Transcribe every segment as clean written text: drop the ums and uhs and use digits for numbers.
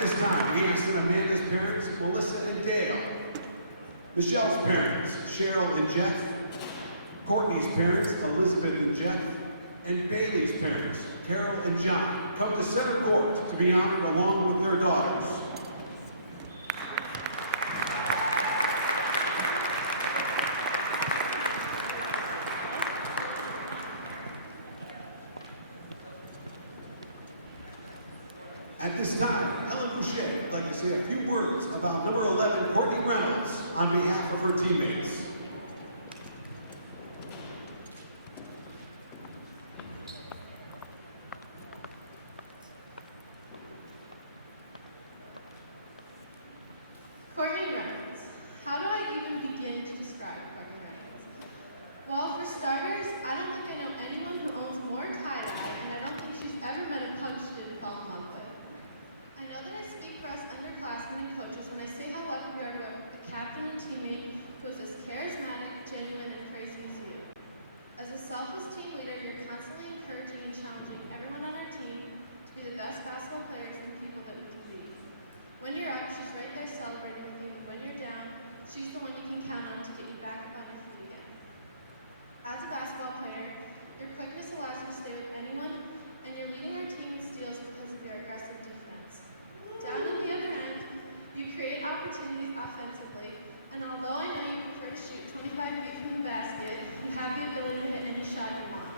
At this time, we have seen Amanda's parents, Melissa and Dale. Michelle's parents, Cheryl and Jeff. Courtney's parents, Elizabeth and Jeff. And Bailey's parents, Carol and John, come to center court to be honored along with their daughters. At this time, Ellen Boucher would like to say a few words about number 11, Courtney Reynolds, on behalf of her teammates. Courtney Reynolds. How do I even begin to describe Courtney Reynolds? Well, for starters, I don't think I know anyone who owns more tie-dye, and I don't think she's ever met a punch she didn't fall in love with. I know that I speak for us underclassmen and coaches when I say how lucky we are to have a captain and teammate who is as charismatic, genuine, and crazy as you. As a selfless team leader, you're constantly encouraging and challenging everyone on our team to be the best basketball players and people that we can be. When you're up, she's right there celebrating with you, and when you're down, she's the one you can count on to get you back up on your feet again. As a basketball player, your quickness allows you to stay with anyone, and you're leading our team in steals because of your aggressive defense. Down at the other end, you create opportunities offensively, and although I know you prefer to shoot 25 feet from the basket, you have the ability to hit any shot you want.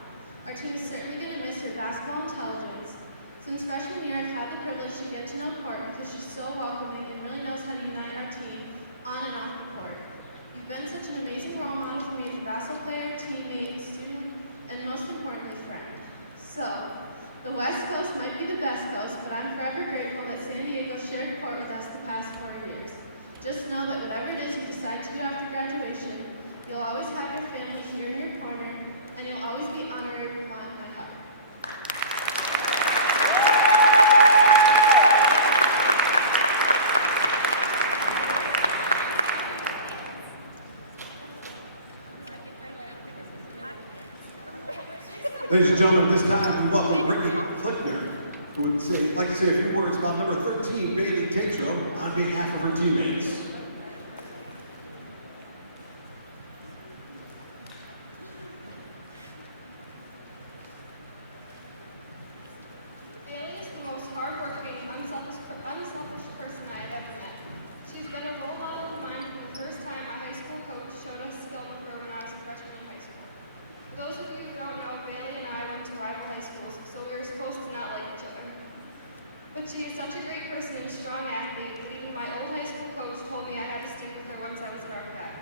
Our team is certainly going to miss your basketball intelligence. Since freshman year, I've had the privilege to get to know Court because she's so welcoming and really knows how to unite our team on and off the court. You've been such an amazing role model for me as a basketball player, teammate, student, and most importantly, friend. So, the West Coast might be the best coast, but I'm forever grateful that San Diego shared court with us the past 4 years. Just know that whatever it is you decide to do after graduation, you'll always have your family here in your corner, and you'll always be honored in my heart. Ladies and gentlemen, this time we welcome Brittany Flickner, who would like to say a few words about number 13, Bailey Tatro, on behalf of her teammates. Bailey is the most hardworking, unselfish person I have ever met. She's been a role model of mine from the first time my high school coach showed us skill with her when I was a freshman in high school. For those of you who don't know, Bailey and I went to rival high schools, so we were supposed to not like each other. But she is such a great person and strong athlete that even my old high school coach told me I had to stick with her once I was at RPI.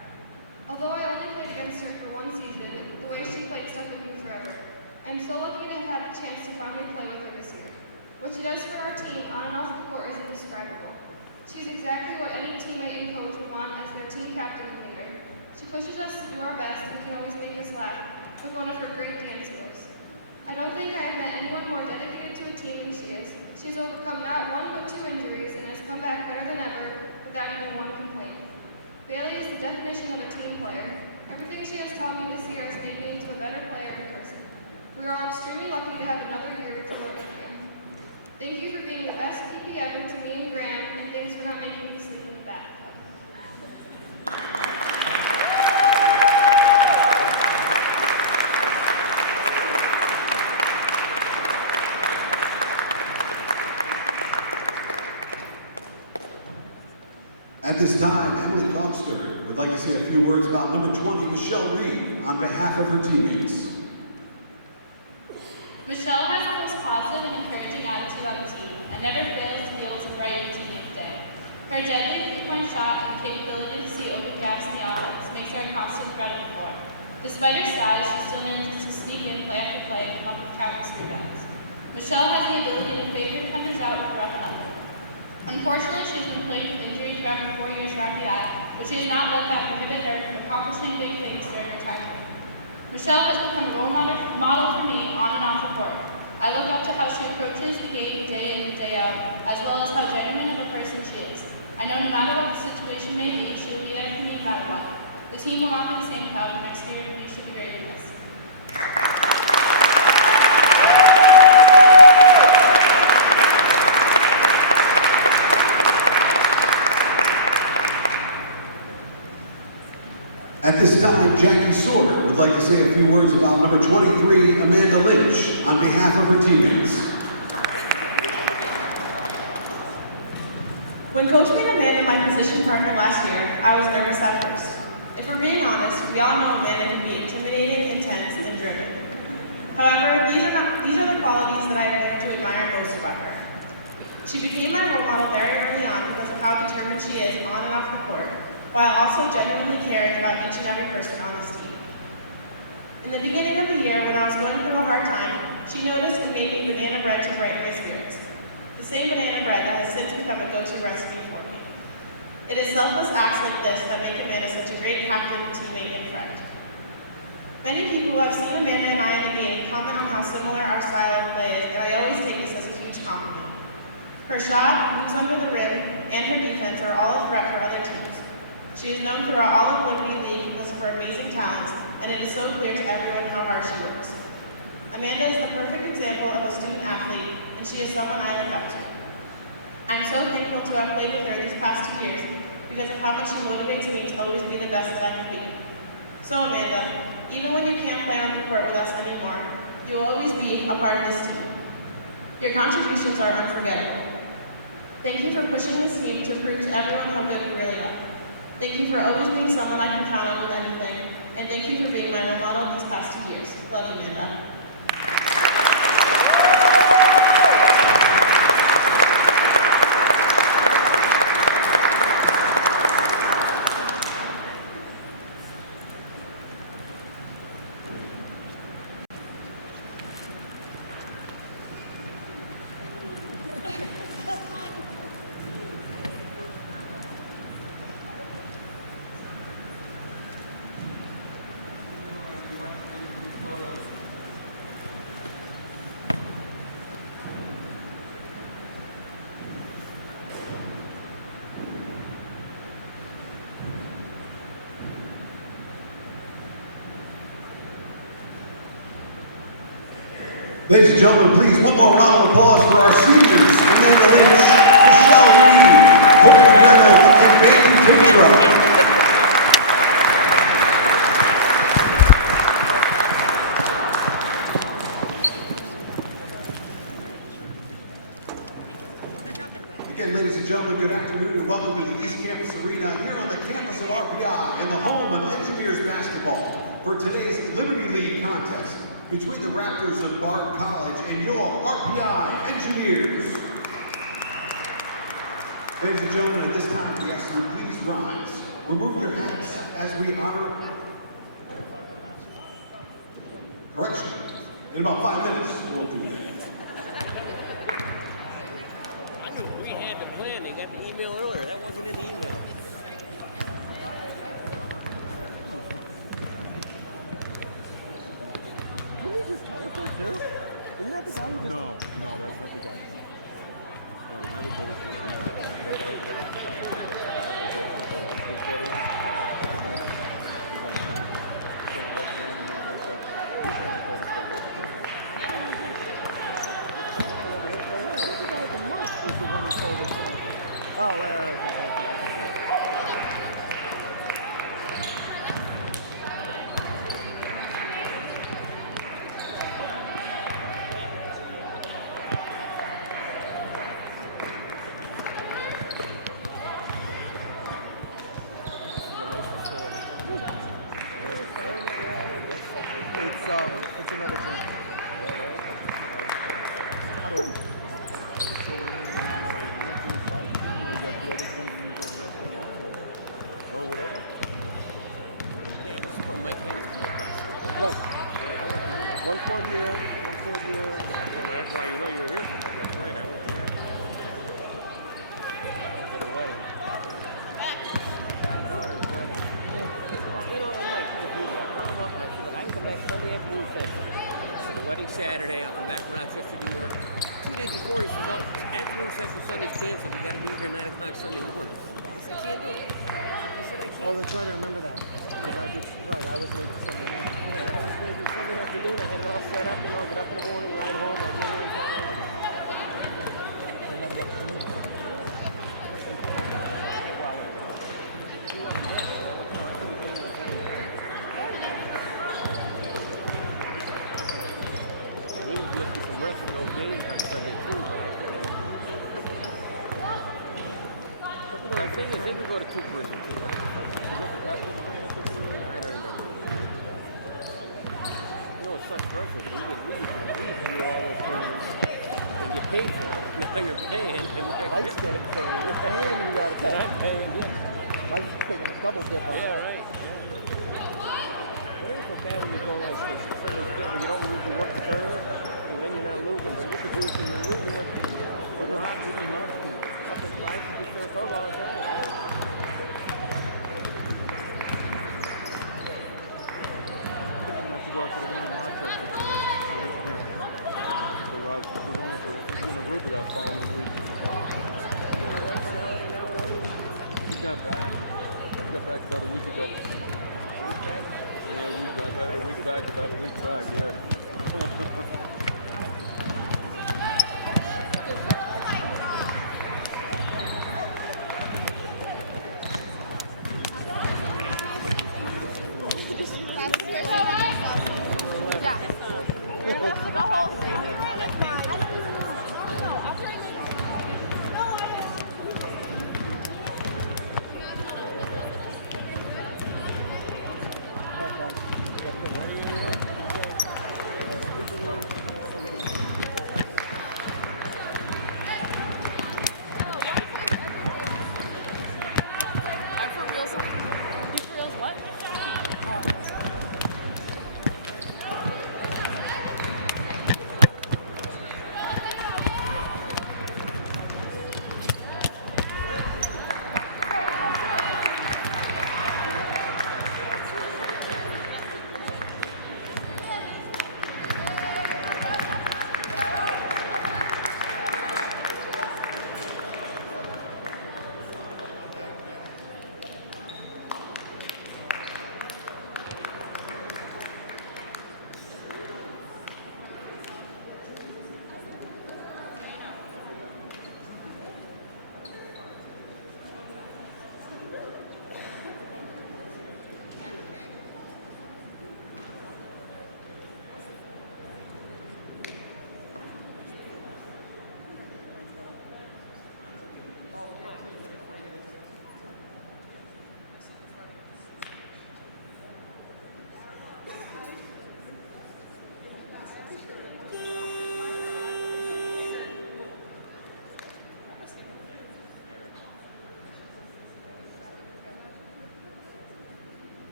Although I only played against her for one season, the way she played stuck with me forever. I'm so lucky to have the chance to finally play with her this year. What she does for our team on and off the court is indescribable. She's exactly what any teammate and coach would want as their team captain and leader. She pushes us to do our best and can always make us laugh with one of her great dance skills. I don't think I have met anyone more dedicated to a team than she is. She's overcome not one but 2 injuries and has come back better than ever without even one complaint. Bailey is the definition of a team player. Everything she has taught me this year has made me into a better player in person. We are all extremely lucky to have another year to work with you. Thank you for being the best PP ever to me and Graham, and thanks for not making me sleep in the back. At this time, Emily Gomster would like to say a few words about number 20, Michelle Reed, on behalf of her teammates. Michelle has the most positive and encouraging attitude on the team and never fails to be able to brighten the team's day. Her deadly three-point shot and capability to see open gaps in the offense makes her a constant threat on the floor. Despite her size, she still manages to sneak in play after play and come up with countless rebounds. Michelle has the ability to fake her defenders out with rough and under. Unfortunately, she's been plagued with injuries throughout her 4 years at RPI, but she has not let that prohibit her from accomplishing big things during her time here. Michelle has become a role model for me on and off the court. I look up to how she approaches the game day in, day out, as well as how genuine of a person she is. I know no matter what the situation may be, she will be there for me no matter what. The team will not be the same without her next year, and you should be great at this. At this time, Jackie Sorter would like to say a few words about number 23, Amanda Lynch, on behalf of her teammates. When Coach made Amanda my position partner last year, I was nervous at first. If we're being honest, we all know Amanda can be intimidating, intense, and driven. However, these are the qualities that I have learned to admire most about her. She became my role model very early on because of how determined she is on and off the court, while also genuinely caring about each and every person on this team. In the beginning of the year, when I was going through a hard time, she noticed and made me banana bread to brighten my spirits. The same banana bread that has since become a go-to recipe for me. It is selfless acts like this that make Amanda such a great captain, teammate, and friend. Many people who have seen Amanda and I in the game comment on how similar our style of play is, and I always take this as a huge compliment. Her shot, moves under the rim, and her defense are all a threat for other teams. She is known throughout all of Liberty League because of her amazing talents, and it is so clear to everyone how hard she works. Amanda is the perfect example of a student athlete, and she is someone I look up to. I'm so thankful to have played with her these past 2 years because of how much she motivates me to always be the best that I can be. So Amanda, even when you can't play on the court with us anymore, you will always be a part of this team. Your contributions are unforgettable. Thank you for pushing this team to prove to everyone how good we really are. Thank you for always being someone I can count on with anything, and thank you for being my role model these past 2 years. Love you, Amanda. Ladies and gentlemen, please, one more round of applause for our seniors, Amanda Lynch, Michelle Reed, Courtney Reynolds, and Bailey Pedro. Again, ladies and gentlemen, good afternoon and welcome to the East Campus Arena here on the campus of RPI and the home of Engineers Basketball for today's Liberty League contest between the Raptors of Bard College and your RPI Engineers. Ladies and gentlemen, at this time, we ask you to please rise. Remove your hats as we honor. Correction. In about 5 minutes, we'll do that. I knew we had the plan. They got the email earlier. That was...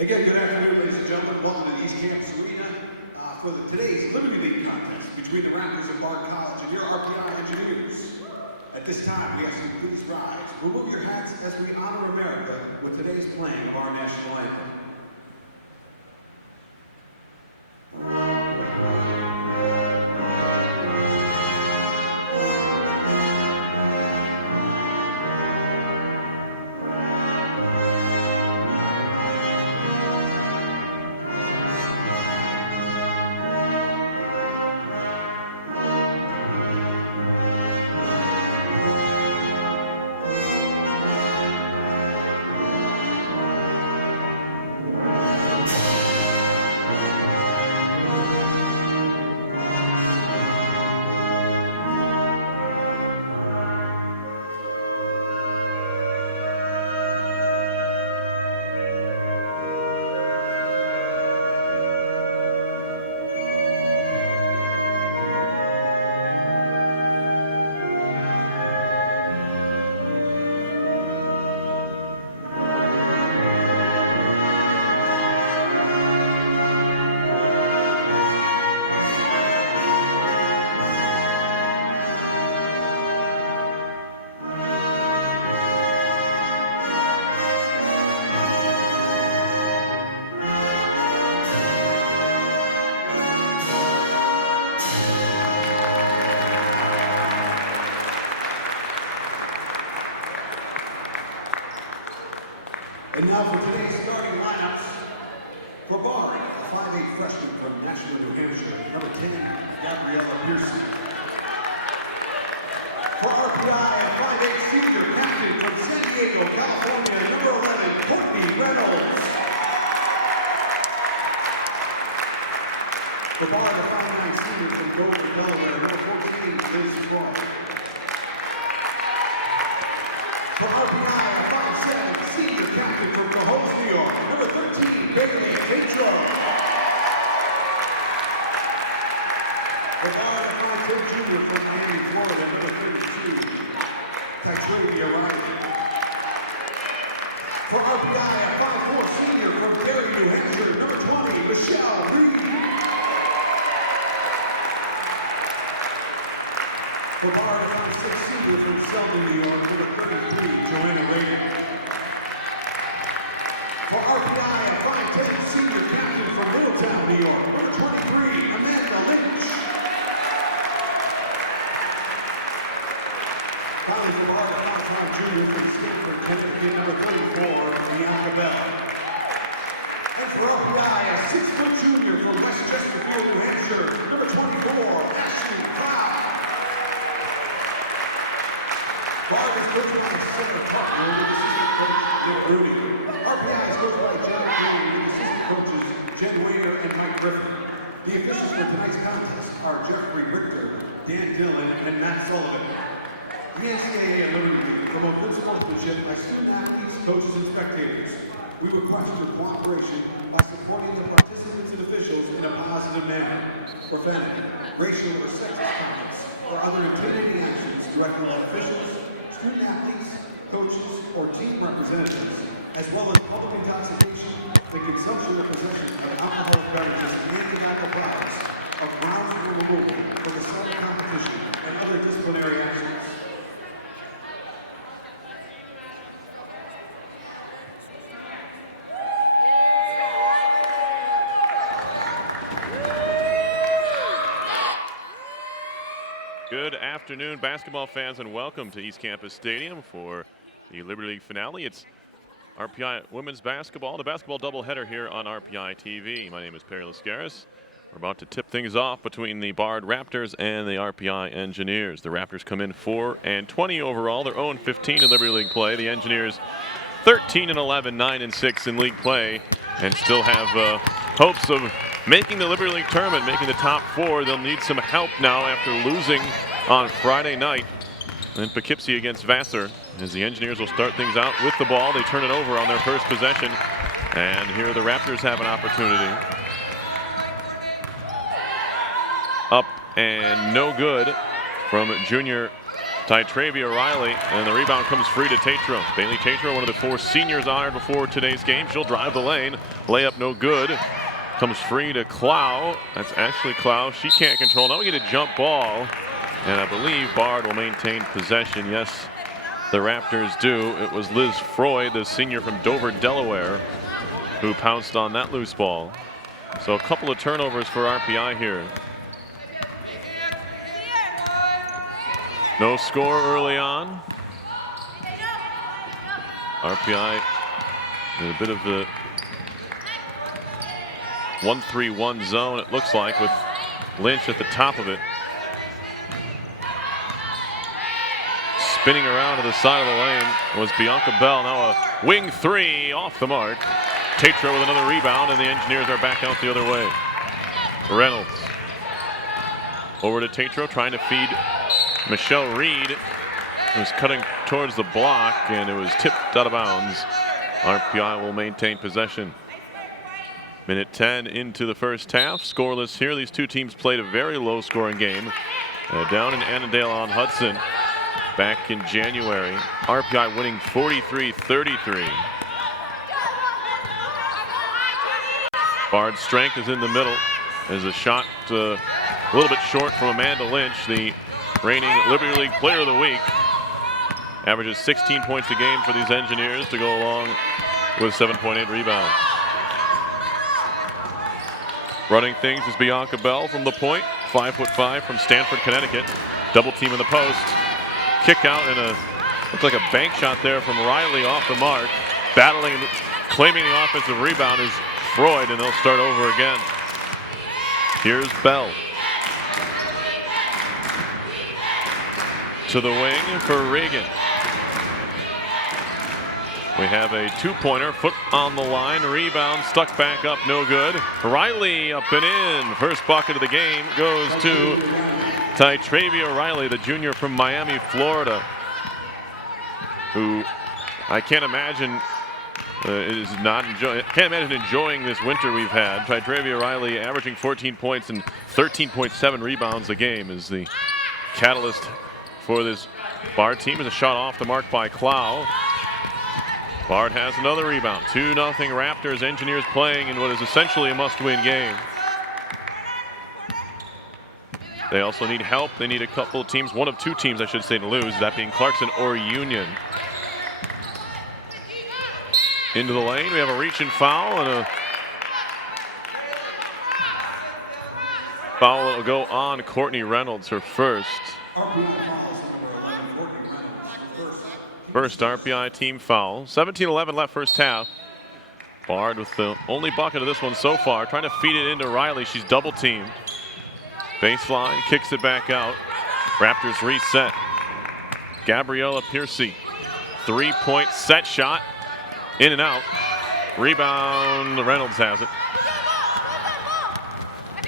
Again, good afternoon, ladies and gentlemen. Welcome to the East Campus Arena for today's Liberty League contest between the Raptors of Bard College and your RPI Engineers. At this time, we ask you to please rise, remove your hats as we honor America with today's playing of our national anthem. And now for today's starting lineups. For Bard, a 5'8" freshman from Nashua, New Hampshire, number 10, Gabriella Pearson. For RPI, a 5'8" senior captain from San Diego, California, number 11, Courtney Reynolds. For Bard, a 5'9" senior from Dover, Delaware, number 14, Liz Croy. For RPI, a 5'7" senior captain from Cohoes, New York, number 13, Bailey Petro. For Bard, a 5'10" junior from Miami, Florida, number 32, Titravia Riley. For RPI, a 5'4" senior from Gary, New Hampshire, number 20, Michelle Reed. For Bard, a 5'6" senior from Selden, New York, number 33, Joanna Reagan. For RPI, a 5'10" senior captain from Middletown, New York, number 23, Amanda Lynch. Finally, for Bard, a 5'5" junior from Stanford, Connecticut, number 34, Bianca Bell. And for RPI, a 6' junior from West Chesterfield, New Hampshire, number 24, Ashley Cloud. Bard is coached by Senator Parker with assistant coach Nick Rooney. RPI is coached by John Green with assistant coaches Jen Wainer and Mike Griffin. The officials for tonight's contest are Jeffrey Richter, Dan Dillon, and Matt Sullivan. The NCAA and Liberty League promote good sportsmanship by student athletes, coaches, and spectators. We request your cooperation by supporting the participants and officials in a positive manner. Profanity, racial or sexist comments, or other intimidating actions directed at officials, student athletes, coaches, or team representatives, as well as public intoxication, the consumption or possession of alcoholic beverages and tobacco products, of grounds for removal for the start of competition and other disciplinary actions. Good afternoon, basketball fans, and welcome to East Campus Stadium for the Liberty League finale. It's RPI women's basketball, the basketball doubleheader here on RPI TV. My name is Perry Lascaris. We're about to tip things off between the Bard Raptors and the RPI Engineers. The Raptors come in 4-20 overall. They're 0-15 in Liberty League play. The Engineers 13-11, 9-6 in league play, and still have hopes of making the Liberty League tournament, making the top four. They'll need some help now after losing on Friday night in Poughkeepsie against Vassar, as the Engineers will start things out with the ball. They turn it over on their first possession, and here the Raptors have an opportunity. Up and no good from junior Titravia Riley, and the rebound comes free to Tatro. Bailey Tatro, one of the 4 seniors honored before today's game. She'll drive the lane. Layup no good. Comes free to Clow. That's actually Clow. She can't control. Now we get a jump ball. And I believe Bard will maintain possession. Yes, the Raptors do. It was Liz Freud, the senior from Dover, Delaware, who pounced on that loose ball. So a couple of turnovers for RPI here. No score early on. RPI in a bit of the 1-3-1 zone, it looks like, with Lynch at the top of it. Spinning around to the side of the lane was Bianca Bell. Now a wing 3 off the mark. Tatro with another rebound, and the Engineers are back out the other way. Reynolds over to Tatro, trying to feed Michelle Reed, who's cutting towards the block, and it was tipped out of bounds. RPI will maintain possession. Minute 10 into the first half. Scoreless here. These two teams played a very low-scoring game down in Annandale on Hudson back in January. RPI winning 43-33. Bard's strength is in the middle. As a shot a little bit short from Amanda Lynch, the reigning Liberty League Player of the Week. Averages 16 points a game for these Engineers to go along with 7.8 rebounds. Running things is Bianca Bell from the point, 5'5" from Stamford, Connecticut. Double team in the post. Kick out and looks like a bank shot there from Riley off the mark. Battling, claiming the offensive rebound is Freud, and they'll start over again. Here's Bell. To the wing for Reagan. We have a 2-pointer, foot on the line, rebound, stuck back up, no good. Riley up and in. First bucket of the game goes to Titravia Riley, the junior from Miami, Florida, who I can't imagine enjoying this winter we've had. Titravia Riley averaging 14 points and 13.7 rebounds a game is the catalyst for this Bard team. Is a shot off the mark by Clow. Bard has another rebound. 2-0 Raptors. Engineers playing in what is essentially a must-win game. They also need help. They need a couple of teams, one of 2 teams, I should say, to lose, that being Clarkson or Union. Into the lane, we have a reach and foul, and a foul that will go on Courtney Reynolds, her first. First RPI team foul. 17-11 left first half. Bard with the only bucket of this one so far, trying to feed it into Riley. She's double teamed. Baseline, kicks it back out. Raptors reset. Gabriella Piercy, 3-point set shot. In and out. Rebound, Reynolds has it.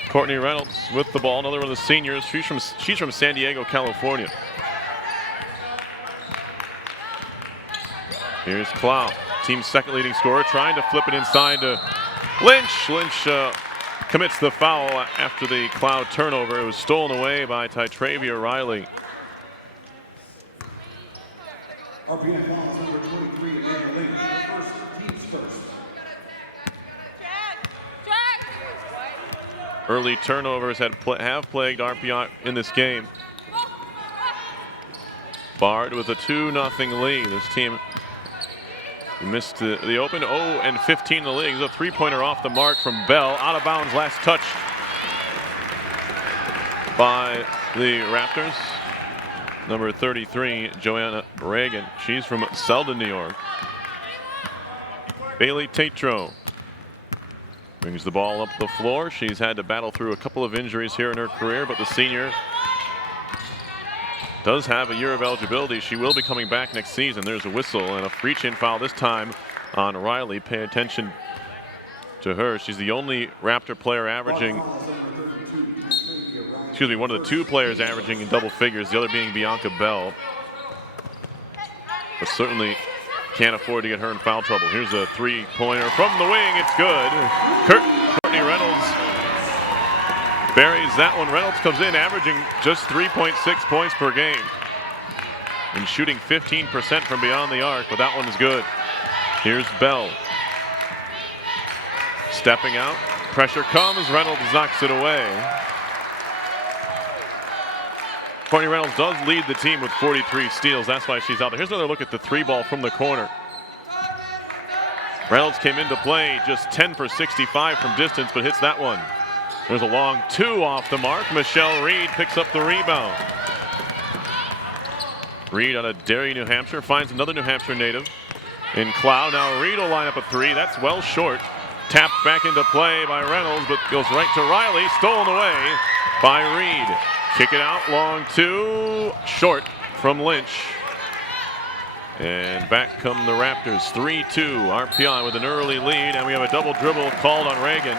Courtney Reynolds with the ball, another one of the seniors. She's from San Diego, California. Here's Clow, team's second leading scorer, trying to flip it inside to Lynch. Lynch commits the foul after the Clow turnover. It was stolen away by Titravia Riley. RPI foul number 23, Amanda Lynch, first, team's first. Early turnovers have plagued RPI in this game. Bard with a 2-0 lead. This team missed the open. 0-15 in the league. There's a 3-pointer off the mark from Bell. Out of bounds, last touch by the Raptors. Number 33, Joanna Reagan. She's from Selden, New York. Bailey Tatro brings the ball up the floor. She's had to battle through a couple of injuries here in her career, but the senior does have a year of eligibility. She will be coming back next season. There's a whistle and a reach-in foul this time on Riley. Pay attention to her. She's the only Raptor player averaging, one of the 2 players averaging in double figures, the other being Bianca Bell. But certainly can't afford to get her in foul trouble. Here's a 3-pointer from the wing. It's good. Courtney Reynolds buries that one. Reynolds comes in averaging just 3.6 points per game. and shooting 15% from beyond the arc, but that one's good. Here's Bell. Stepping out. Pressure comes. Reynolds knocks it away. Courtney Reynolds does lead the team with 43 steals. That's why she's out there. Here's another look at the three ball from the corner. Reynolds came into play just 10 for 65 from distance, but hits that one. There's a long two off the mark. Michelle Reed picks up the rebound. Reed out of Derry, New Hampshire, finds another New Hampshire native in Clow. Now Reed will line up a three. That's well short. Tapped back into play by Reynolds, but goes right to Riley. Stolen away by Reed. Kick it out, long two, short from Lynch. And back come the Raptors, 3-2. RPI with an early lead, and we have a double dribble called on Reagan.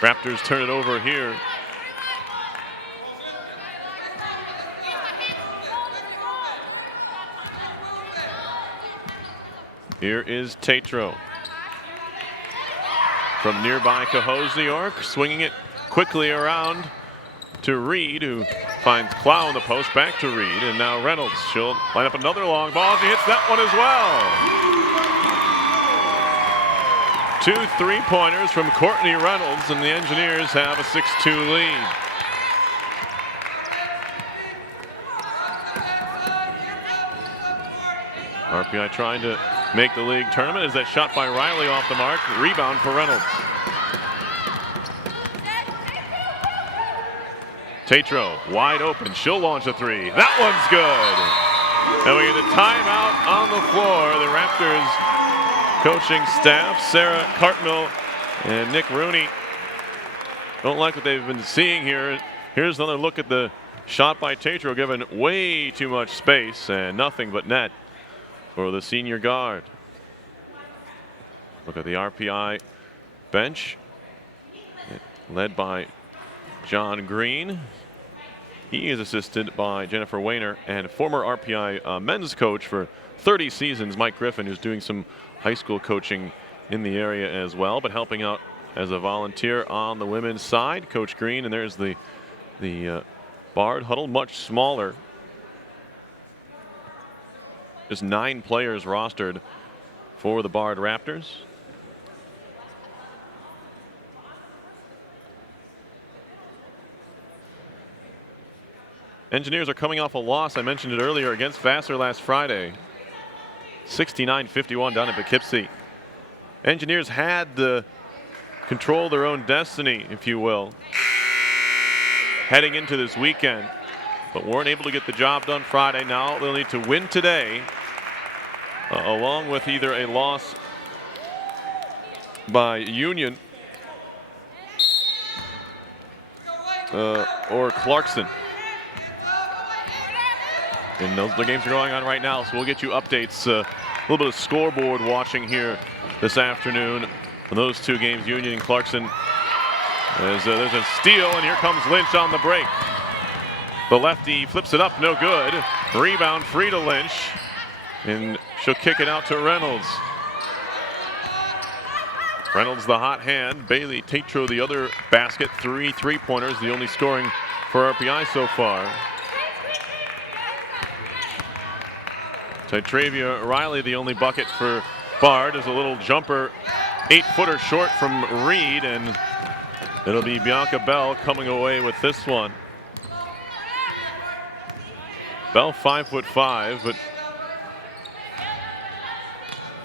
Raptors turn it over here. Here is Tatro. From nearby Cohoes, New York, swinging it quickly around to Reed, who finds Clow in the post, back to Reed, and now Reynolds. She'll line up another long ball. She hits that one as well. 2 3-pointers from Courtney Reynolds, and the Engineers have a 6-2 lead. RPI trying to make the league tournament as that shot by Riley off the mark. Rebound for Reynolds. Tatro wide open. She'll launch a three. That one's good. And we get the timeout on the floor. The Raptors coaching staff, Sarah Cartmill and Nick Rooney, don't like what they've been seeing here. Here's another look at the shot by Tatro, given way too much space and nothing but net for the senior guard. Look at the RPI bench, led by John Green. He is assisted by Jennifer Wayner and former RPI men's coach for 30 seasons, Mike Griffin, who's doing some high school coaching in the area as well, but helping out as a volunteer on the women's side. Coach Green, and there's the Bard huddle, much smaller. Just 9 players rostered for the Bard Raptors. Engineers are coming off a loss, I mentioned it earlier, against Vassar last Friday. 69-51 down in Poughkeepsie. Engineers had the control their own destiny, if you will, heading into this weekend, but weren't able to get the job done Friday. Now they'll need to win today, along with either a loss by Union or Clarkson. And the games are going on right now, so we'll get you updates, a little bit of scoreboard watching here this afternoon on those two games, Union and Clarkson. There's a steal, and here comes Lynch on the break. The lefty flips it up, no good. Rebound free to Lynch, and she'll kick it out to Reynolds. Reynolds the hot hand. Bailey Tatro the other basket. 3 3-pointers, the only scoring for RPI so far. Titravia Riley, the only bucket for Bard, is a little jumper, 8-footer short from Reed, and it'll be Bianca Bell coming away with this one. Bell 5'5", but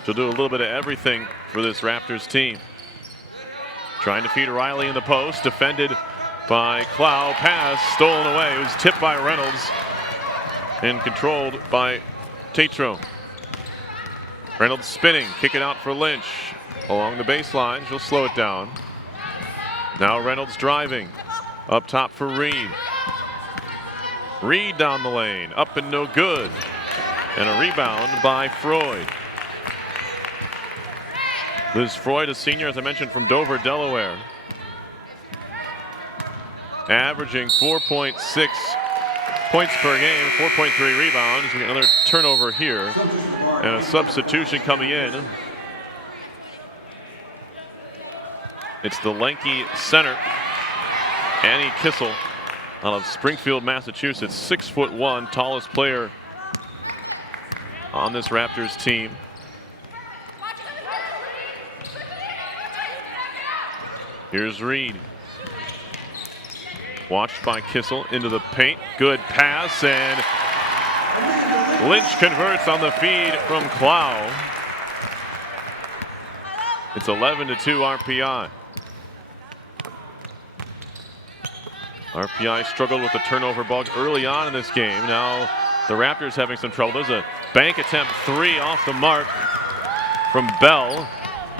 she'll do a little bit of everything for this Raptors team. Trying to feed Riley in the post, defended by Clow. Pass stolen away. It was tipped by Reynolds and controlled by Tatro. Reynolds spinning, kick it out for Lynch. Along the baseline, she'll slow it down. Now Reynolds driving. Up top for Reed. Reed down the lane, up and no good. And a rebound by Freud. Liz Freud, a senior, as I mentioned, from Dover, Delaware. Averaging 4.6 points per game, 4.3 rebounds. We get another turnover here. And a substitution coming in. It's the lanky center, Annie Kissel, out of Springfield, Massachusetts. 6'1", tallest player on this Raptors team. Here's Reed. Watched by Kissel into the paint. Good pass, and Lynch converts on the feed from Clow. It's 11-2 RPI. RPI struggled with the turnover bug early on in this game. Now the Raptors having some trouble. There's a bank attempt 3 off the mark from Bell.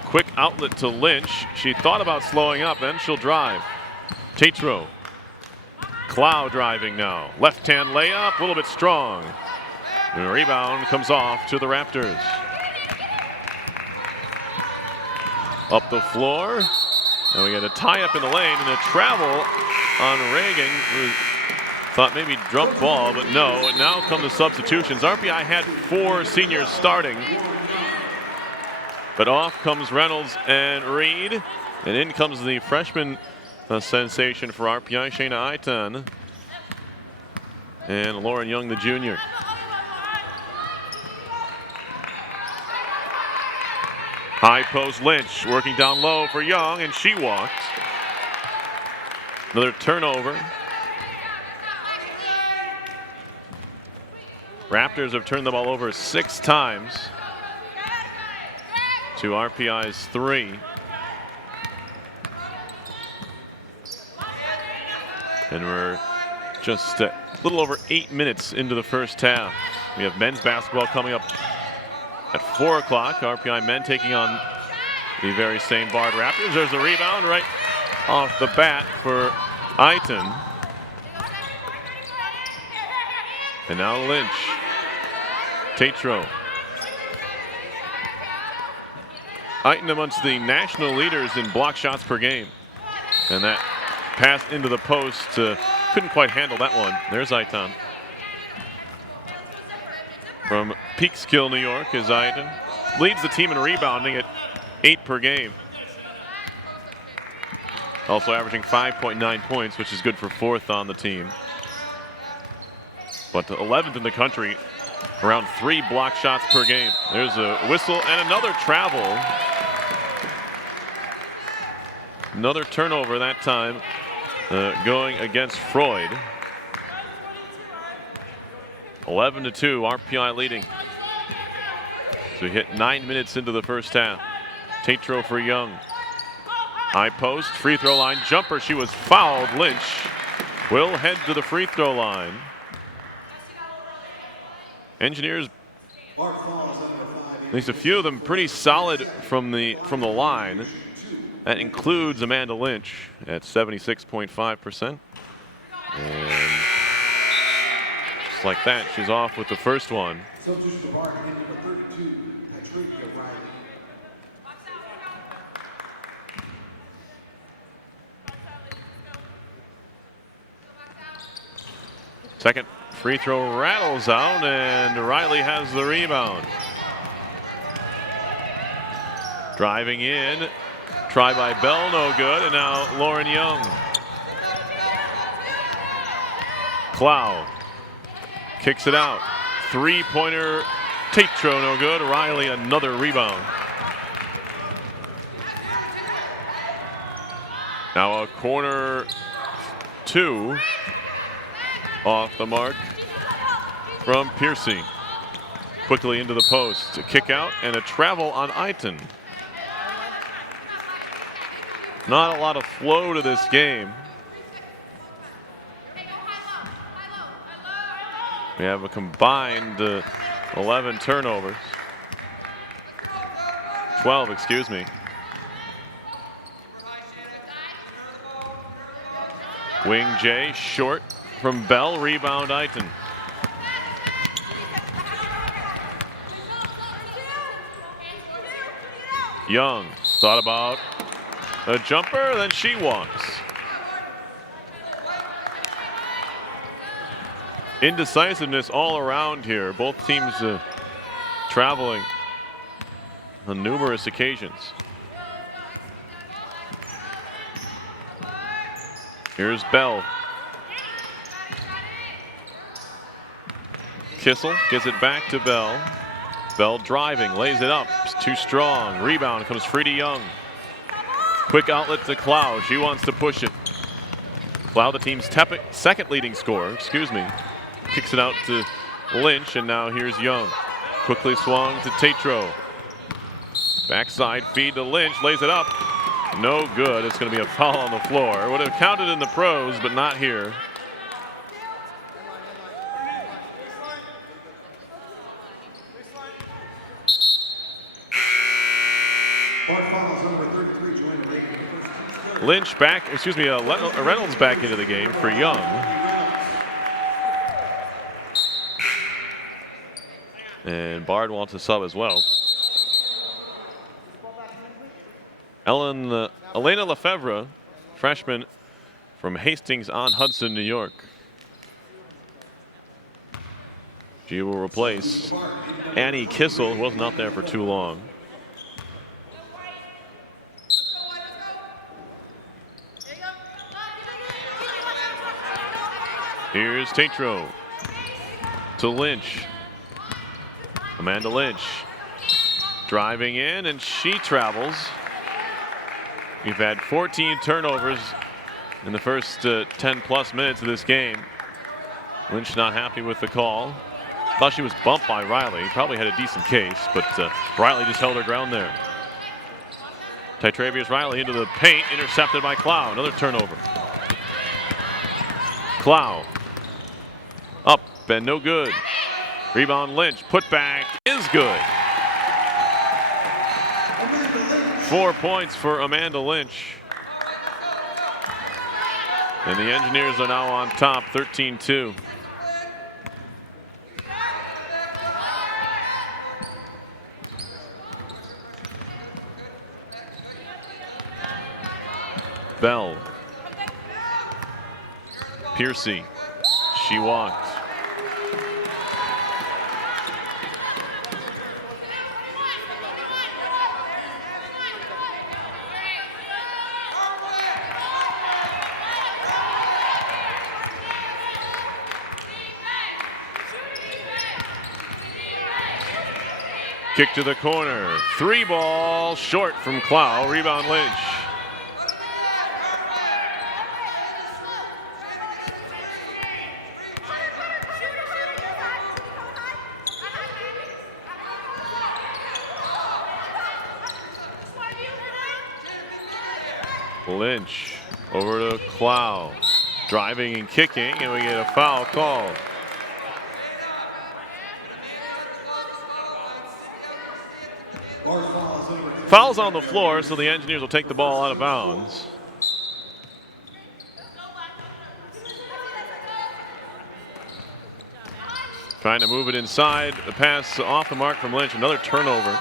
Quick outlet to Lynch. She thought about slowing up, then she'll drive. Tatro. Clow driving now. Left-hand layup, a little bit strong. The rebound comes off to the Raptors. Up the floor. And we got a tie-up in the lane and a travel on Reagan. Thought maybe drop ball, but no. And now come the substitutions. RPI had 4 seniors starting. But off comes Reynolds and Reed. And in comes the freshman sensation for RPI, Shayna Aiton. And Lauren Young, the junior. High post Lynch working down low for Young, and she walked. Another turnover. Raptors have turned the ball over 6 times to RPI's 3. And we're just a little over 8 minutes into the first half. We have men's basketball coming up at 4 o'clock. RPI men taking on the very same Bard Raptors. There's the rebound right off the bat for Aiton. And now Lynch. Tatro. Aiton amongst the national leaders in block shots per game. And that pass into the post, couldn't quite handle that one. There's Aiton. From Peekskill, New York, is Aiton. Leads the team in rebounding at 8 per game. Also averaging 5.9 points, which is good for 4th on the team. But 11th in the country, around 3 block shots per game. There's a whistle and another travel. Another turnover that time going against Freud. 11-2, RPI leading. So we hit 9 minutes into the first half. Tatro for Young. High post, free throw line, jumper. She was fouled. Lynch will head to the free throw line. Engineers, at least a few of them, pretty solid from the line. That includes Amanda Lynch at 76.5%. And just like that, she's off with the first one. Second free throw rattles out, and Riley has the rebound. Driving in, try by Bell, no good, and now Lauren Young. Clow kicks it out. 3-pointer, Tatro, no good. Riley, another rebound. Now a corner 2 off the mark from Piercy. Quickly into the post. A kick out and a travel on Aiton. Not a lot of flow to this game. We have a combined 11 turnovers. 12, excuse me. Wing J, short from Bell, rebound Aiton. Young thought about a jumper, then she walks. Indecisiveness all around here. Both teams traveling on numerous occasions. Here's Bell. Kissel gets it back to Bell. Bell driving, lays it up. It's too strong. Rebound comes free to Young. Quick outlet to Clow. She wants to push it. Clow, the team's second leading scorer, kicks it out to Lynch, and now here's Young. Quickly swung to Tatro. Backside feed to Lynch, lays it up. No good. It's going to be a foul on the floor. Would have counted in the pros, but not here. Lynch back, Reynolds back into the game for Young. And Bard wants a sub as well. Elena Lefebvre, freshman from Hastings-on-Hudson, New York. She will replace Annie Kissel, who wasn't out there for too long. Here's Tatro to Lynch. Amanda Lynch driving in, and she travels. We've had 14 turnovers in the first 10-plus minutes of this game. Lynch not happy with the call. Thought she was bumped by Riley. Probably had a decent case, but Riley just held her ground there. Tytravius Riley into the paint, intercepted by Clow. Another turnover. Clow up and no good. Rebound Lynch. Put back is good. 4 points for Amanda Lynch. And the Engineers are now on top, 13-2. Bell. Piercy. She walked. Kick to the corner. 3 ball short from Clow. Rebound Lynch. Lynch over to Clow. Driving and kicking, and we get a foul called. Foul's on the floor, so the Engineers will take the ball out of bounds. Trying to move it inside. The pass off the mark from Lynch. Another turnover.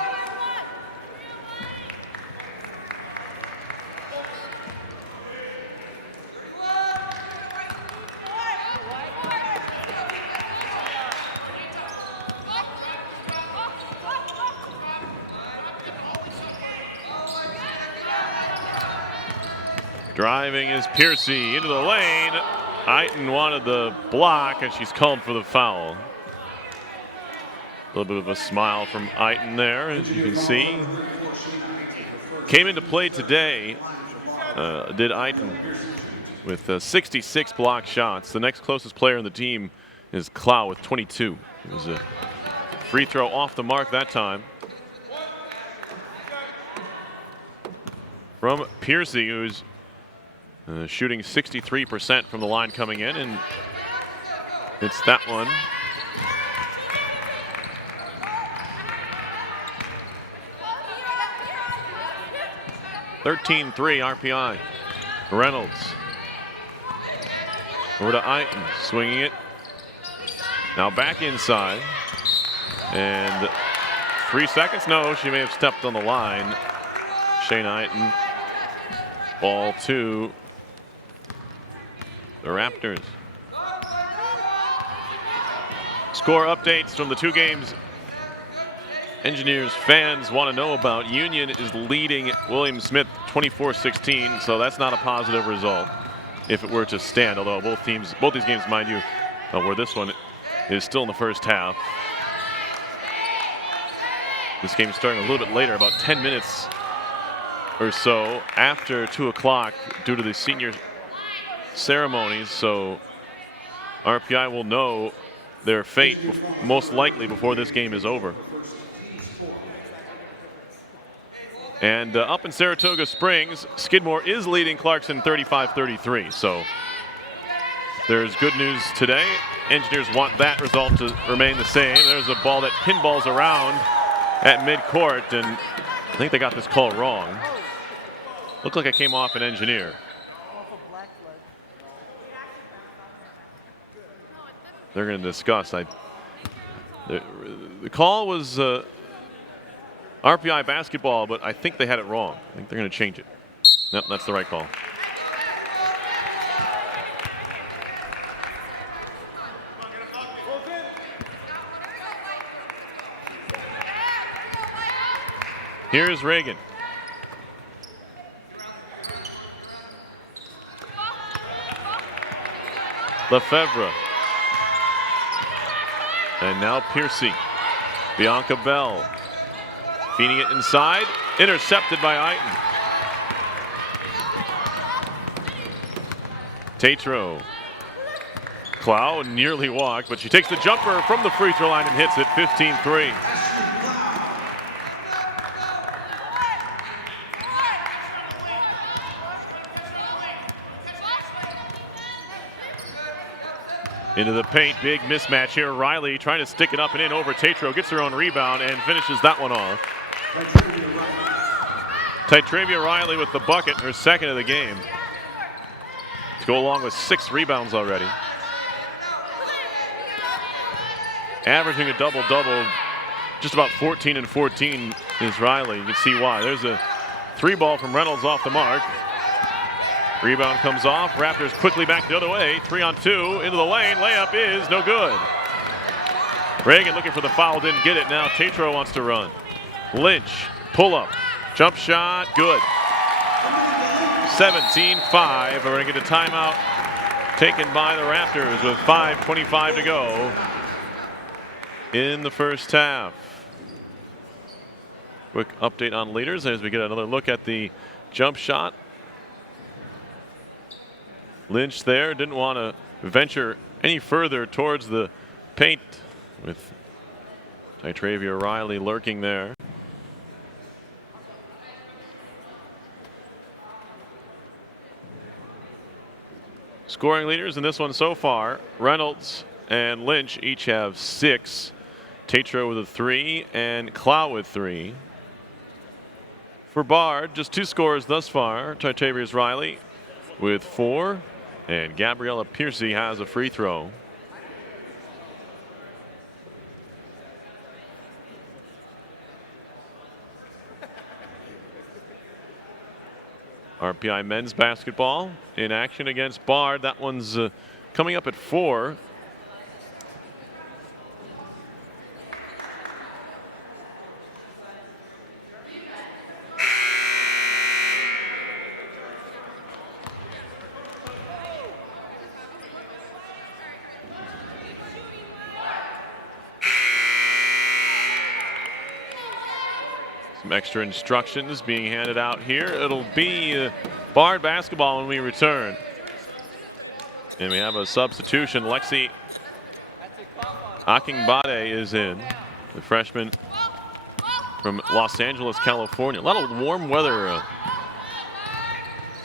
Driving is Piercy into the lane. Eiton wanted the block, and she's called for the foul. A little bit of a smile from Eiton there, as you can see. Came into play today, did Eiton, with 66 block shots. The next closest player on the team is Clow with 22. It was a free throw off the mark that time. From Piercy, who's shooting 63% from the line coming in, and it's that one. (13-3) RPI. Reynolds over to Eiton, swinging it. Now back inside, and 3 seconds. No, she may have stepped on the line. Shayna Eiton. Ball to the Raptors. Score updates from the 2 games Engineers fans want to know about. Union is leading William Smith 24-16, so that's not a positive result if it were to stand, although both these games, mind you, where this one is still in the first half. This game is starting a little bit later, about 10 minutes or so after 2 o'clock due to the senior ceremonies. So RPI will know their fate most likely before this game is over. And up in Saratoga Springs, Skidmore is leading Clarkson 35-33. So there's good news today. Engineers want that result to remain the same. There's a ball that pinballs around at midcourt, and I think they got this call wrong. Looked like it came off an Engineer. They're going to discuss. The call was RPI basketball, but I think they had it wrong. I think they're going to change it. Nope, that's the right call. Here's Reagan. Lefebvre. And now Piercy. Bianca Bell. Feeding it inside. Intercepted by Eiton. Tatro. Clow nearly walked, but she takes the jumper from the free throw line and hits it 15-3. Into the paint, big mismatch here. Riley trying to stick it up and in over Tatro, gets her own rebound and finishes that one off. Tytravia Riley with the bucket, her second of the game. To go along with 6 rebounds already. Averaging a double-double, just about 14 and 14 is Riley. You can see why. There's a 3-ball from Reynolds off the mark. Rebound comes off. Raptors quickly back the other way. 3-on-2 into the lane. Layup is no good. Reagan looking for the foul, didn't get it. Now Tatro wants to run. Lynch, pull up, jump shot, good. 17-5. We're going to get a timeout taken by the Raptors with 5:25 to go in the first half. Quick update on leaders as we get another look at the jump shot. Lynch there didn't want to venture any further towards the paint with Tytravia Riley lurking there. Scoring leaders in this one so far, Reynolds and Lynch each have 6. Tatro with a 3 and Clow with 3. For Bard, just 2 scores thus far. Tytravia Riley with 4. And Gabriella Piercy has a free throw. RPI men's basketball in action against Bard. That one's coming up at 4. Some extra instructions being handed out here. It'll be Bard basketball when we return. And we have a substitution. Lexi Akingbade is in, the freshman from Los Angeles, California. A lot of warm weather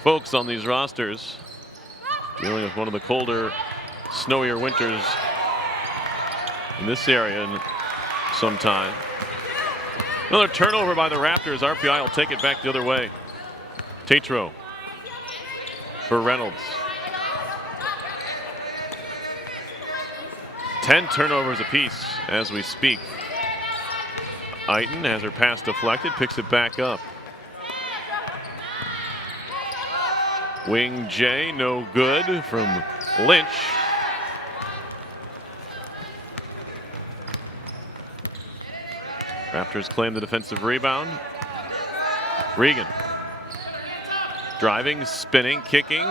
folks on these rosters, dealing with one of the colder, snowier winters in this area in some time. Another turnover by the Raptors. RPI will take it back the other way. Tatro for Reynolds. 10 turnovers apiece as we speak. Eiton has her pass deflected, picks it back up. Wing J, no good from Lynch. Raptors claim the defensive rebound. Regan. Driving, spinning, kicking.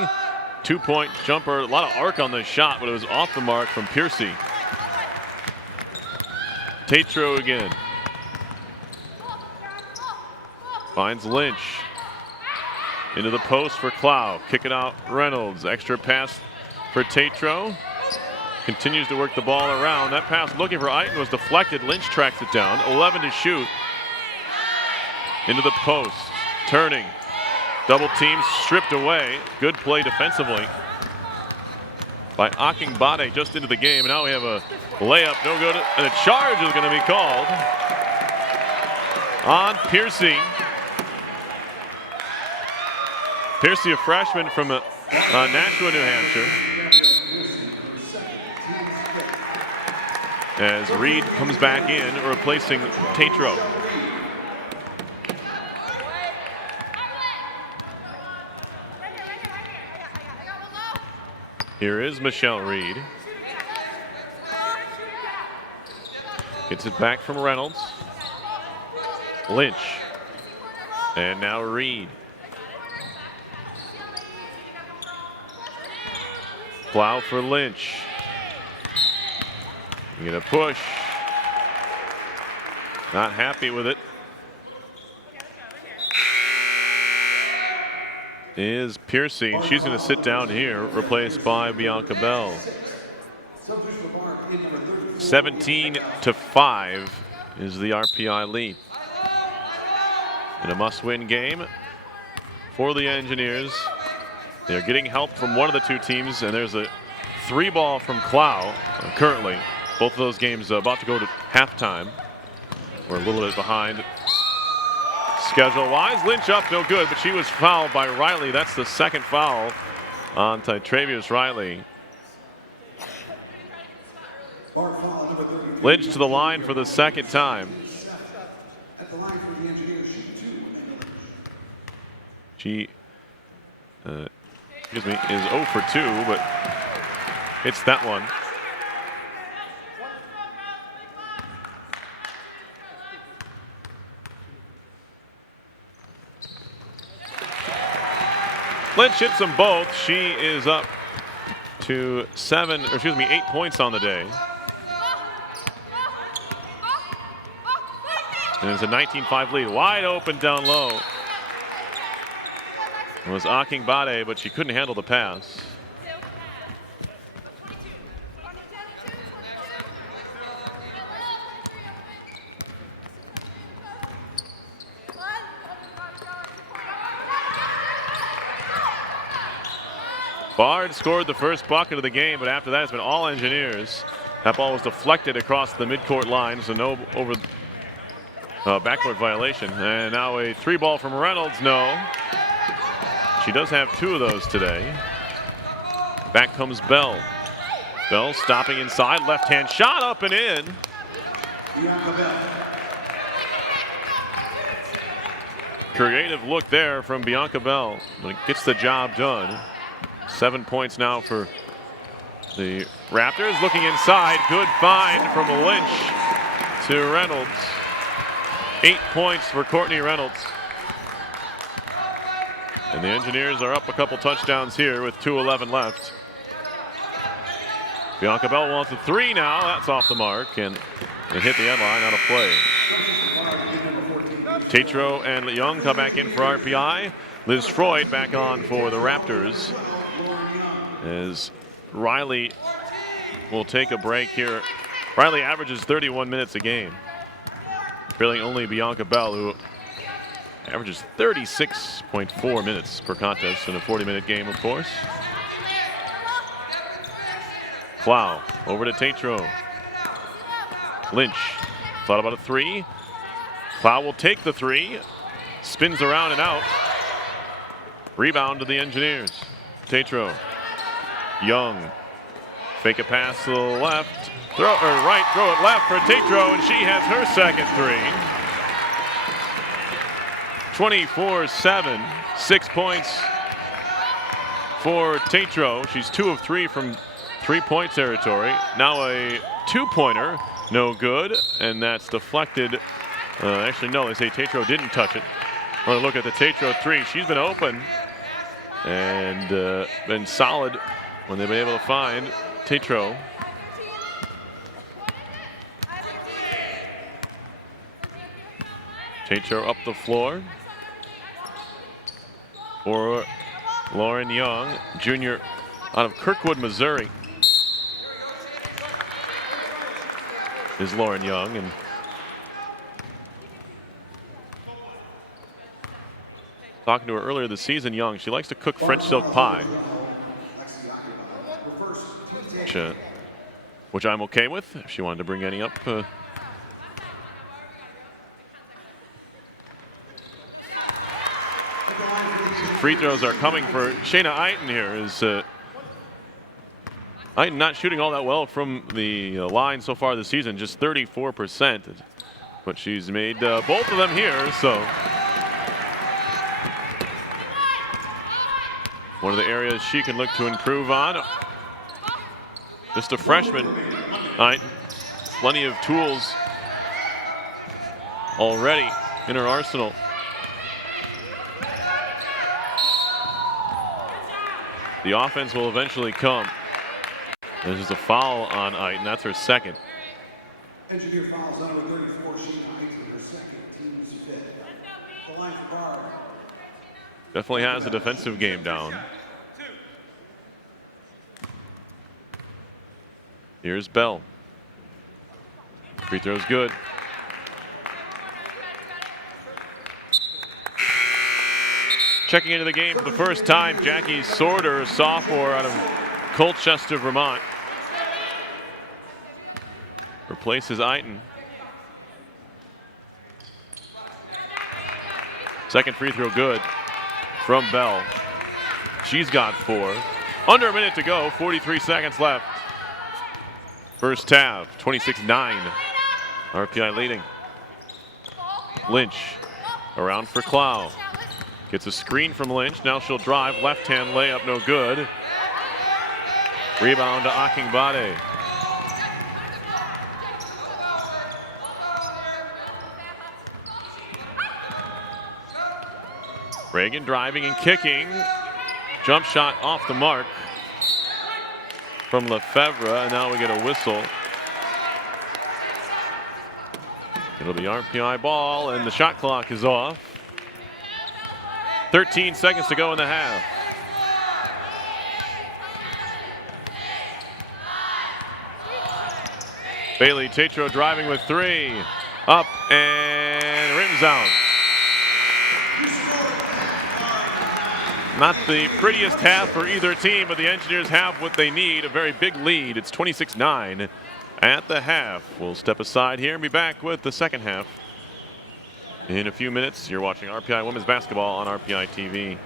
2-point jumper. A lot of arc on the shot, but it was off the mark from Piercy. Tatro again. Finds Lynch. Into the post for Clow. Kick it out Reynolds. Extra pass for Tatro. Continues to work the ball around. That pass looking for Eiton was deflected. Lynch tracks it down. 11 to shoot. Into the post. Turning. Double team stripped away. Good play defensively by Akingbade just into the game. And now we have a layup, no good, and a charge is going to be called on Piercy. Piercy, a freshman from Nashua, New Hampshire. As Reed comes back in, replacing Tatro. Here is Michelle Reed. Gets it back from Reynolds. Lynch. And now Reed. Plow for Lynch. Gonna push. Not happy with it. Is Piercy. She's going to sit down here, replaced by Bianca Bell. 17-5 is the RPI lead. In a must-win game for the Engineers. They're getting help from one of the two teams, and there's a 3-ball from Clow currently. Both of those games about to go to halftime. We're a little bit behind schedule-wise. Lynch up, no good, but she was fouled by Riley. That's the second foul on Travius Riley. Lynch to the line for the second time. She, is 0 for 2, but it's that one. Lynch hits them both. She is up to 8 points on the day. And it's a 19-5 lead. Wide open down low. It was Akingbade, but she couldn't handle the pass. Bard scored the first bucket of the game, but after that it's been all Engineers. That ball was deflected across the midcourt line, so no backcourt violation. And now a 3-ball from Reynolds, no. She does have 2 of those today. Back comes Bell. Bell stopping inside, left-hand shot up and in. Creative look there from Bianca Bell, but it gets the job done. 7 points now for the Raptors. Looking inside, good find from Lynch to Reynolds. 8 points for Courtney Reynolds. And the Engineers are up a couple touchdowns here with 2:11 left. Bianca Bell wants a 3 now. That's off the mark, and they hit the end line on a play. Tatro and Young come back in for RPI. Liz Freud back on for the Raptors. As Riley will take a break here. Riley averages 31 minutes a game. Trailing only Bianca Bell, who averages 36.4 minutes per contest in a 40-minute game, of course. Plow over to Tatro. Lynch thought about a 3. Plow will take the 3. Spins around and out. Rebound to the Engineers. Tatro. Young. Fake a pass to the left. Throw it left for Tatro, and she has her second 3. 24-7. 6 points for Tatro. She's 2 of 3 from 3-point territory. Now a 2-pointer. No good, and that's deflected. Actually, no, they say Tatro didn't touch it. Well, look at the Tatro 3. She's been open and been solid when they've been able to find Tatro. Tatro up the floor for Lauren Young, junior out of Kirkwood, Missouri. Is Lauren Young, and talking to her earlier this season, Young, she likes to cook French silk pie, which I'm okay with. If she wanted to bring any up. Free throws are coming for Shayna Eiten here. Is Eiten not shooting all that well from the line so far this season, just 34%. But she's made both of them here, so one of the areas she can look to improve on. Just a freshman. Eiten, plenty of tools already in her arsenal. The offense will eventually come. There's a foul on Eiten. That's her second. Engineer fouls on number 34, Sheena Eiten, her second, team's fifth. The line for guard. Definitely has a defensive game down. Here's Bell. Free throw's good. Checking into the game for the first time, Jackie Sorter, sophomore out of Colchester, Vermont. Replaces Eiten. Second free throw good from Bell. She's got 4. Under a minute to go, 43 seconds left. First half, 26-9. RPI leading. Lynch around for Clow. Gets a screen from Lynch. Now she'll drive. Left-hand layup, no good. Rebound to Akingbade. Reagan driving and kicking. Jump shot off the mark from Lefebvre, and now we get a whistle. It'll be RPI ball, and the shot clock is off. 13 seconds to go in the half. Bailey Tatro driving with 3. Up and rims out. Not the prettiest half for either team, but the Engineers have what they need, a very big lead. It's 26-9 at the half. We'll step aside here and be back with the second half in a few minutes. You're watching RPI Women's Basketball on RPI TV.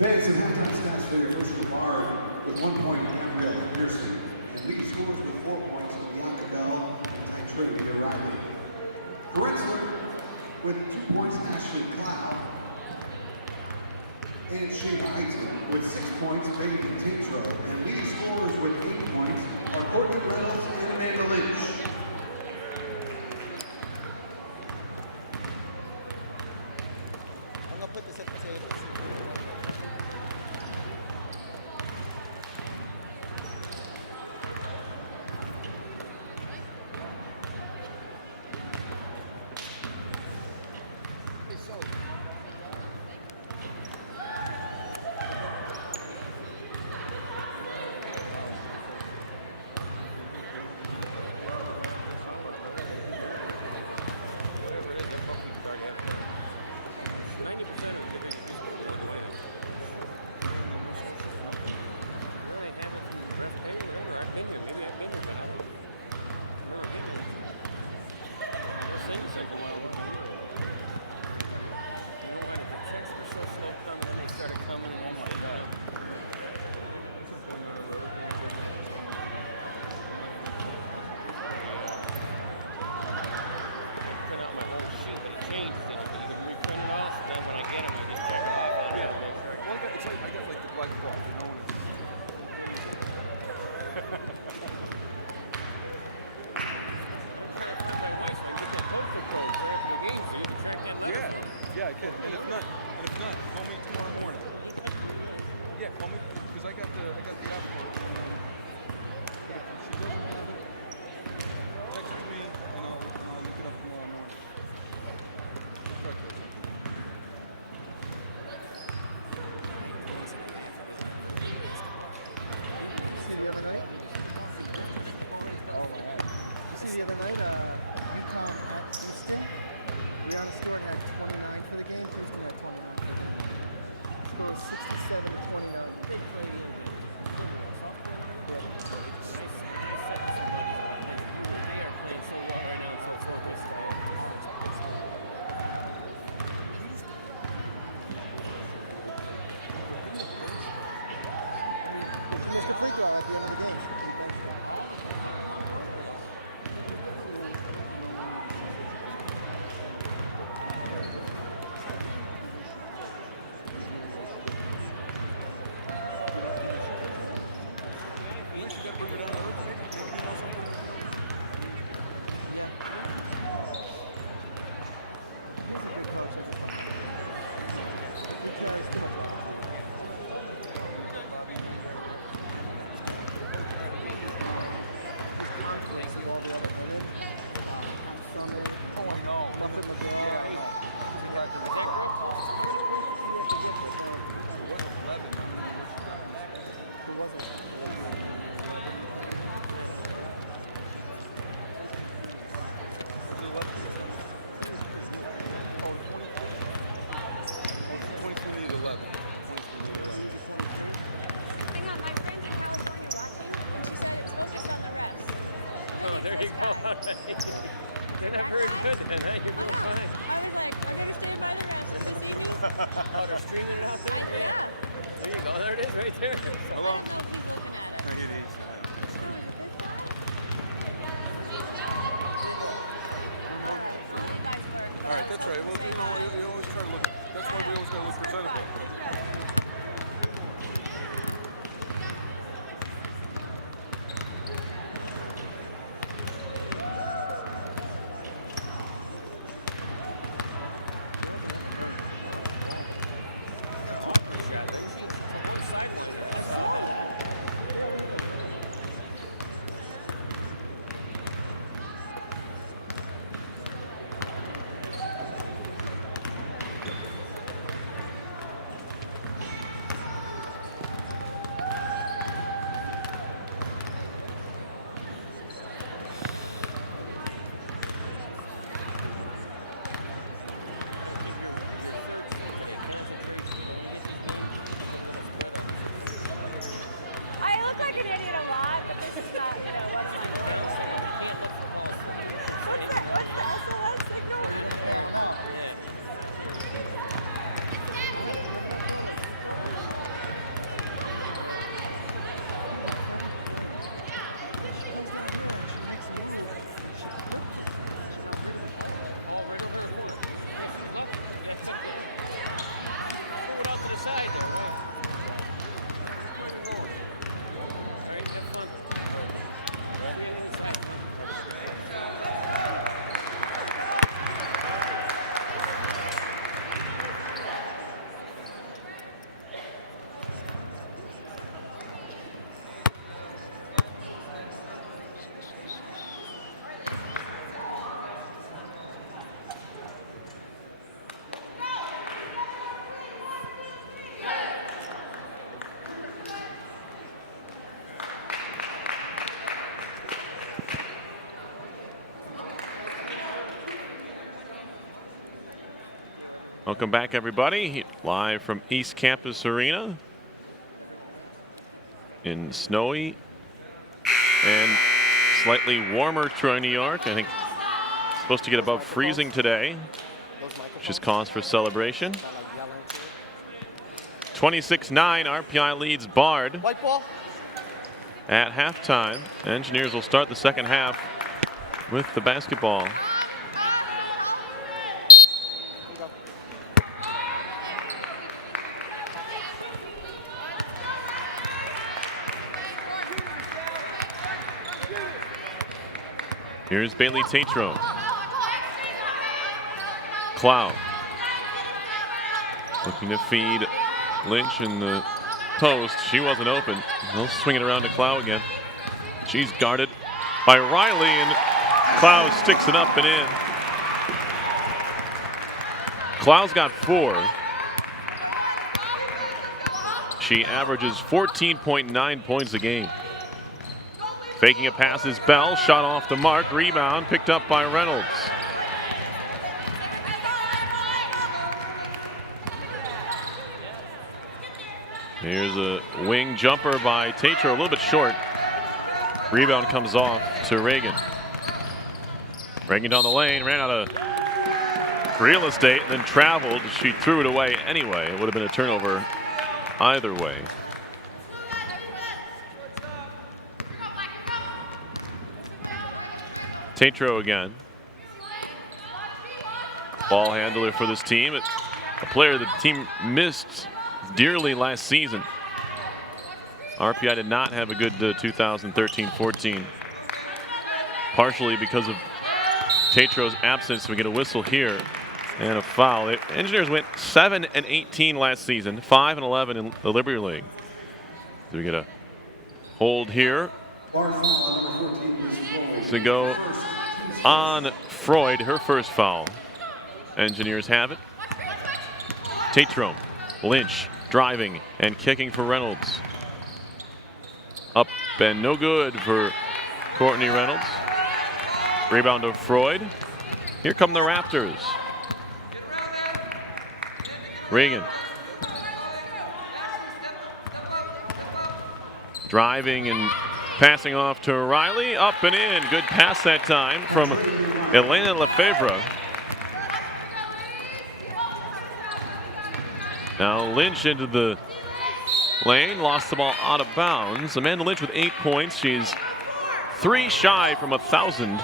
Fans and halftime stats for your first Bard with 1 point, Gabrielle Pearson. And lead scores with 4 points, Bianca Bell and Trinity O'Reilly. Grenzler with 2 points, Ashley Cloud. And Shayna Heitzman with 6 points, Megan Tatro. And leading scorers with 8 points are Courtney Reynolds and Amanda Lynch. I'm gonna put this at the table. Yeah, I can. And if not, call me tomorrow morning. Yeah, call me because I got the app for it. Text me and I'll look it up tomorrow morning. Perfect. You see the other night, Beyond the Store had 29 for the game. It was 67 29. He missed a free throw like the other game. Oh, there you go. You're not very good at that. You're doing fine. Oh, they're streaming it out there? There you go. There it is right there. Hello. All right, that's right. Well, you always try to look. That's why we always got to look presentable. Welcome back, everybody. Live from East Campus Arena in snowy and slightly warmer Troy, New York. I think it's supposed to get above freezing today, which is cause for celebration. 26-9, RPI leads Bard White ball. at halftime. Engineers will start the second half with the basketball. Here's Bailey Tatro. Clow looking to feed Lynch in the post. She wasn't open. They'll swing it around to Clow again. She's guarded by Riley, and Clow sticks it up and in. Clow's got 4. She averages 14.9 points a game. Faking a pass is Bell. Shot off the mark. Rebound picked up by Reynolds. Here's a wing jumper by Tatro, a little bit short. Rebound comes off to Reagan. Reagan down the lane, ran out of real estate, and then traveled. She threw it away anyway. It would have been a turnover either way. Tatro again. Ball handler for this team. A player the team missed dearly last season. RPI did not have a good 2013-14. Partially because of Tatro's absence. We get a whistle here and a foul. The Engineers went 7-18 last season, 5-11 in the Liberty League. So we get a hold here to go on Freud, her first foul. Engineers have it. Tatro, Lynch driving and kicking for Reynolds. Up and no good for Courtney Reynolds. Rebound of Freud. Here come the Raptors. Reagan. Driving and passing off to Riley. Up and in. Good pass that time from Elena Lefebvre. Now Lynch into the lane, lost the ball out of bounds. Amanda Lynch with 8 points. She's 3 shy from 1,000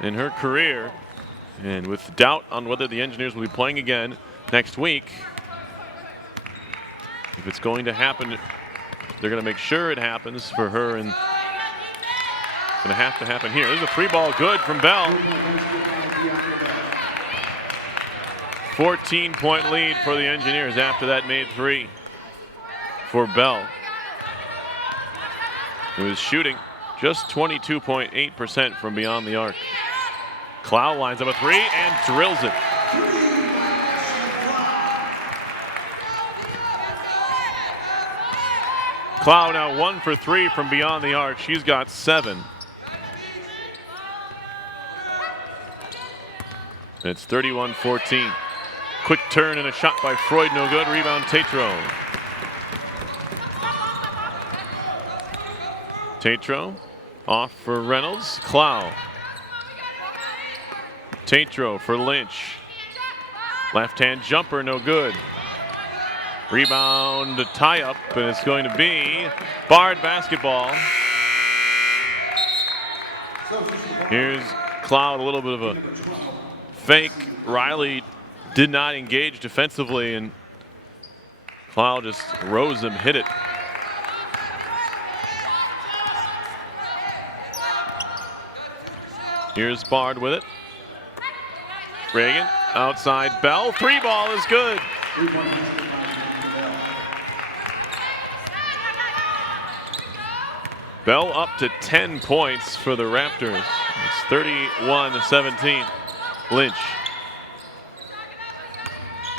in her career. And with doubt on whether the Engineers will be playing again next week, if it's going to happen, they're going to make sure it happens for her, and it's going to have to happen here. There's a 3-ball good from Bell. 14-point lead for the Engineers after that made 3 for Bell, who is shooting just 22.8% from beyond the arc. Clow lines up a 3 and drills it. Clow now 1 for 3 from beyond the arc. She's got 7. It's 31-14. Quick turn and a shot by Freud, no good. Rebound Tatro. Tatro off for Reynolds. Clow. Tatro for Lynch. Left-hand jumper, no good. Rebound to tie up, and it's going to be Bard basketball. Here's Cloud, a little bit of a fake. Riley did not engage defensively, and Cloud just rose him, hit it. Here's Bard with it. Reagan outside Bell. 3-ball is good. Bell up to 10 points for the Raptors. It's 31-17. Lynch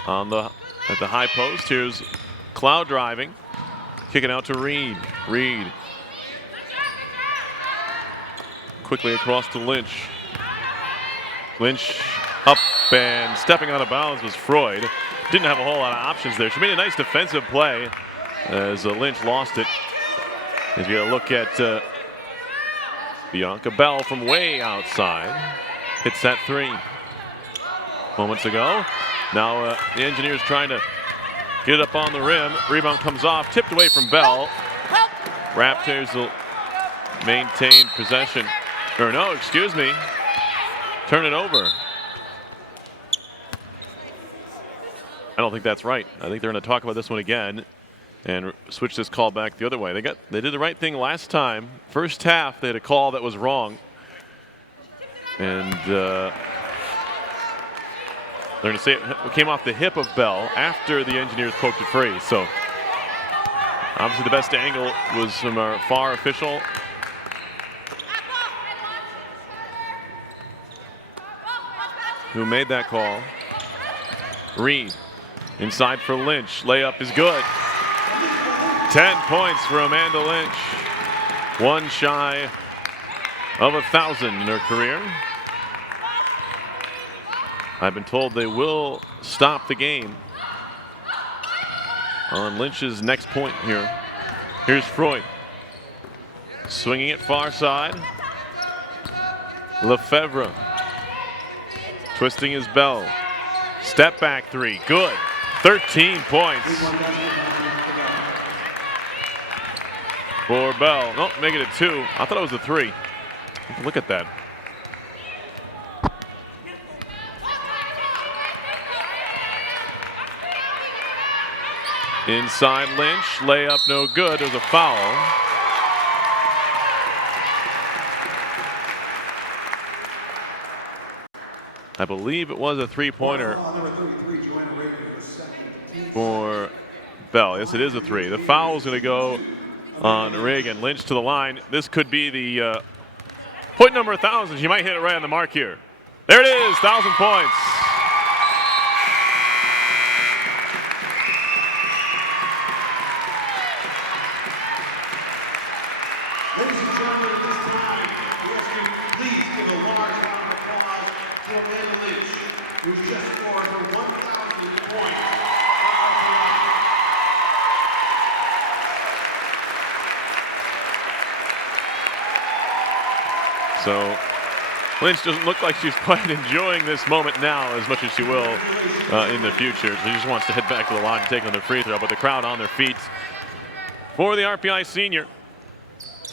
at the high post. Here's Cloud driving, kicking out to Reed. Reed quickly across to Lynch. Lynch Up and stepping out of bounds was Freud. Didn't have a whole lot of options there. She made a nice defensive play as Lynch lost it. As you look at Bianca Bell from way outside. Hits that three moments ago. Now the Engineers trying to get it up on the rim. Rebound comes off, tipped away from Bell. Raptors will maintain possession. Or no, excuse me. Turn it over. I don't think that's right. I think they're going to talk about this one again and switch this call back the other way. They did the right thing last time. First half, they had a call that was wrong. And they're going to say it came off the hip of Bell after the Engineers poked it free. So obviously the best angle was from our far official. Who made that call? Reed. Inside for Lynch. Layup is good. 10 points for Amanda Lynch. One shy of 1,000 in her career. I've been told they will stop the game on Lynch's next point here. Here's Freud. Swinging it far side. Lefebvre. Twisting his Bell. Step back three. Good. 13 points for Bell. No, make it a 2. I thought it was a 3. Look at that. Inside Lynch. Layup no good. There's a foul. I believe it was a three-pointer for Bell. Yes, it is a 3. The foul is going to go on Reagan. Lynch to the line. This could be the point number 1,000. She might hit it right on the mark here. There it is, 1,000 points. Ladies and gentlemen, at this time, we ask you please give a large round of applause to Amanda Lynch, who just scored her 1,000th point. So Lynch doesn't look like she's quite enjoying this moment now as much as she will in the future. She just wants to head back to the line and take another free throw, but the crowd on their feet for the RPI senior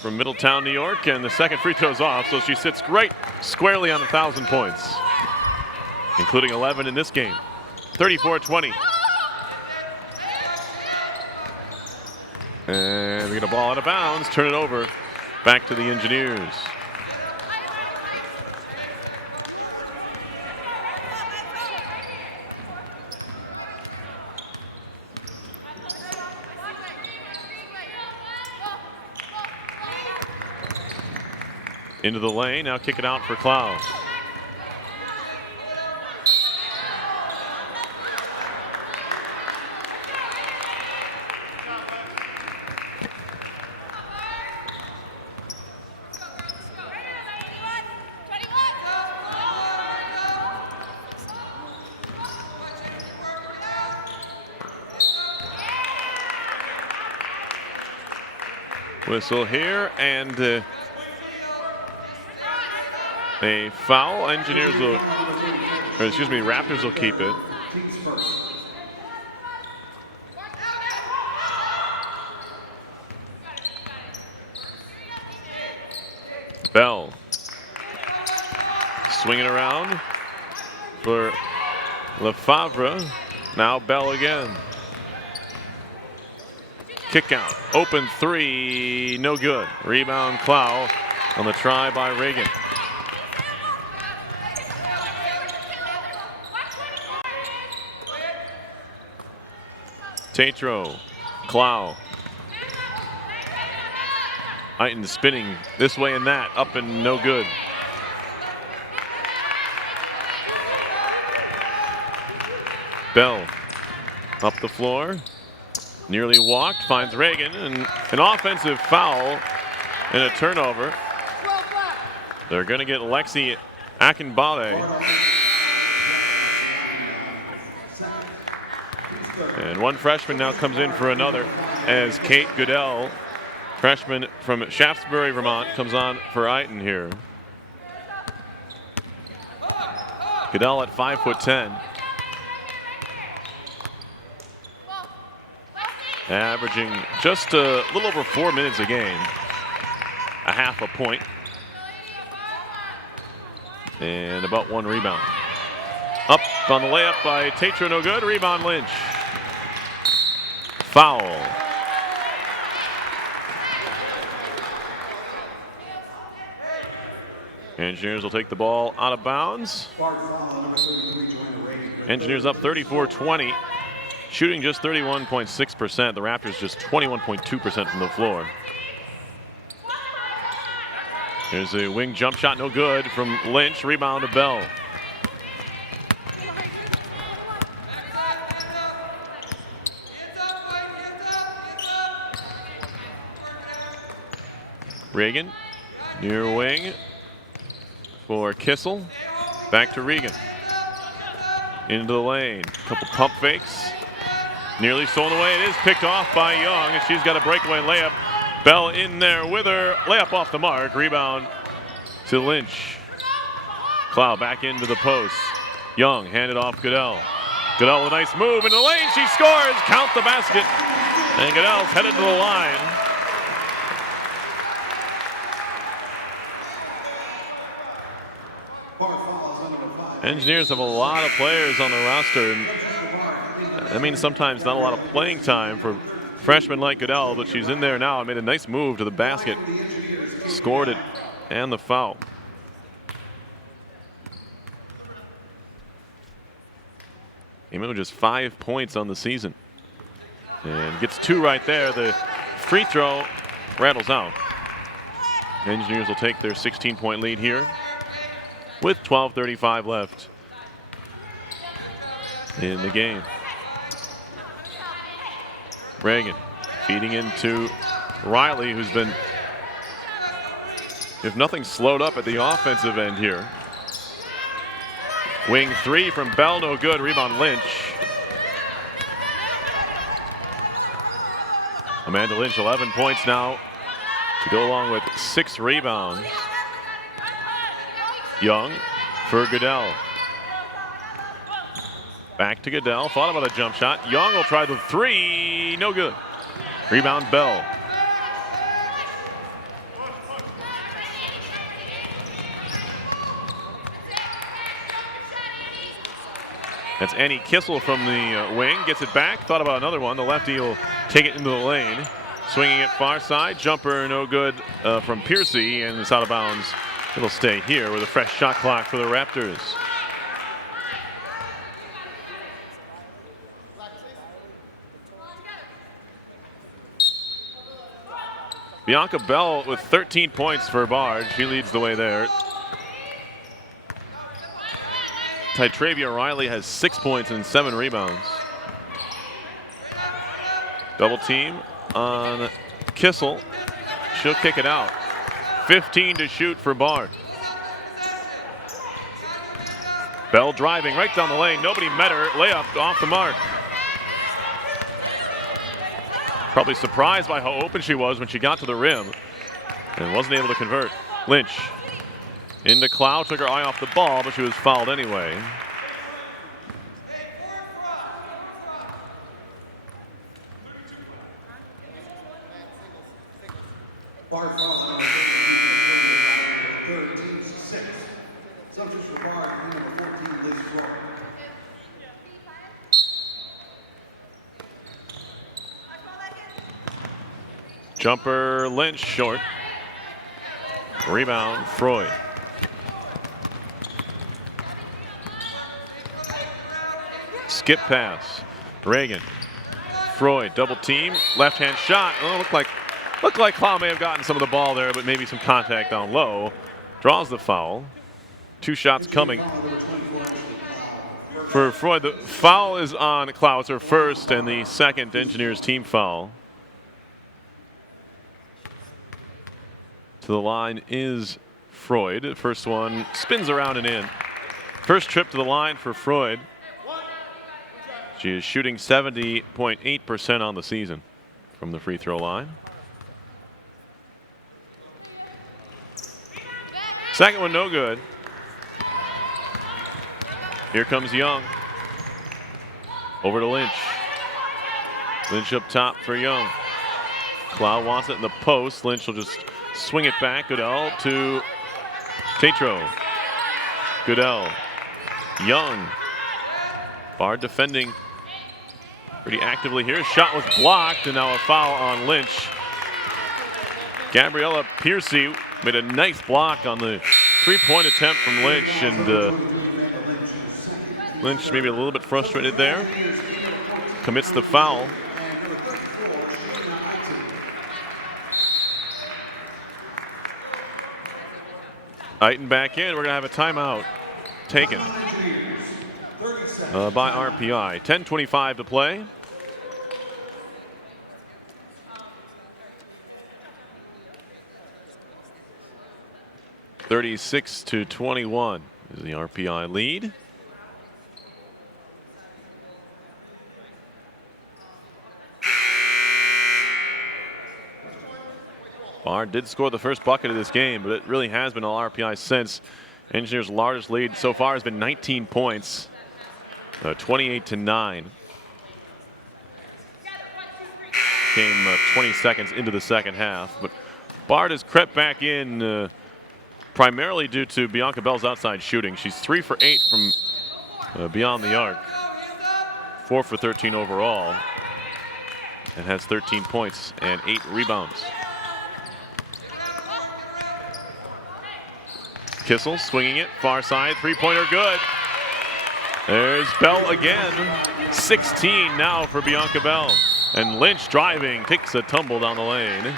from Middletown, New York, and the second free throw's off, so she sits right squarely on 1,000 points, including 11 in this game. 34-20. And we get a ball out of bounds, turn it over back to the Engineers. Into the lane, now kick it out for Clow. Whistle here, and a foul. Engineers will, or excuse me, Raptors will keep it. Bell. Swinging around for Lefebvre. Now Bell again. Kick out. Open three. No good. Rebound Clow on the try by Reagan. Tatro. Clow. Eiton spinning this way and that. Up and no good. Bell. Up the floor. Nearly walked, finds Reagan, and an offensive foul and a turnover. They're going to get Lexi Akinbale And one freshman now comes in for another as Kate Goodell, freshman from Shaftesbury, Vermont, comes on for Eiten here. Goodell at 5'10", averaging just a little over 4 minutes a game, a half a point, and about 1 rebound. Up on the layup by Tatro, no good. Rebound Lynch. Foul. Engineers will take the ball out of bounds. Engineers up 34-20, shooting just 31.6%. The Raptors just 21.2% from the floor. Here's a wing jump shot, no good from Lynch. Rebound to Bell. Reagan, near wing for Kissel. Back to Regan. Into the lane. Couple pump fakes. Nearly stolen away. It is picked off by Young, and she's got a breakaway layup. Bell in there with her. Layup off the mark. Rebound to Lynch. Cloud back into the post. Young handed off Goodell. Goodell with a nice move in the lane. She scores. Count the basket. And Goodell's headed to the line. Engineers have a lot of players on the roster, and that means sometimes not a lot of playing time for freshmen like Goodell, but she's in there now and made a nice move to the basket, scored it, and the foul. Came in with just 5 points on the season, and gets 2 right there. The free throw rattles out. Engineers will take their 16-point lead here with 12:35 left in the game. Reagan feeding into Riley, who's been, if nothing, slowed up at the offensive end here. Wing 3 from Bell, no good. Rebound Lynch. Amanda Lynch, 11 points now to go along with 6 rebounds. Young for Goodell. Back to Goodell. Thought about a jump shot. Young will try the 3. No good. Rebound Bell. That's Annie Kissel from the wing. Gets it back. Thought about another one. The lefty will take it into the lane. Swinging it far side. Jumper no good from Piercy, and it's out of bounds. It'll stay here with a fresh shot clock for the Raptors. Bianca Bell with 13 points for Bard. She leads the way there. Tytravia Riley has 6 points and 7 rebounds. Double team on Kissel. She'll kick it out. 15 to shoot for Bard. Bell driving right down the lane. Nobody met her. Layup off the mark. Probably surprised by how open she was when she got to the rim and wasn't able to convert. Lynch into Cloud. Took her eye off the ball, but she was fouled anyway. Bard foul number 13-6. Substitutes for Bard, number 14, Liz Rowe. Jumper Lynch short. Rebound Freud. Skip pass. Reagan. Freud double team. Left hand shot. Oh, looked like Cloud may have gotten some of the ball there, but maybe some contact down low. Draws the foul. 2 shots coming for Freud. The foul is on Cloud. It's her first and the second Engineers team foul. To the line is Freud. First one spins around and in. First trip to the line for Freud. She is shooting 70.8% on the season from the free throw line. Second one, no good. Here comes Young. Over to Lynch. Lynch up top for Young. Cloud wants it in the post. Lynch will just swing it back. Goodell to Tatro. Goodell. Young. Bard defending pretty actively here. Shot was blocked, and now a foul on Lynch. Gabriella Piercy made a nice block on the three-point attempt from Lynch, and Lynch maybe a little bit frustrated there. Commits the foul. Eiton back in. We're going to have a timeout taken by RPI. 10:25 to play. (36-21) is the RPI lead. Bard did score the first bucket of this game, but it really has been all RPI since. Engineers' largest lead so far has been 19 points, 28-9. Came 20 seconds into the second half, but Bard has crept back in primarily due to Bianca Bell's outside shooting. She's 3 for 8 from beyond the arc, 4 for 13 overall, and has 13 points and 8 rebounds. Kissel swinging it, far side, three-pointer good. There's Bell again, 16 now for Bianca Bell. And Lynch driving, takes a tumble down the lane.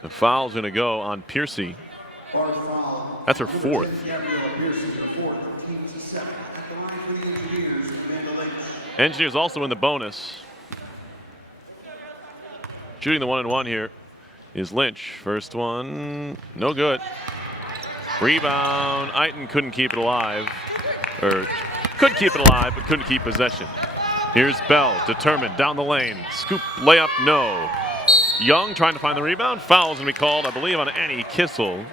The foul's gonna go on Piercy. That's her fourth. Engineers also in the bonus. Shooting the 1-and-1 here is Lynch. First one, no good. Rebound, Eiton couldn't keep it alive. Or could keep it alive, but couldn't keep possession. Here's Bell, determined, down the lane. Scoop, layup, no. Young trying to find the rebound. Foul's gonna be called, I believe, on Annie Kissel.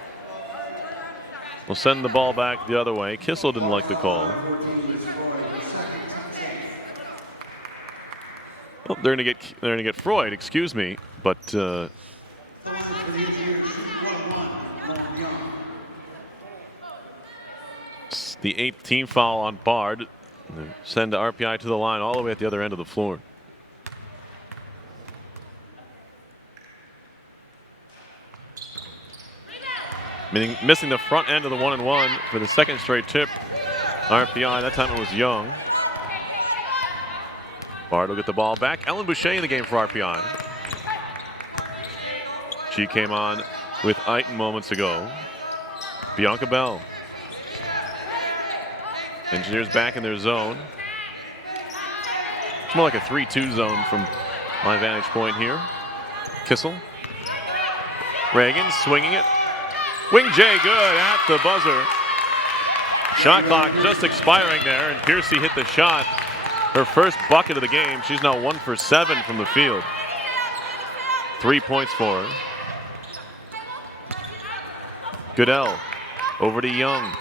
We'll send the ball back the other way. Kissel didn't like the call. Oh, they're gonna get Freud, excuse me, but the 8th team foul on Bard. Send RPI to the line all the way at the other end of the floor. Meaning missing the front end of the 1-and-1 for the second straight tip. RPI, that time it was Young. Bard will get the ball back. Ellen Boucher in the game for RPI. She came on with Eiton moments ago. Bianca Bell. Engineers back in their zone. It's more like a 3-2 zone from my vantage point here. Kissel. Reagan swinging it. Wing J good at the buzzer. Shot clock just expiring there, and Piercy hit the shot. Her first bucket of the game. She's now 1 for 7 from the field. 3 points for her. Goodell over to Young.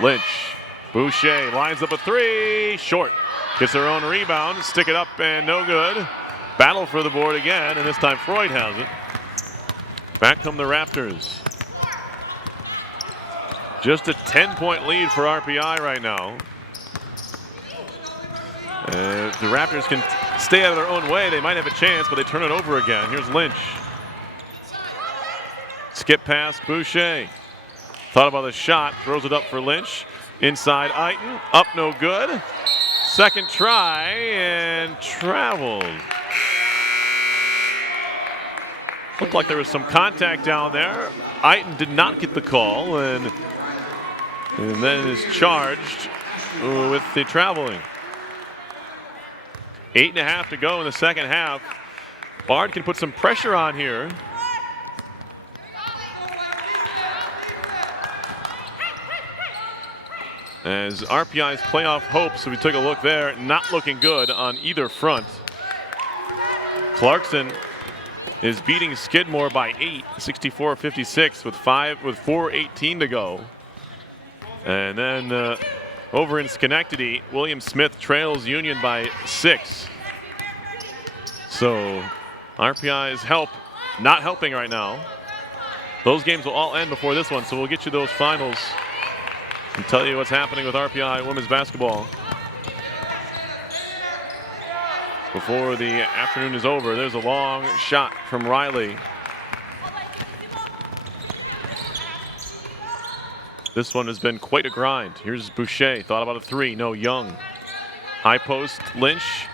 Lynch. Boucher lines up a 3. Short. Gets her own rebound. Stick it up and no good. Battle for the board again, and this time Freud has it. Back come the Raptors. Just a 10-point lead for RPI right now. If the Raptors can stay out of their own way, they might have a chance, but they turn it over again. Here's Lynch. Skip pass, Boucher. Thought about the shot, throws it up for Lynch. Inside Eiton, up no good. Second try, and traveled. Looked like there was some contact down there. Eiton did not get the call, and then is charged with the traveling. 8.5 to go in the second half. Bard can put some pressure on here. As RPI's playoff hopes, we took a look there, not looking good on either front. Clarkson is beating Skidmore by 8, 64-56 with 4:18 to go. And then over in Schenectady, William Smith trails Union by 6. So RPI's help not helping right now. Those games will all end before this one, so we'll get you those finals and tell you what's happening with RPI women's basketball. Before the afternoon is over, there's a long shot from Riley. This one has been quite a grind. Here's Boucher, thought about a 3, no, Young. High post, Lynch,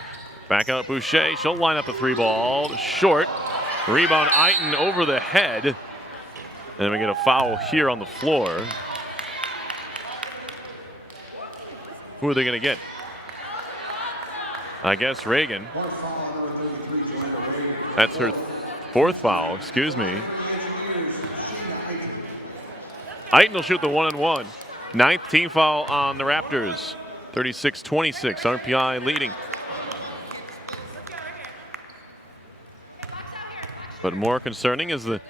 back out Boucher, she'll line up a 3 ball, short. Rebound, Eiton over the head. And we get a foul here on the floor. Who are they going to get? I guess Reagan. That's her 4th foul, excuse me. Eiton will shoot the 1-and-1. 9th team foul on the Raptors. 36-26, RPI leading. But more concerning is the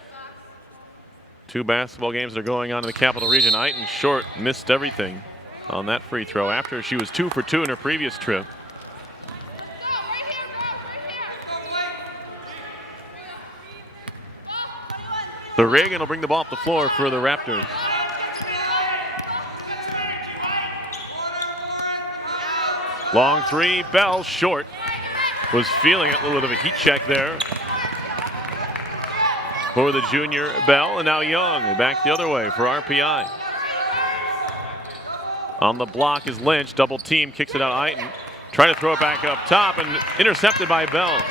2 basketball games that are going on in the Capital Region. Eiton short, missed everything on that free throw after she was 2 for 2 in her previous trip. The Reagan will bring the ball up the floor for the Raptors. Long 3, Bell short. Was feeling a little bit of a heat check there for the junior Bell, and now Young back the other way for RPI. On the block is Lynch, double team, kicks it out Eiton. Trying to throw it back up top and intercepted by Bell.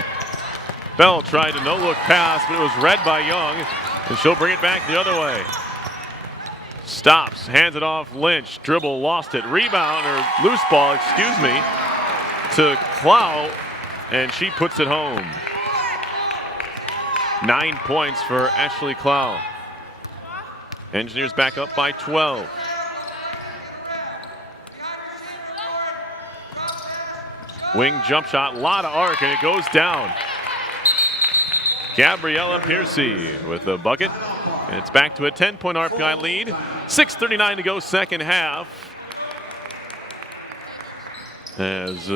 Bell tried a no-look pass, but it was read by Young, and she'll bring it back the other way. Stops, hands it off Lynch, dribble, lost it, rebound, or loose ball, excuse me, to Clow, and she puts it home. 9 points for Ashley Clow. Engineers back up by 12. Wing jump shot, a lot of arc, and it goes down. Gabriella Piercy with the bucket. And it's back to a 10-point RPI lead. 6:39 to go, second half. As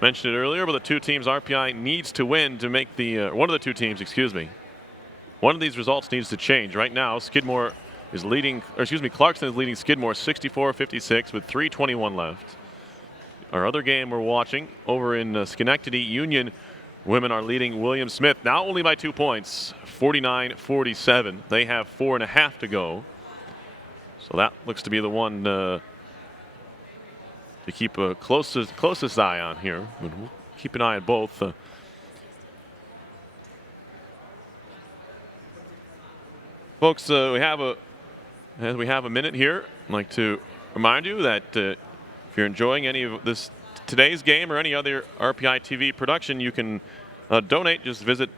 mentioned it earlier, but the 2 teams RPI needs to win to make the, one of the 2 teams, excuse me. One of these results needs to change. Right now, Skidmore is leading, or excuse me, Clarkson is leading Skidmore 64-56 with 3:21 left. Our other game we're watching over in Schenectady, Union women are leading William Smith, now only by 2 points, 49-47. They have 4.5 to go. So that looks to be the one to keep a closest eye on here. But we'll keep an eye on both. Folks, we have a minute here. I'd like to remind you that if you're enjoying any of today's game or any other RPI TV production, you can donate. Just visit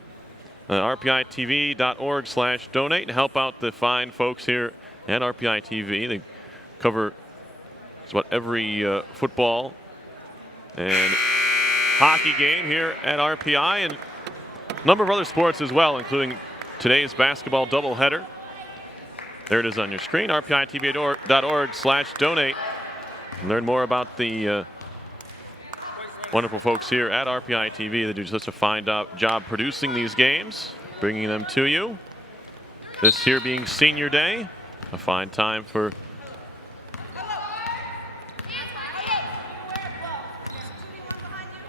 rpitv.org/donate and help out the fine folks here at RPI TV. They cover every football and hockey game here at RPI, and a number of other sports as well, including today's basketball doubleheader. There it is on your screen, rpitv.org/donate. Learn more about the wonderful folks here at RPI TV. They do such a fine job producing these games, bringing them to you. This here being senior day, a fine time for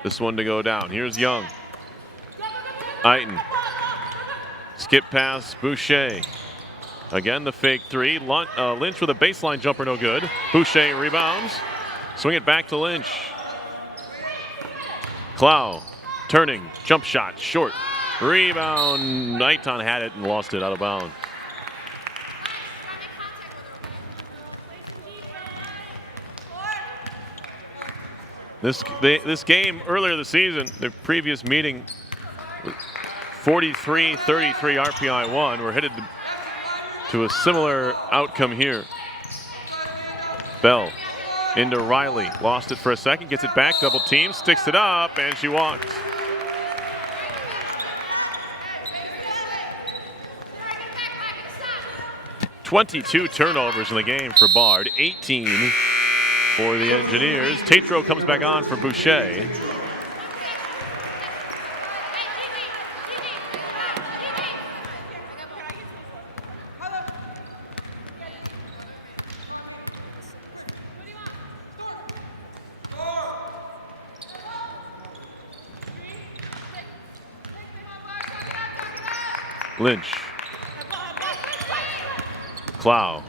this one to go down. Here's Young. Eiton. Skip pass, Boucher. Again, the fake 3. Lynch with a baseline jumper, no good. Boucher rebounds. Swing it back to Lynch. Clow turning, jump shot, short. Rebound. Eiton had it and lost it out of bounds. This game earlier this season, the previous meeting 43-33 RPI 1. We're headed to a similar outcome here. Bell into Riley. Lost it for a second, gets it back, double team, sticks it up, and she walks. "22 turnovers in the game for Bard, 18 for the Engineers. Tatro comes back on for Boucher. Lynch. Clow.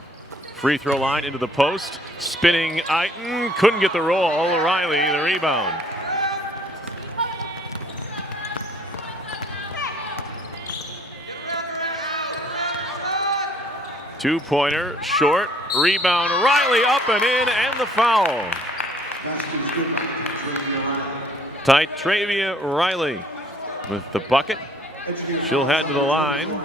Free throw line into the post. Spinning Aiton. Couldn't get the roll. Riley, the rebound. Two-pointer, short. Rebound. Riley up and in, and the foul. Titravia Riley with the bucket. She'll head to the line.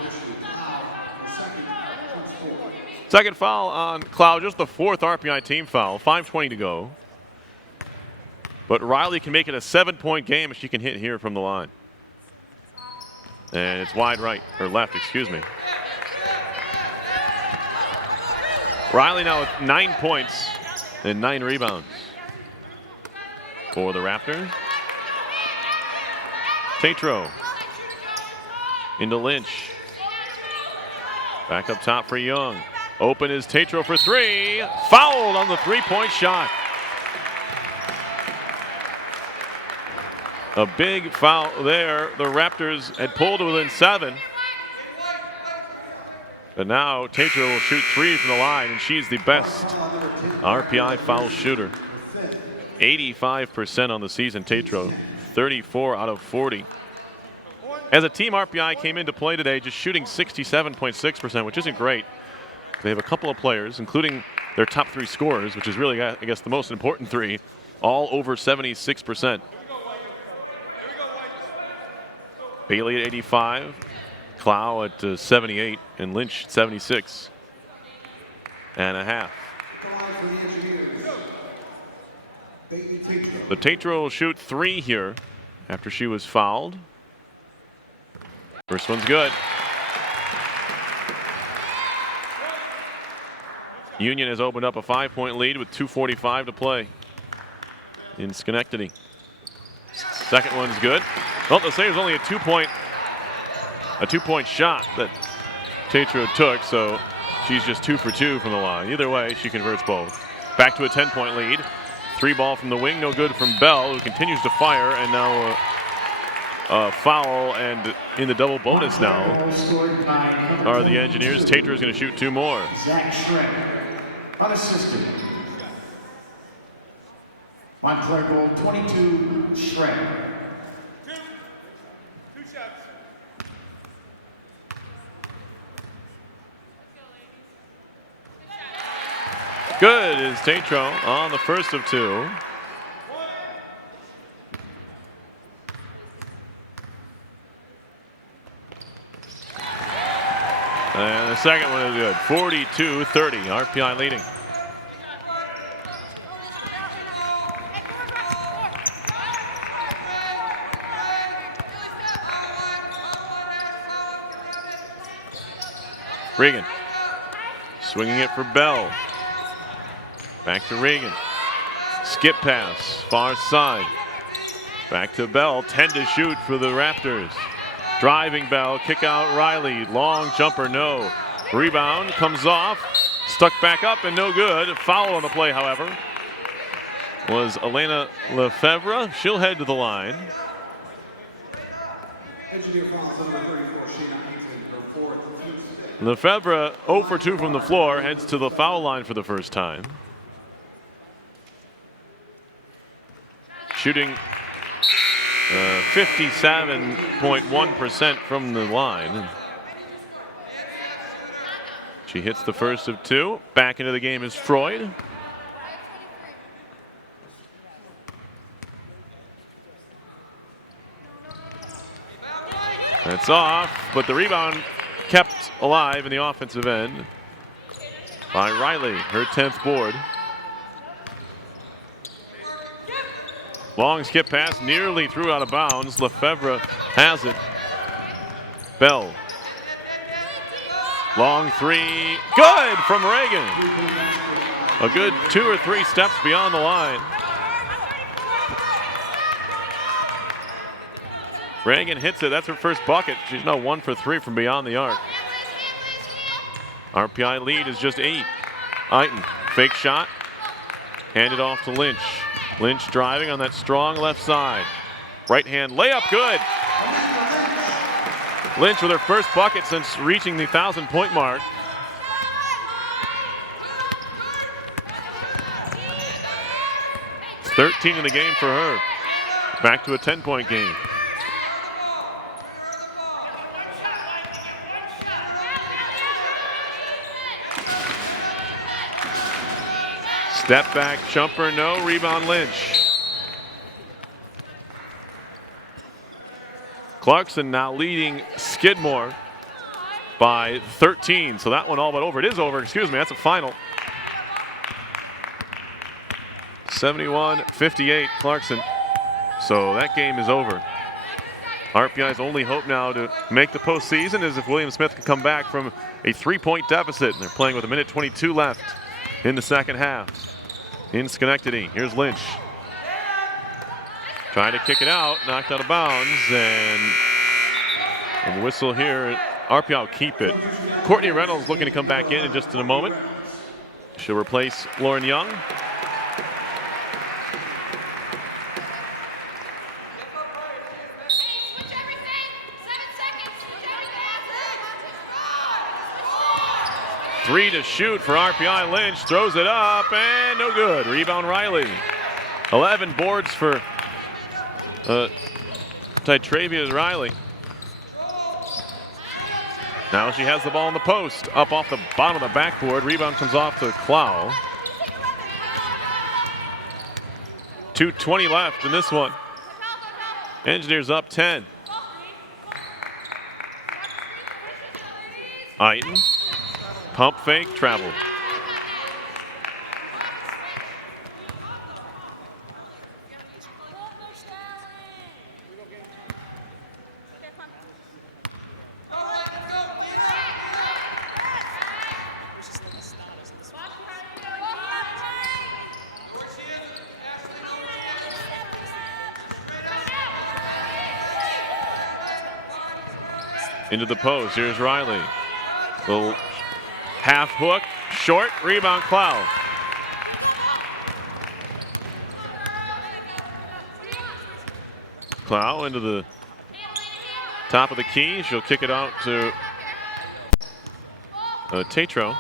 Second foul on Cloud, just the fourth RPI team foul. 5:20 to go. But Riley can make it a 7-point game if she can hit here from the line. And it's wide right, or left, excuse me. Riley now with 9 points and 9 rebounds for the Raptors. Tatro into Lynch. Back up top for Young. Open is Tatro for three. Fouled on the three-point shot. A big foul there. The Raptors had pulled to within 7. But now Tatro will shoot 3 from the line, and she's the best RPI foul shooter. 85% on the season, Tatro. 34 out of 40. As a team, RPI came into play today just shooting 67.6%, which isn't great. They have a couple of players, including their top 3 scorers, which is really, I guess, the most important 3, all over 76%. Bailey at 85, Clow at 78, and Lynch at 76 and a half. The Tatro will shoot 3 here after she was fouled. First one's good. Union has opened up a 5-point lead with 2:45 to play in Schenectady. Second one's good. Well, they'll say it was only a two-point shot that Tatro took, so she's just 2 for 2 from the line. Either way, she converts both. Back to a 10-point lead. 3 ball from the wing, no good from Bell, who continues to fire, and now a foul, and in the double bonus now are the Engineers. Tatro is going to shoot 2 more. Zach Schreck, unassisted. Montclair goal 22, Schreck. Good is Tatro on the first of 2. And the second one is good. 42-30, RPI leading. Regan swinging it for Bell. Back to Regan. Skip pass, far side. Back to Bell, 10 to shoot for the Raptors. Driving Bell, kick out Riley. Long jumper, no. Rebound comes off, stuck back up and no good. Foul on the play, however, was Elena Lefebvre. She'll head to the line. Lefebvre 0 for 2 from the floor, heads to the foul line for the first time. Shooting 57.1% from the line. She hits the first of 2. Back into the game is Freud. That's off, but the rebound kept alive in the offensive end by Riley, her 10th board. Long skip pass, nearly threw out of bounds. Lefebvre has it. Bell. Long three, good from Reagan. A good 2 or 3 steps beyond the line. Reagan hits it, that's her first bucket. She's now 1 for 3 from beyond the arc. RPI lead is just 8. Eiton, fake shot, handed off to Lynch. Lynch driving on that strong left side. Right hand layup, good. Lynch with her first bucket since reaching the 1,000-point mark. It's 13 in the game for her. Back to a 10-point game. Step back jumper, no. Rebound Lynch. Clarkson now leading Skidmore by 13. So that one all but over. It is over, excuse me. That's a final. 71-58 Clarkson. So that game is over. RPI's only hope now to make the postseason is if William Smith can come back from a 3-point deficit. And they're playing with 1:22 left in the second half. In Schenectady, here's Lynch. Trying to kick it out, knocked out of bounds, and a whistle here. RPI will keep it. Courtney Reynolds looking to come back in just in a moment. She'll replace Lauren Young. Three to shoot for RPI. Lynch throws it up and no good. Rebound Riley. 11 boards for Titravia Riley. Now she has the ball in the post. Up off the bottom of the backboard. Rebound comes off to Clow. 2:20 left in this one. Engineers up 10. Eiton. Pump fake, travel. Into the post, here's Riley. Little half hook, short, rebound Clow. Clow into the top of the key. She'll kick it out to Tatro.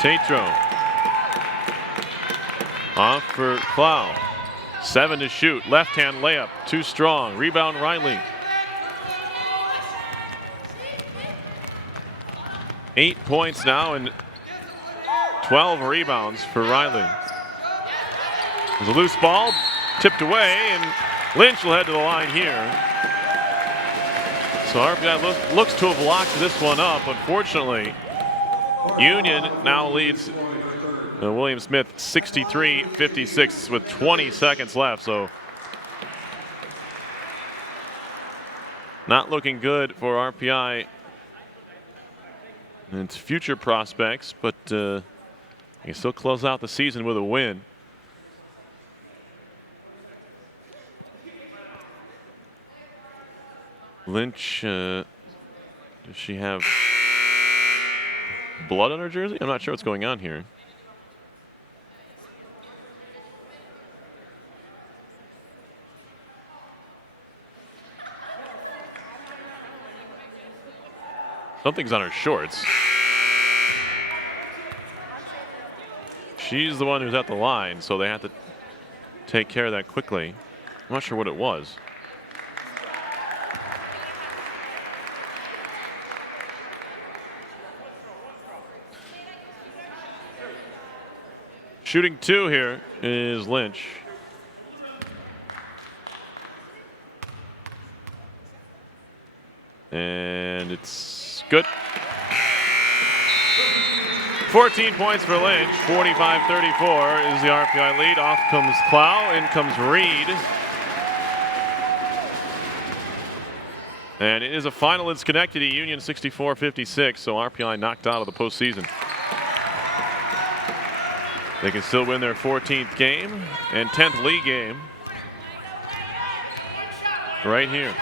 Tatro. Off for Clow. 7 to shoot. Left hand layup. Too strong. Rebound Riley. 8 points now and 12 rebounds for Riley. There's a loose ball, tipped away, and Lynch will head to the line here. So RPI looks to have locked this one up. Unfortunately, Union now leads William Smith 63-56 with 20 seconds left. So not looking good for RPI. And its future prospects, but you can still close out the season with a win. Lynch, does she have blood on her jersey? I'm not sure what's going on here. Something's on her shorts. She's the one who's at the line, so they have to take care of that quickly. I'm not sure what it was. Shooting 2 here is Lynch. And it's good. 14 points for Lynch. 45-34 is the RPI lead. Off comes Clow. In comes Reed. And it is a final in Schenectady, Union 64-56, so RPI knocked out of the postseason. They can still win their 14th game and 10th league game right here.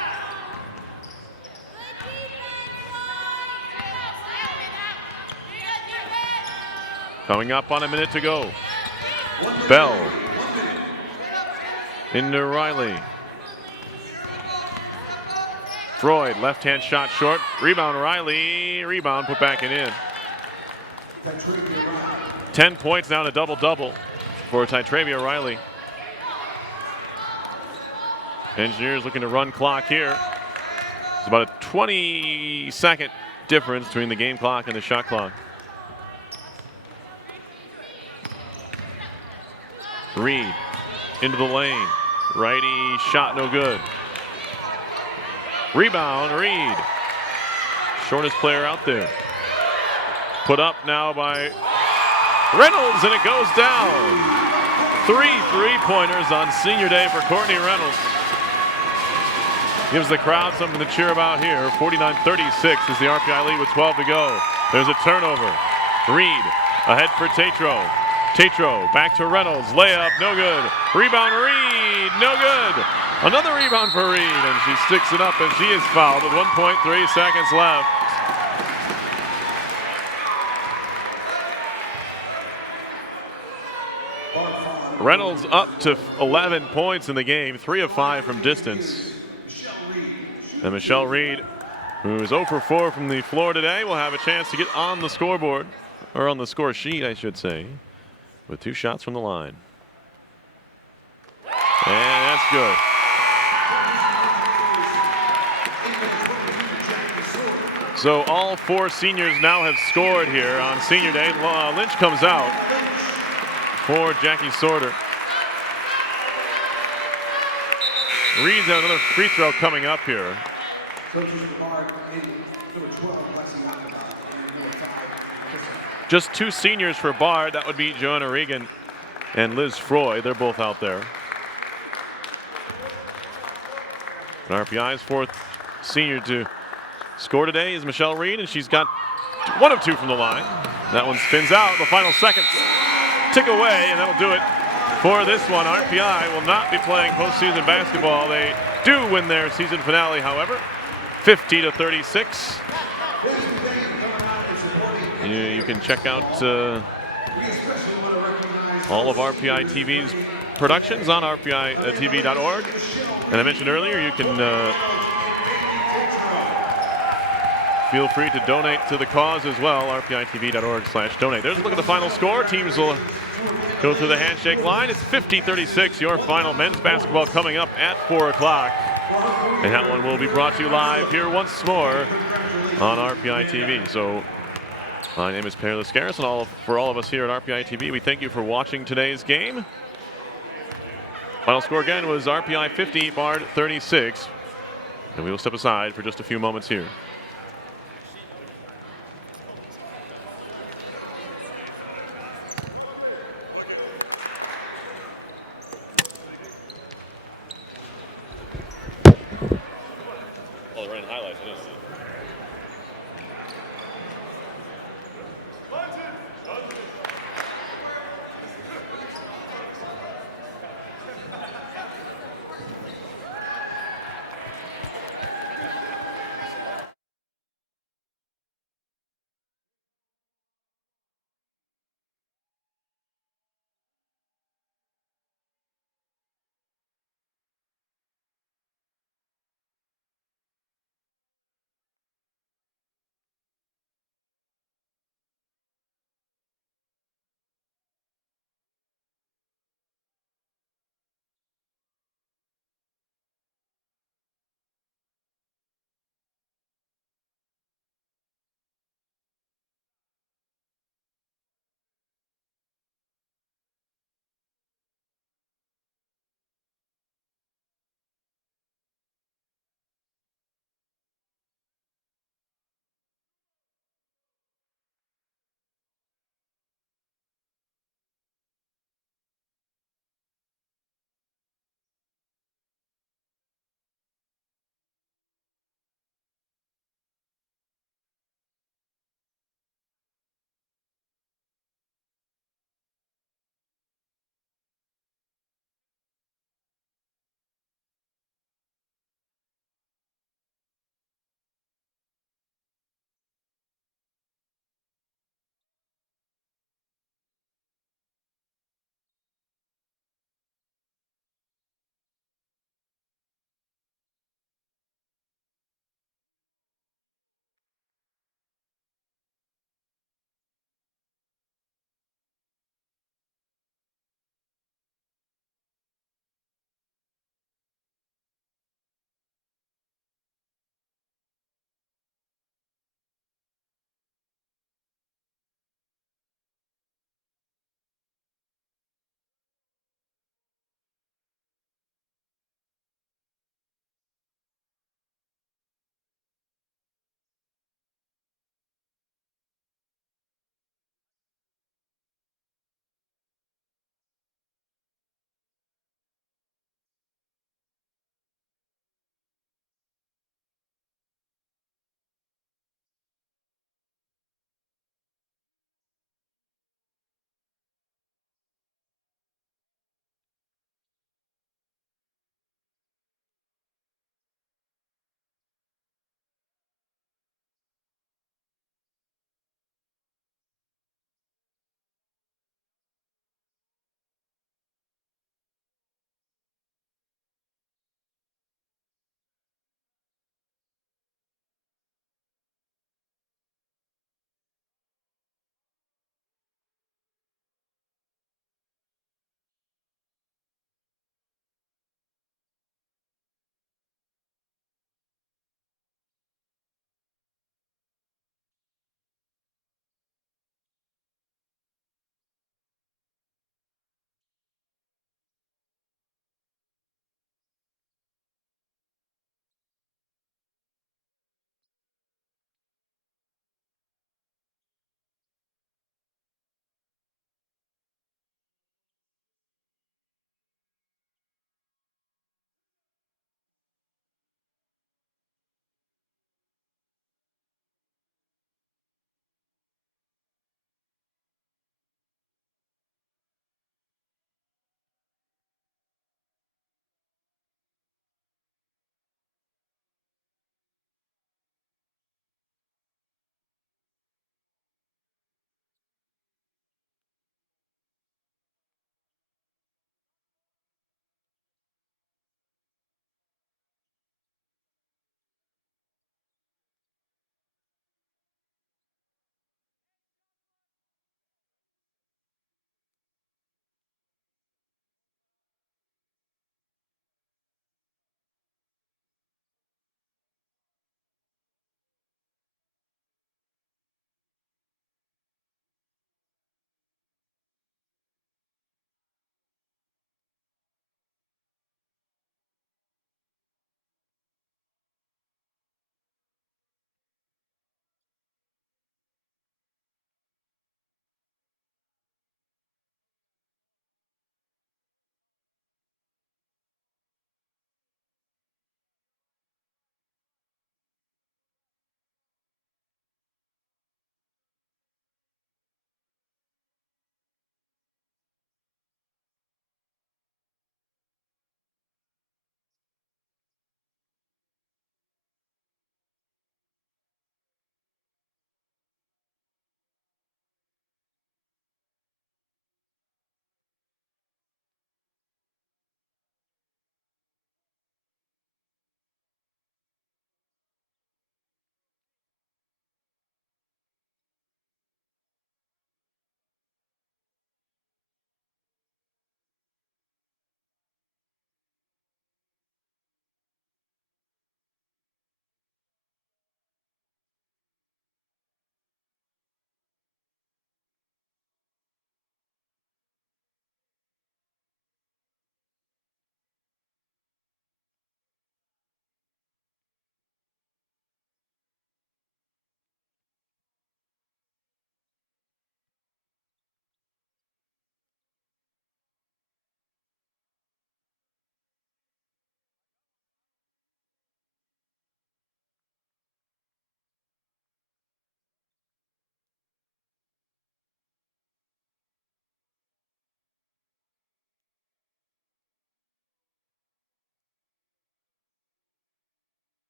Coming up on a minute to go. Bell into Riley. Freud, left-hand shot short. Rebound Riley. Rebound put back and in. 10 points now, to double-double for Tytravia Riley. Engineers looking to run clock here. It's about a 20-second difference between the game clock and the shot clock. Reed into the lane. Righty shot no good. Rebound, Reed. Shortest player out there. Put up now by Reynolds, and it goes down. 3 3-pointers on senior day for Courtney Reynolds. Gives the crowd something to cheer about here. 49-36 is the RPI lead with 12 to go. There's a turnover. Reed ahead for Tatro. Tatro back to Reynolds. Layup, no good. Rebound, Reed, no good. Another rebound for Reed, and she sticks it up, and she is fouled with 1.3 seconds left. Reynolds up to 11 points in the game, 3 of 5 from distance. And Michelle Reed, who is 0 for 4 from the floor today, will have a chance to get on the scoreboard, or on the score sheet, I should say, with 2 shots from the line. And that's good. So all 4 seniors now have scored here on senior day. Lynch comes out for Jackie Sorter. Reed's got another free throw coming up here. Just 2 seniors for Bard. That would be Joanna Regan and Liz Freud. They're both out there. And RPI's 4th senior to score today is Michelle Reed, and she's got 1 of 2 from the line. That one spins out. The final seconds tick away, and that'll do it for this one. RPI will not be playing postseason basketball. They do win their season finale, however, 50-36. You can check out all of RPI TV's productions on rpitv.org. And I mentioned earlier, you can feel free to donate to the cause as well, rpitv.org/donate. There's a look at the final score. Teams will go through the handshake line. It's 50-36, your final men's basketball coming up at 4 o'clock. And that one will be brought to you live here once more on RPI TV. So my name is Perry Lascaris, and for all of us here at RPI TV, we thank you for watching today's game. Final score again was RPI 50, Bard 36. And we will step aside for just a few moments here. Oh, they're running highlights. I didn't see it.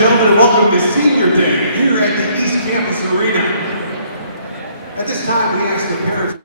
gentlemen, welcome to Senior Day here at the East Campus Arena. At this time, we ask the parents.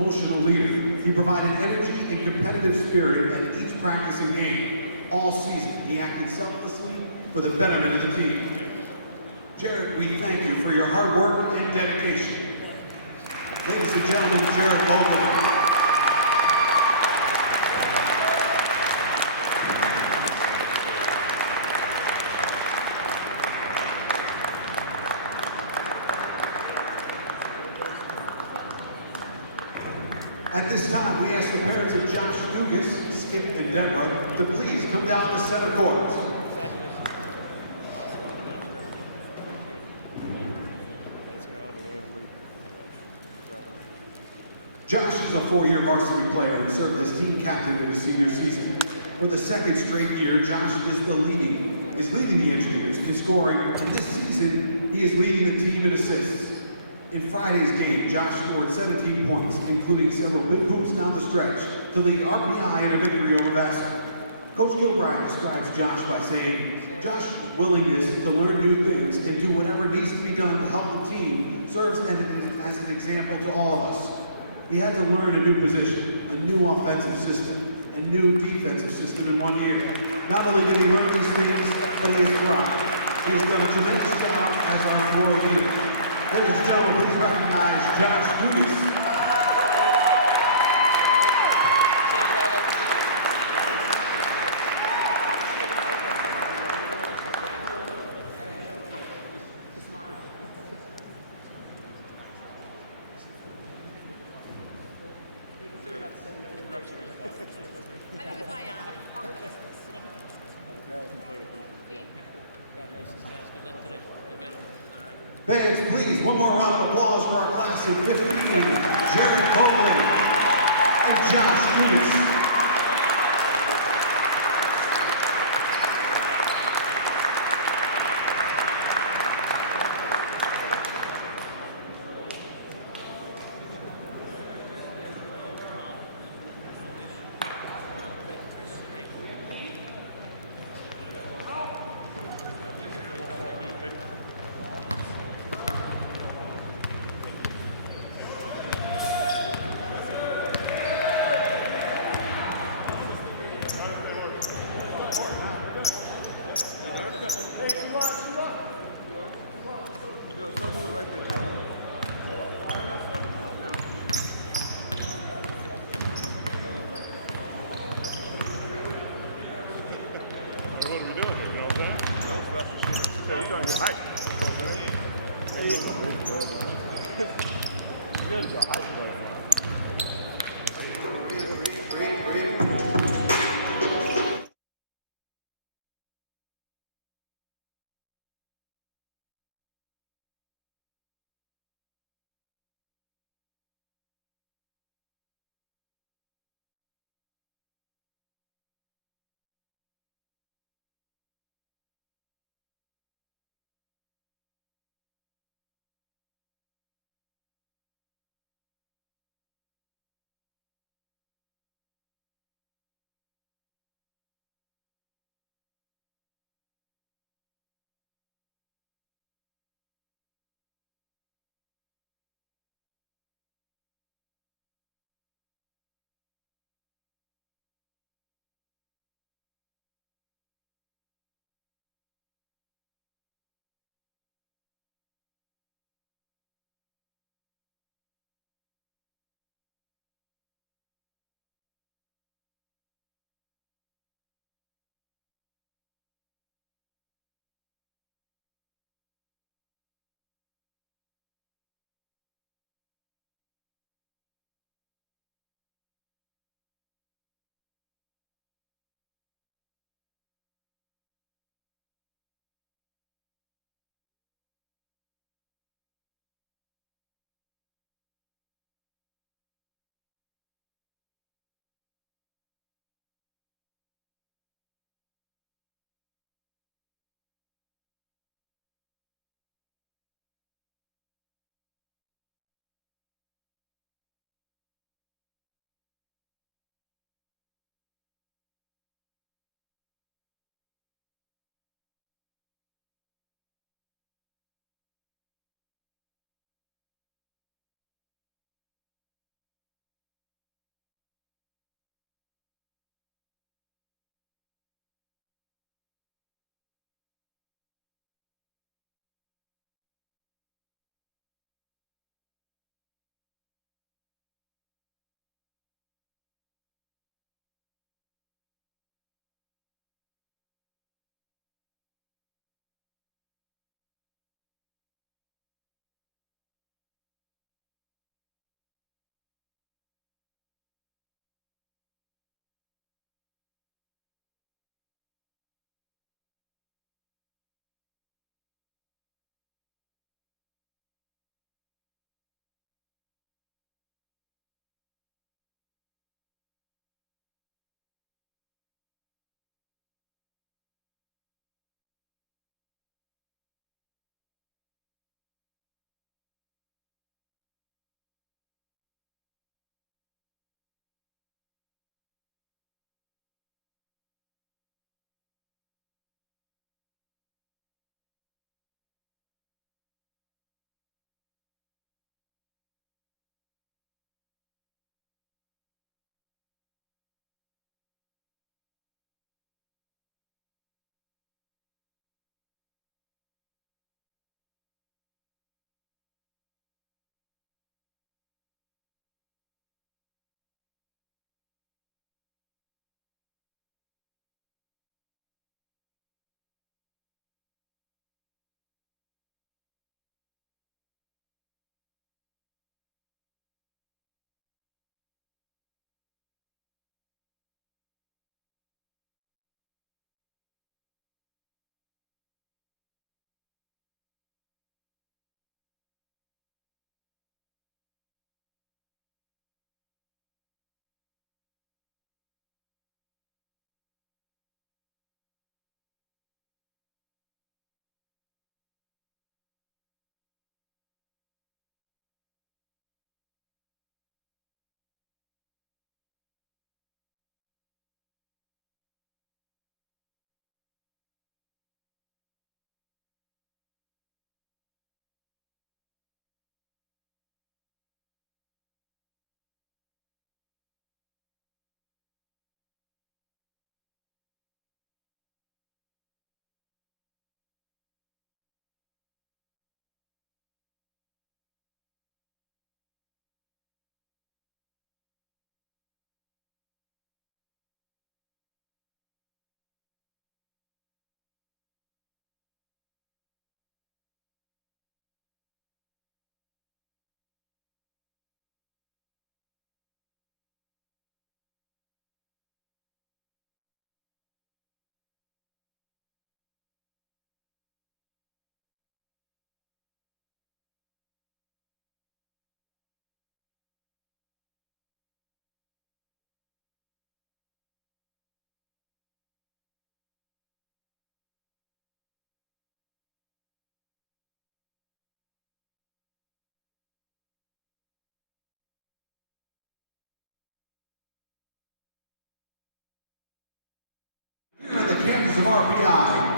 Emotional leader. He provided energy and competitive spirit at each practicing game. All season, he acted selflessly for the betterment of the team. Jared, we thank you for your hard work and dedication. Ladies and gentlemen, Jared Vogel. At this time, we ask the parents of Josh Dugas, Skip, and Deborah to please come down to center court. Josh is a four-year varsity player and served as team captain in his senior season. For the second straight year, Josh is leading the Engineers in scoring, and this season, he is leading the team in assists. In Friday's game, Josh scored 17 points, including several big hoops down the stretch to lead RPI in a victory over Vassar. Coach Gilbride describes Josh by saying, Josh's willingness to learn new things and do whatever needs to be done to help the team serves as an example to all of us. He had to learn a new position, a new offensive system, a new defensive system in 1 year. Not only did he learn these things, but he has thrived. He has done a tremendous job as our floor leader. Ladies and gentlemen, please recognize Josh Dugas. Fans, please, one more round of applause for our class of 15, Jared Vogel and Josh Dugas. What are we doing here? You know what I'm saying?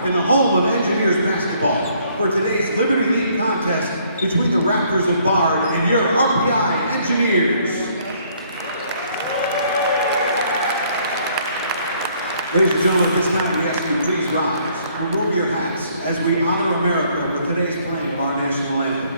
in the home of Engineers basketball for today's Liberty League contest between the Raptors of Bard and your RPI Engineers. Ladies and gentlemen, at this time we ask you to please rise, remove your hats as we honor America with today's playing of our national anthem.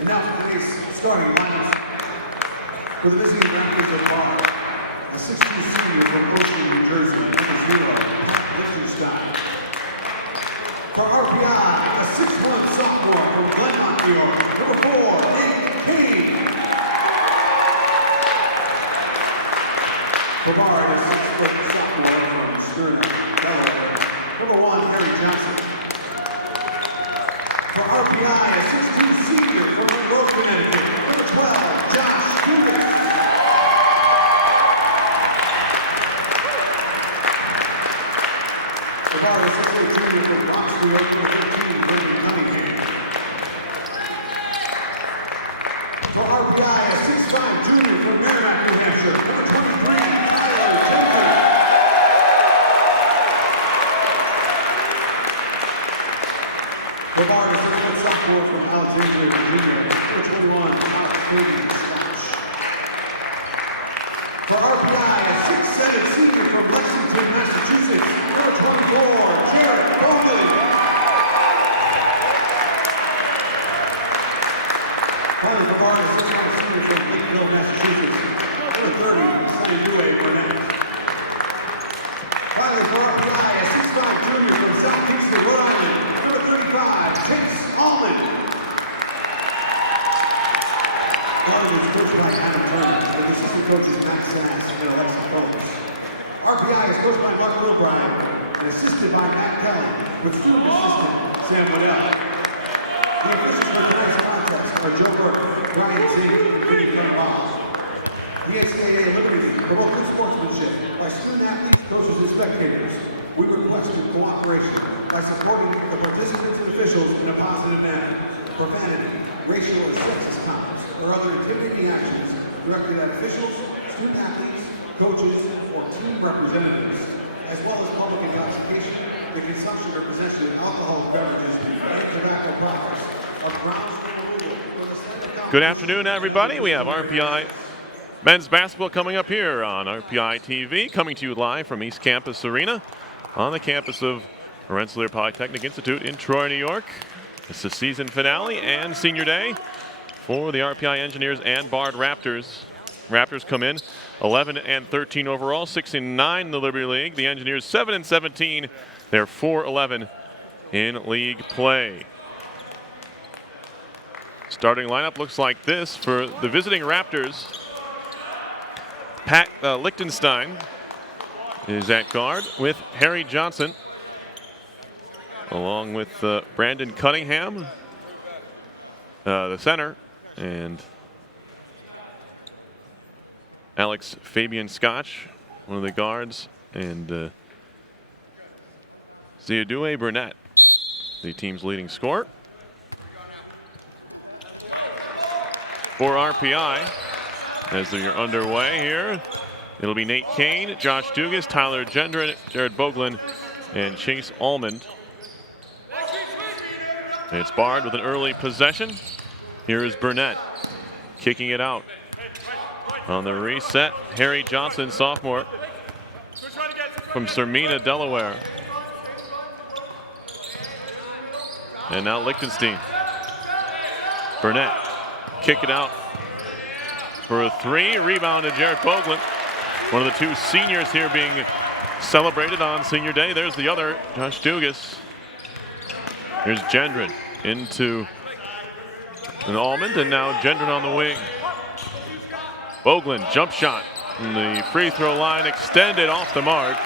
And now for today's starting lineup for the visiting Raptors of Bard, a 6'2" senior from Ocean, New Jersey, number 0, Liechtenstein. For RPI, a 6'1" sophomore from Glenmont, New York, number 4, Nate King. For Bard, a 6' sophomore from Stern, Delaware, number 1, Harry Johnson. For RPI, a 6'2" senior from Monroe, Connecticut, number 12, Josh Dugas. For Bard, a 6'8" junior from Bronx, New York, number 13, Brandon Cunningham. For RPI, a 6'5" junior from Merrimack, New Hampshire, number 23, Tyler Timber. For Bard, a 6' sophomore from Alexandria, Virginia, number 21, Alex Scotch. For RPI, a 6'7" senior from Lexington, Massachusetts, number 24, Jared Bowman. Finally, for Bard, a 6'1" senior from Lakeville, Massachusetts, number 30, Sonny Dewey Burnett. Finally, for RPI, a 6'5" junior from South Kingston, Rhode Island, number 35, Chase Allman. Bard is coached by Adam Turner, with assistant coaches Max Sass and Alexa Phillips. RPI is coached by Mark Wilbrine and assisted by Matt Kelly, with student assistant Sam Waddell. The officials for tonight's contest are Joe Burke, Brian Zink, and Vinny Cunningham. The NCAA eliminated promote good sportsmanship by student athletes, coaches, and spectators. We request your cooperation by supporting the participants and officials in a positive manner. Profanity, racial or sexist comments, or other intimidating actions directed at officials, student athletes, coaches, or team representatives, as well as public intoxication, the consumption or possession of alcoholic beverages and tobacco products are grounds for removal from the state of Good afternoon, everybody. We have RPI men's basketball coming up here on RPI TV, coming to you live from East Campus Arena on the campus of Rensselaer Polytechnic Institute in Troy, New York. It's the season finale and senior day for the RPI Engineers and Bard Raptors. Raptors come in 11-13 overall, 6-9 in the Liberty League. The Engineers 7-17. They're 4-11 in league play. Starting lineup looks like this for the visiting Raptors. Pat Liechtenstein is at guard with Harry Johnson, along with Brandon Cunningham, the center, and Alex Fabian Scotch, one of the guards, and Ziadue Burnett, the team's leading scorer. for RPI as they're underway here. It'll be Nate Kane, Josh Dugas, Tyler Gendron, Jared Boglin, and Chase Almond. It's Bard with an early possession. Here is Burnett kicking it out. On the reset, Harry Johnson, sophomore from Sermina, Delaware. And now Lichtenstein. Burnett kick it out for a three. Rebound to Jared Boglin. One of the two seniors here being celebrated on senior day. There's the other, Josh Dugas. Here's Gendron into an Almond, and now Gendron on the wing. Boglin, jump shot. And the free throw line extended off the mark.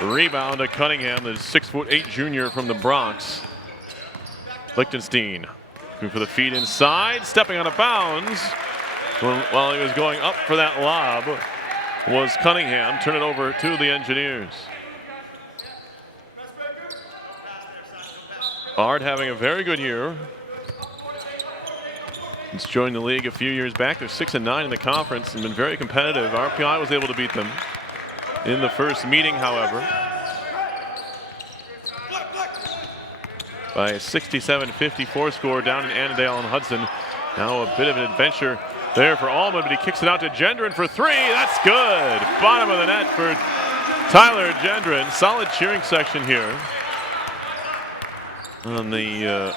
Rebound to Cunningham, the 6'8" junior from the Bronx. Lichtenstein looking for the feed inside, stepping out of bounds. While he was going up for that lob was Cunningham. Turn it over to the Engineers. Bard having a very good year. He's joined the league a few years back. They're 6-9 in the conference and been very competitive. RPI was able to beat them in the first meeting, however, by a 67-54 score down in Annandale and Hudson. Now a bit of an adventure there for Almond, but he kicks it out to Gendron for three. That's good. Bottom of the net for Tyler Gendron. Solid cheering section here on the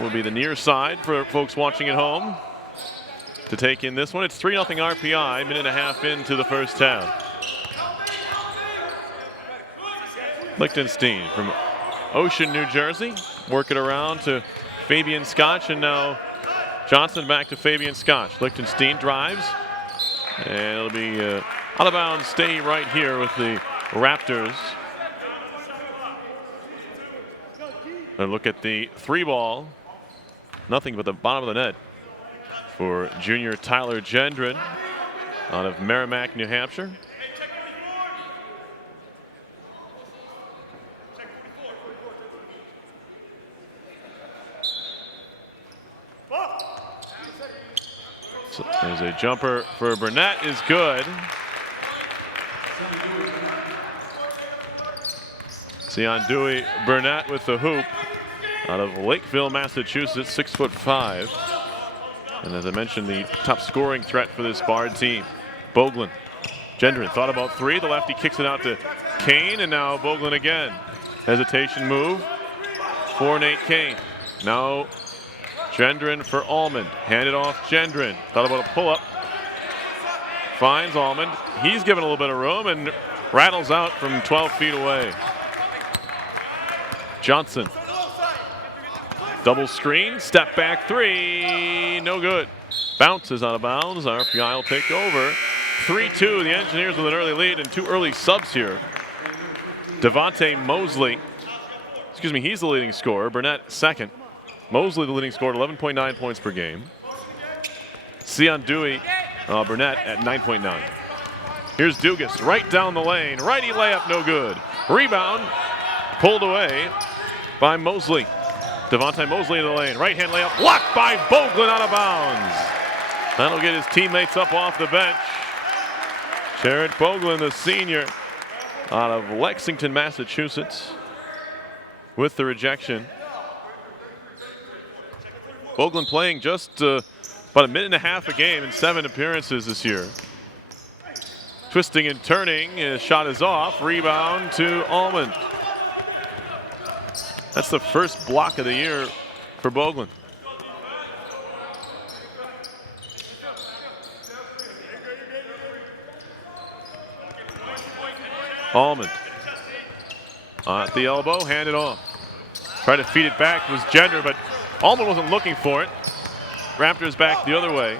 will be the near side for folks watching at home to take in this one. It's 3-0 RPI, minute and a half into the first half. Lichtenstein from Ocean, New Jersey, working around to Fabian Scotch, and now Johnson back to Fabian Scotch. Lichtenstein drives, and it'll be out of bounds. Stay right here with the Raptors. A look at the three ball. Nothing but the bottom of the net for junior Tyler Gendron out of Merrimack, New Hampshire. So there's a jumper for Burnett, is good. Sion Dewey Burnett with the hoop out of Lakeville, Massachusetts, 6'5". And as I mentioned, the top scoring threat for this Bard team. Boglin. Gendron thought about three. The lefty kicks it out to Kane, and now Boglin again. Hesitation move for Nate Kane. Now Gendron for Almond. Handed off Gendron. Thought about a pull-up. Finds Almond. He's given a little bit of room and rattles out from 12 feet away. Johnson. Double screen, step back three, no good. Bounces out of bounds, RPI will take over. 3-2, the Engineers with an early lead and two early subs here. Devontae Mosley, he's the leading scorer. Burnett second. Mosley the leading scorer at 11.9 points per game. Sion Dewey, Burnett at 9.9. Here's Dugas, right down the lane. Righty layup, no good. Rebound, pulled away by Mosley. Devontae Mosley in the lane. Right-hand layup blocked by Boglin out of bounds. That'll get his teammates up off the bench. Jared Boglin, the senior out of Lexington, Massachusetts, with the rejection. Boglin playing just about a minute and a half a game in 7 appearances this year. Twisting and turning, his shot is off. Rebound to Almond. That's the first block of the year for Boglin. Almond at the elbow, hand it off. Tried to feed it back was Gendron, but Almond wasn't looking for it. Raptors back the other way.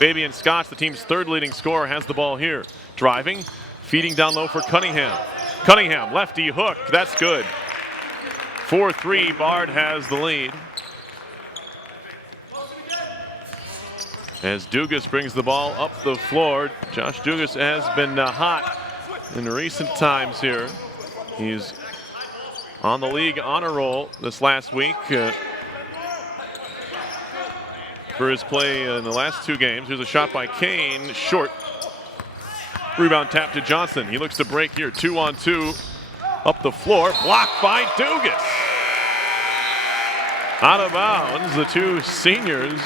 Fabian Scotch, the team's third leading scorer, has the ball here. Driving, feeding down low for Cunningham. Cunningham, lefty hook, that's good. 4-3, Bard has the lead. As Dugas brings the ball up the floor. Josh Dugas has been hot in recent times here. He's on the league honor roll this last week. for his play in the last 2 games. Here's a shot by Kane, short. Rebound tap to Johnson. He looks to break here. 2-on-2 up the floor. Blocked by Dugas. Out of bounds, the 2 seniors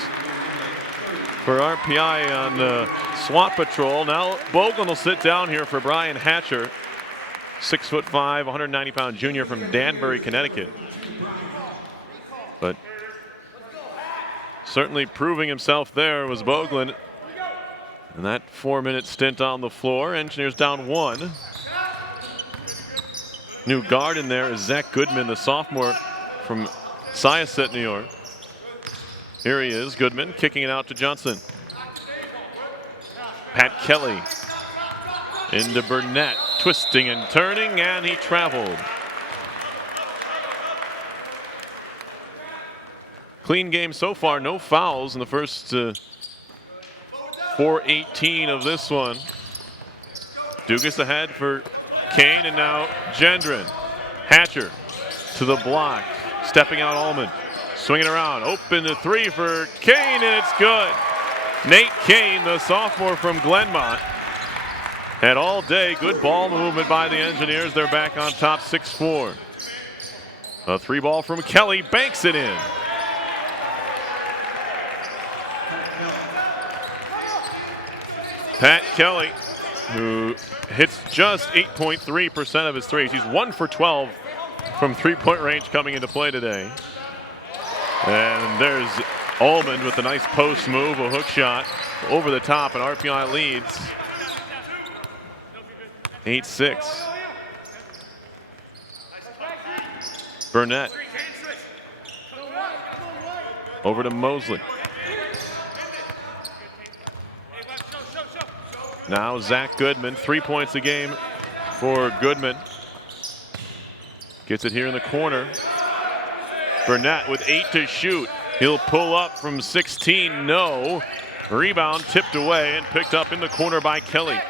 for RPI on swap patrol. Now Boglin will sit down here for Brian Hatcher. 6'5", 190-pound junior from Danbury, Connecticut. But certainly proving himself there was Boglin. And that 4-minute stint on the floor. Engineers down 1. New guard in there is Zach Goodman, the sophomore from Syosset, New York. Here he is, Goodman, kicking it out to Johnson. Pat Kelly into Burnett, twisting and turning, and he traveled. Clean game so far, no fouls in the first 4:18 of this one. Dugas ahead for Kane, and now Gendron. Hatcher to the block, stepping out Allman, swinging around, open to 3 for Kane, and it's good. Nate Kane, the sophomore from Glenmont, had all day good ball movement by the Engineers. They're back on top 6-4. A 3-ball from Kelly, banks it in. Pat Kelly, who hits just 8.3% of his threes. He's 1 for 12 from 3-point range coming into play today. And there's Allman with a nice post move, a hook shot over the top, and RPI leads 8-6. Burnett over to Mosley. Now Zach Goodman, 3 points a game for Goodman. Gets it here in the corner. Burnett with 8 to shoot. He'll pull up from 16, no. Rebound tipped away and picked up in the corner by Kelly.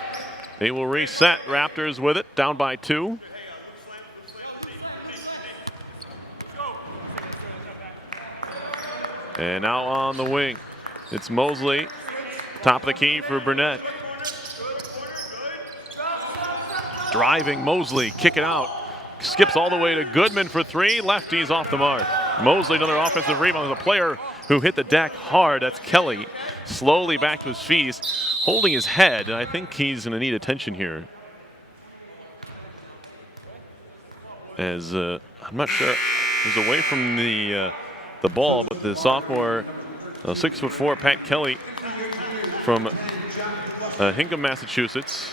They will reset, Raptors with it, down by 2. And now on the wing, it's Mosley, top of the key for Burnett. Driving Mosley, kick it out. Skips all the way to Goodman for 3. Lefties off the mark. Mosley, another offensive rebound. There's a player who hit the deck hard. That's Kelly. Slowly back to his feet, holding his head. And I think he's going to need attention here. As I'm not sure, he's away from the ball, but the sophomore, 6'4", Pat Kelly from Hingham, Massachusetts,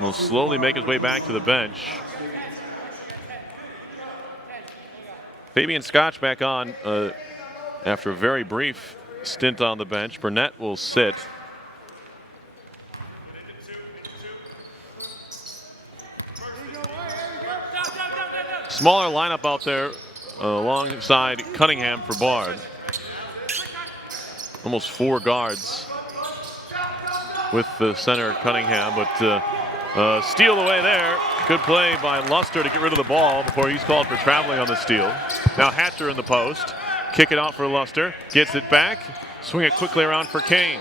will slowly make his way back to the bench. Fabian Scotch back on after a very brief stint on the bench. Burnett will sit. Smaller lineup out there alongside Cunningham for Bard. Almost 4 guards with the center Cunningham, but steal away there. Good play by Luster to get rid of the ball before he's called for traveling on the steal. Now Hatcher in the post. Kick it out for Luster. Gets it back. Swing it quickly around for Kane.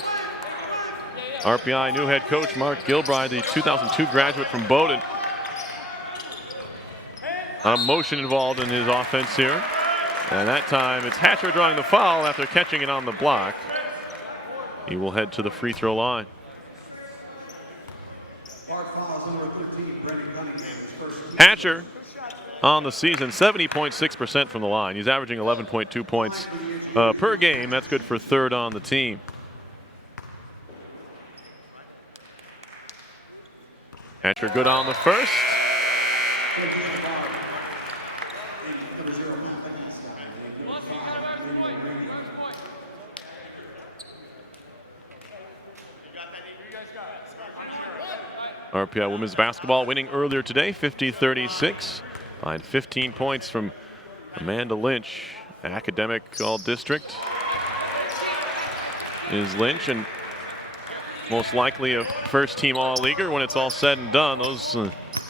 RPI new head coach Mark Gilbride, the 2002 graduate from Bowdoin. A motion involved in his offense here. And that time it's Hatcher drawing the foul after catching it on the block. He will head to the free throw line. Hatcher on the season, 70.6% from the line. He's averaging 11.2 points per game. That's good for 3rd on the team. Hatcher good on the first. RPI women's basketball winning earlier today, 50-36. Behind 15 points from Amanda Lynch. Academic All-District is Lynch, and most likely a first-team All-Leaguer when it's all said and done. Those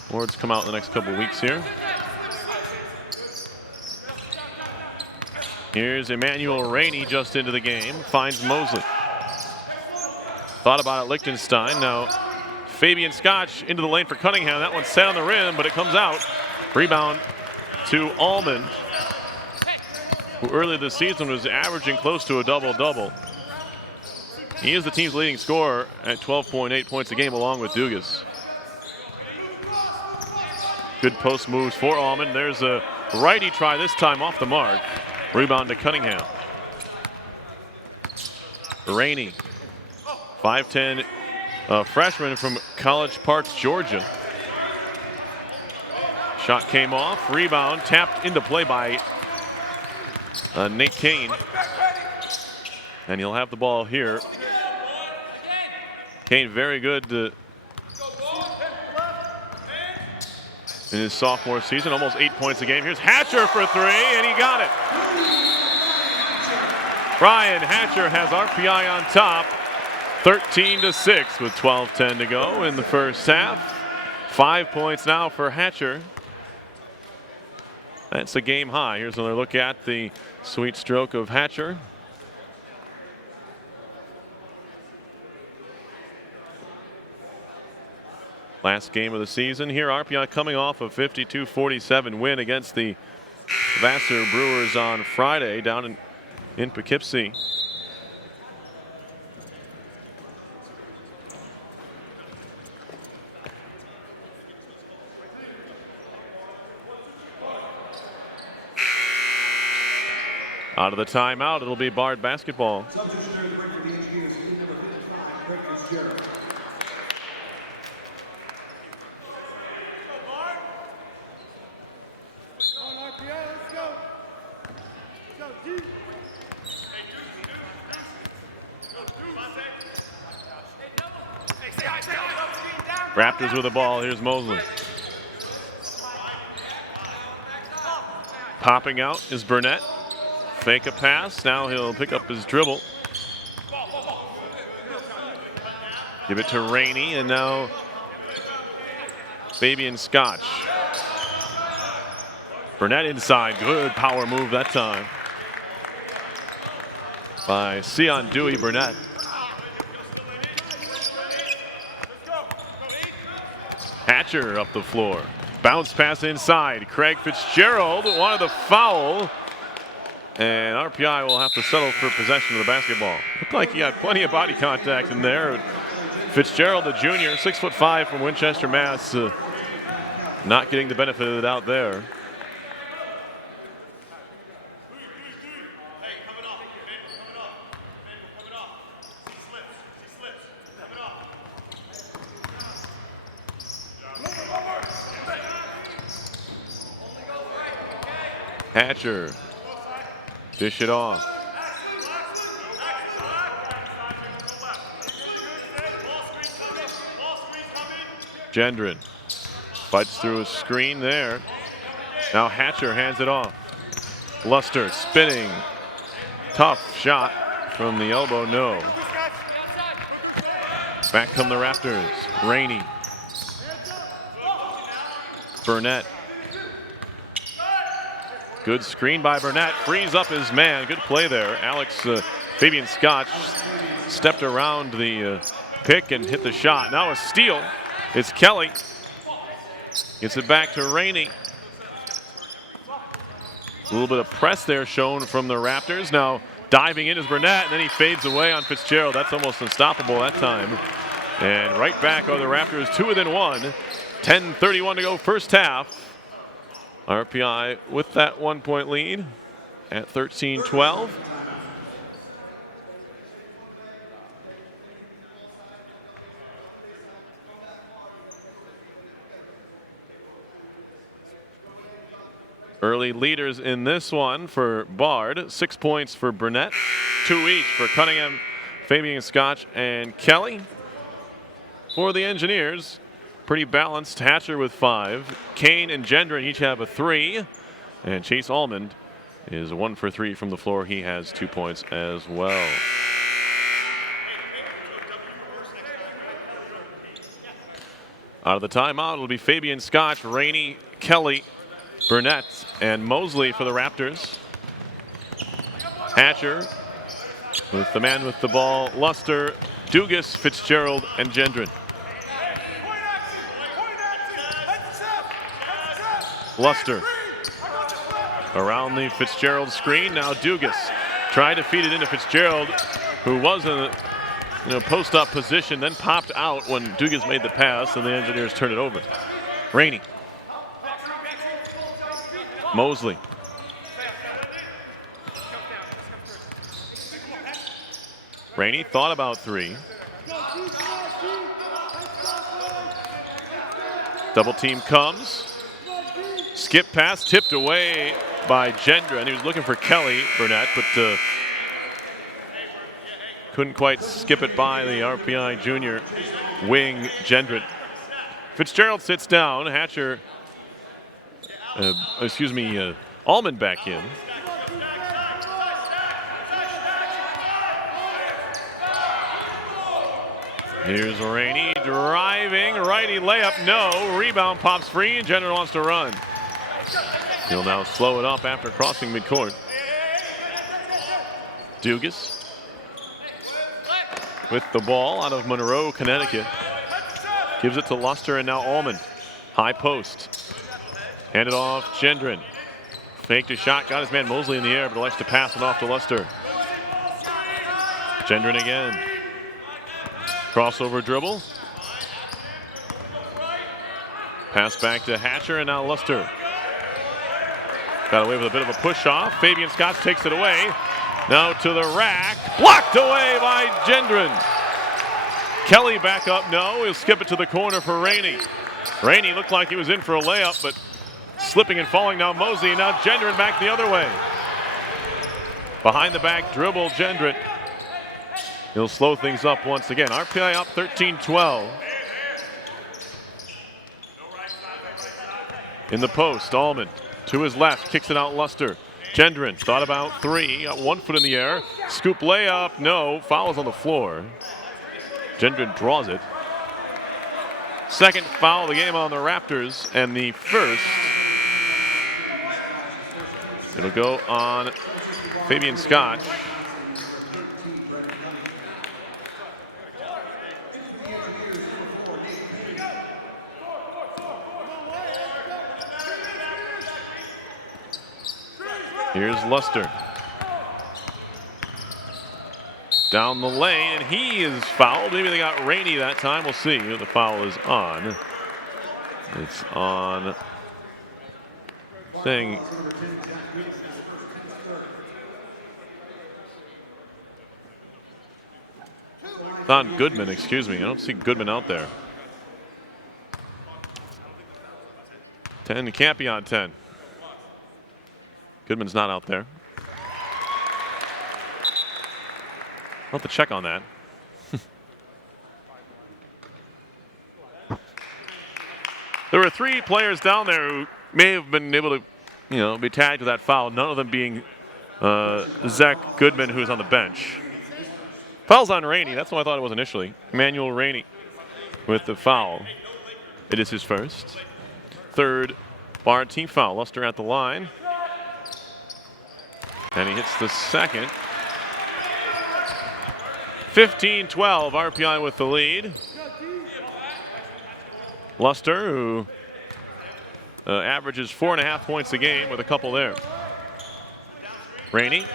awards come out in the next couple of weeks here. Here's Emmanuel Rainey just into the game, finds Mosley. Thought about it, Lichtenstein. Now Fabian Scotch into the lane for Cunningham. That one set on the rim, but it comes out. Rebound to Almond, who earlier this season was averaging close to a double-double. He is the team's leading scorer at 12.8 points a game, along with Dugas. Good post moves for Almond. There's a righty try, this time off the mark. Rebound to Cunningham. Rainey, 5'10", freshman from College Park, Georgia. Shot came off, rebound, tapped into play by Nate Kane. And he'll have the ball here. Kane very good in his sophomore season, almost 8 points a game. Here's Hatcher for three, and he got it. Brian Hatcher has RPI on top, 13-6 with 12:10 to go in the first half. 5 points now for Hatcher. That's a game high. Here's another look at the sweet stroke of Hatcher. Last game of the season here. RPI coming off a 52-47 win against the Vassar Brewers on Friday down in Poughkeepsie. Out of the timeout, it'll be Bard basketball. Substitutionary break for the Engineers, team number 55, Craig Fitzgerald. Raptors with the ball. Here's Mosley. Popping out is Burnett. Fake a pass. Now he'll pick up his dribble. Give it to Rainey, and now Fabian Scotch. Burnett inside. Good power move that time by Sion Dewey Burnett. Hatcher up the floor. Bounce pass inside. Craig Fitzgerald wanted the foul. And RPI will have to settle for possession of the basketball. Looked like he had plenty of body contact in there. Fitzgerald, the junior, 6'5" from Winchester, Mass. Not getting the benefit of the doubt there. Hatcher, dish it off. Gendron fights through a screen there. Now Hatcher hands it off. Luster spinning. Tough shot from the elbow, no. Back come the Raptors. Rainey. Burnett. Good screen by Burnett. Frees up his man. Good play there. Fabian Scotch stepped around the pick and hit the shot. Now a steal. It's Kelly. Gets it back to Rainey. A little bit of press there shown from the Raptors. Now diving in is Burnett, and then he fades away on Fitzgerald. That's almost unstoppable that time. And right back are the Raptors, 2 within 1. 10:31 to go first half. RPI with that 1 point lead at 13-12. Early leaders in this one for Bard. 6 points for Burnett, 2 each for Cunningham, Fabian Scotch, and Kelly. For the Engineers, pretty balanced. Hatcher with 5. Kane and Gendron each have a 3. And Chase Almond is 1 for 3 from the floor. He has 2 points as well. Out of the timeout, it'll be Fabian Scotch, Rainey, Kelly, Burnett, and Mosley for the Raptors. Hatcher with the man with the ball. Luster, Dugas, Fitzgerald, and Gendron. Luster around the Fitzgerald screen. Now Dugas tried to feed it into Fitzgerald, who was in a post-up position, then popped out when Dugas made the pass, and the Engineers turned it over. Rainey. Mosley. Rainey thought about three. Double team comes. Skip pass tipped away by Gendron. He was looking for Kelly Burnett, but couldn't quite skip it by the RPI junior wing Gendron. Fitzgerald sits down. Hatcher, Allman back in. Here's Rainey driving, righty layup, no. Rebound pops free, and Gendron wants to run. He'll now slow it up after crossing midcourt. Dugas with the ball out of Monroe, Connecticut. Gives it to Luster, and now Allman. High post. Handed off Gendron. Faked a shot, got his man Mosley in the air, but elects to pass it off to Luster. Gendron again. Crossover dribble. Pass back to Hatcher, and now Luster. Got away with a bit of a push off. Fabian Scott takes it away. Now to the rack. Blocked away by Gendron. Kelly back up. No, he'll skip it to the corner for Rainey. Rainey looked like he was in for a layup, but slipping and falling now Mosley. Now Gendron back the other way. Behind the back dribble, Gendron. He'll slow things up once again. RPI up 13-12. In the post, Allman to his left, kicks it out Luster. Gendron thought about three, got 1 foot in the air. Scoop layup, no, foul is on the floor. Gendron draws it. Second foul of the game on the Raptors, and the first, it'll go on Fabian Scott. Here's Luster. Down the lane, and he is fouled. Maybe they got Rainey that time. We'll see. The foul is on. It's on. Saying. It's on Goodman, excuse me. I don't see Goodman out there. 10, he can't be on 10. Goodman's not out there. I'll have to check on that. There were 3 players down there who may have been able to, be tagged with that foul. None of them being Zach Goodman, who's on the bench. Foul's on Rainey. That's what I thought it was initially. Emmanuel Rainey with the foul. It is his first. Third bar team foul. Luster at the line. And he hits the second. 15-12, RPI with the lead. Luster, who averages 4.5 points a game with a couple there. Rainey.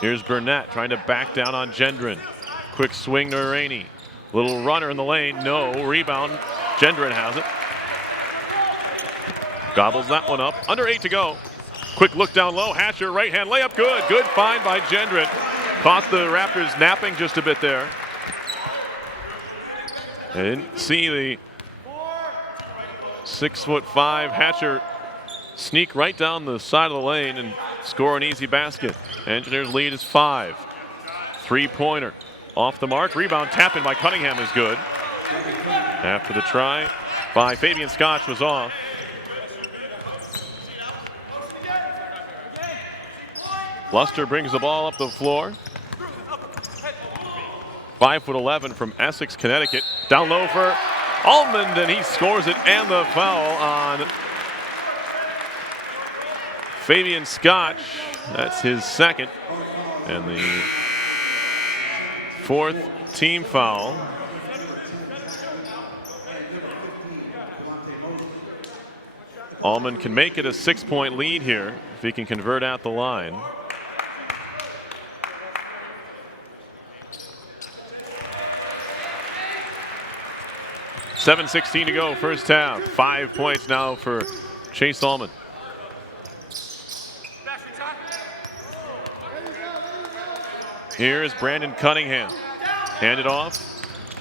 Here's Burnett trying to back down on Gendron. Quick swing to Rainey. Little runner in the lane, no. Rebound, Gendron has it. Gobbles that one up. Under 8 to go. Quick look down low. Hatcher, right hand layup. Good. Good find by Gendron. Caught the Raptors napping just a bit there. I didn't see the 6'5" Hatcher sneak right down the side of the lane and score an easy basket. Engineers lead is 5. 3-pointer. Off the mark. Rebound tap in by Cunningham is good. After the try by Fabian Scott was off. Luster brings the ball up the floor. 5'11" from Essex, Connecticut. Down low for Almond, and he scores it, and the foul on Fabian Scotch. That's his second, and the fourth team foul. Almond can make it a 6-point lead here if he can convert at the line. .7:16 to go, first half. 5 points now for Chase Almond. Here is Brandon Cunningham. Hand it off.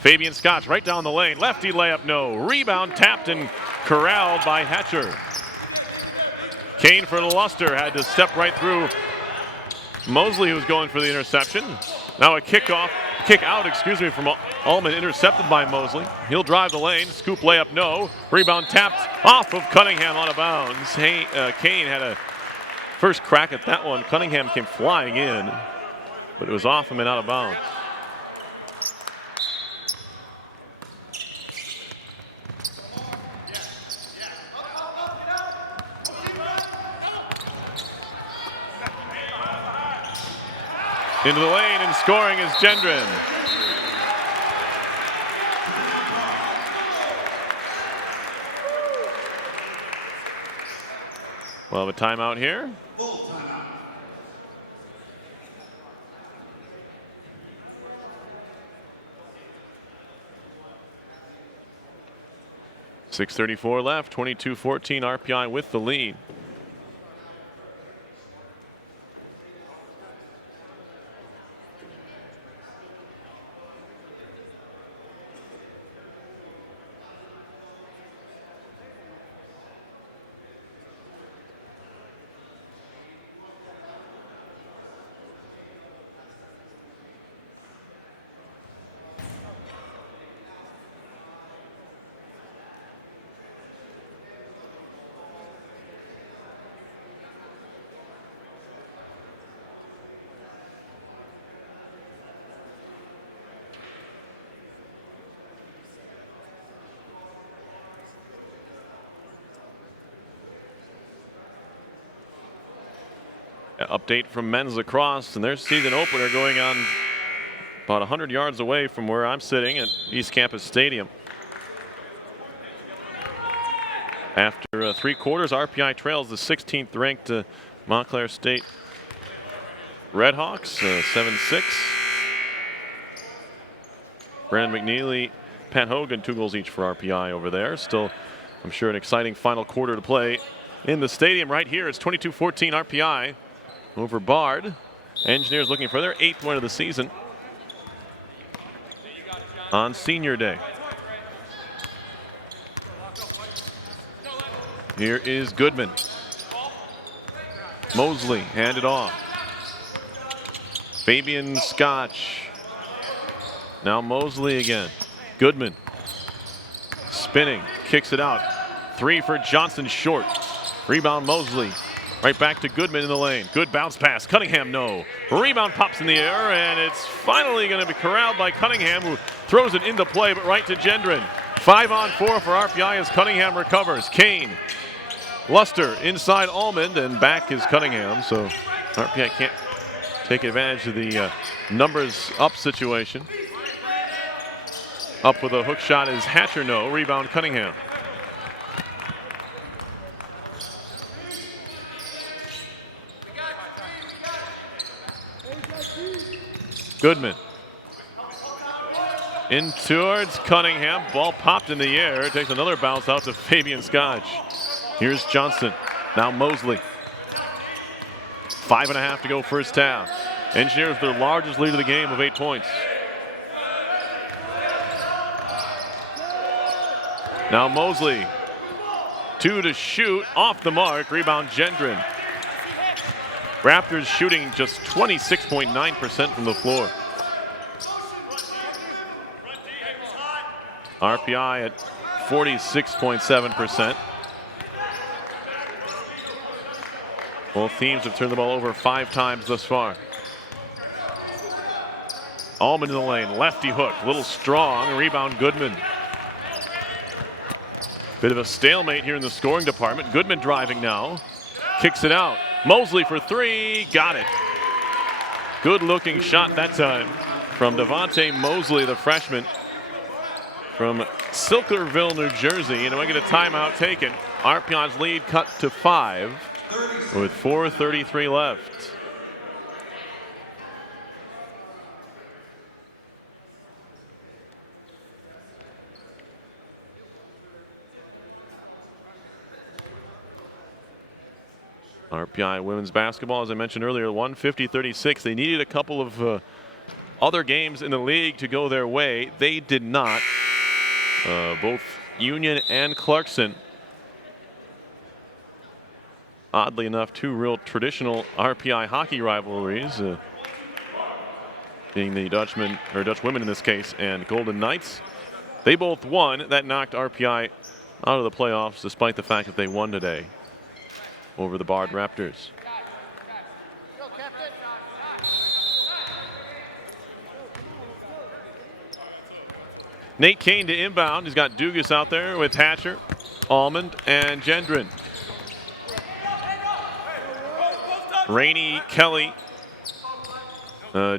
Fabian Scotch right down the lane. Lefty layup, no. Rebound tapped and corralled by Hatcher. Kane for Luster had to step right through Mosley, who was going for the interception. Now a kick out, from Almond, intercepted by Mosley. He'll drive the lane, scoop layup, no. Rebound tapped off of Cunningham out of bounds. Kane had a first crack at that one. Cunningham came flying in, but it was off him and out of bounds. Into the lane and scoring is Gendron. We'll have a timeout here. Full timeout. .634 left, 22-14 RPI with the lead. Update from men's lacrosse and their season opener going on about 100 yards away from where I'm sitting at East Campus Stadium. After 3 quarters, RPI trails the 16th ranked Montclair State Redhawks, 7-6. Brandon McNeely, Pat Hogan, 2 goals each for RPI over there. Still, I'm sure, an exciting final quarter to play in the stadium right here. It's 22-14 RPI over Bard. Engineers looking for their 8th win of the season on Senior Day. Here is Goodman. Mosley handed off. Fabian Scotch. Now Mosley again. Goodman spinning, kicks it out. 3 for Johnson, short. Rebound Mosley. Right back to Goodman in the lane. Good bounce pass. Cunningham, no. Rebound pops in the air, and it's finally going to be corralled by Cunningham, who throws it into play, but right to Gendron. 5-on-4 for RPI as Cunningham recovers. Kane, Luster inside Almond, and back is Cunningham. So RPI can't take advantage of the numbers up situation. Up with a hook shot is Hatcher, no. Rebound Cunningham. Goodman. In towards Cunningham. Ball popped in the air. It takes another bounce out to Fabian Scotch. Here's Johnson. Now Mosley. 5.5 to go first half. Engineers their largest lead of the game of 8 points. Now Mosley. 2 to shoot. Off the mark. Rebound Gendron. Raptors shooting just 26.9% from the floor. RPI at 46.7%. Both teams have turned the ball over 5 times thus far. Almond in the lane, lefty hook, a little strong, rebound Goodman. Bit of a stalemate here in the scoring department. Goodman driving now. Kicks it out. Mosley for three. Got it. Good looking shot that time from Devontae Mosley, the freshman from Silkerville, New Jersey. And we get a timeout taken. RPI's lead cut to 5 with 4:33 left. RPI women's basketball, as I mentioned earlier, 150-36. They needed a couple of other games in the league to go their way. They did not. Both Union and Clarkson, oddly enough, two real traditional RPI hockey rivalries, being the Dutchmen, or Dutch women in this case, and Golden Knights. They both won. That knocked RPI out of the playoffs, despite the fact that they won today over the Bard Raptors. Nate Kane to inbound. He's got Dugas out there with Hatcher, Almond, and Gendron. Rainey, Kelly,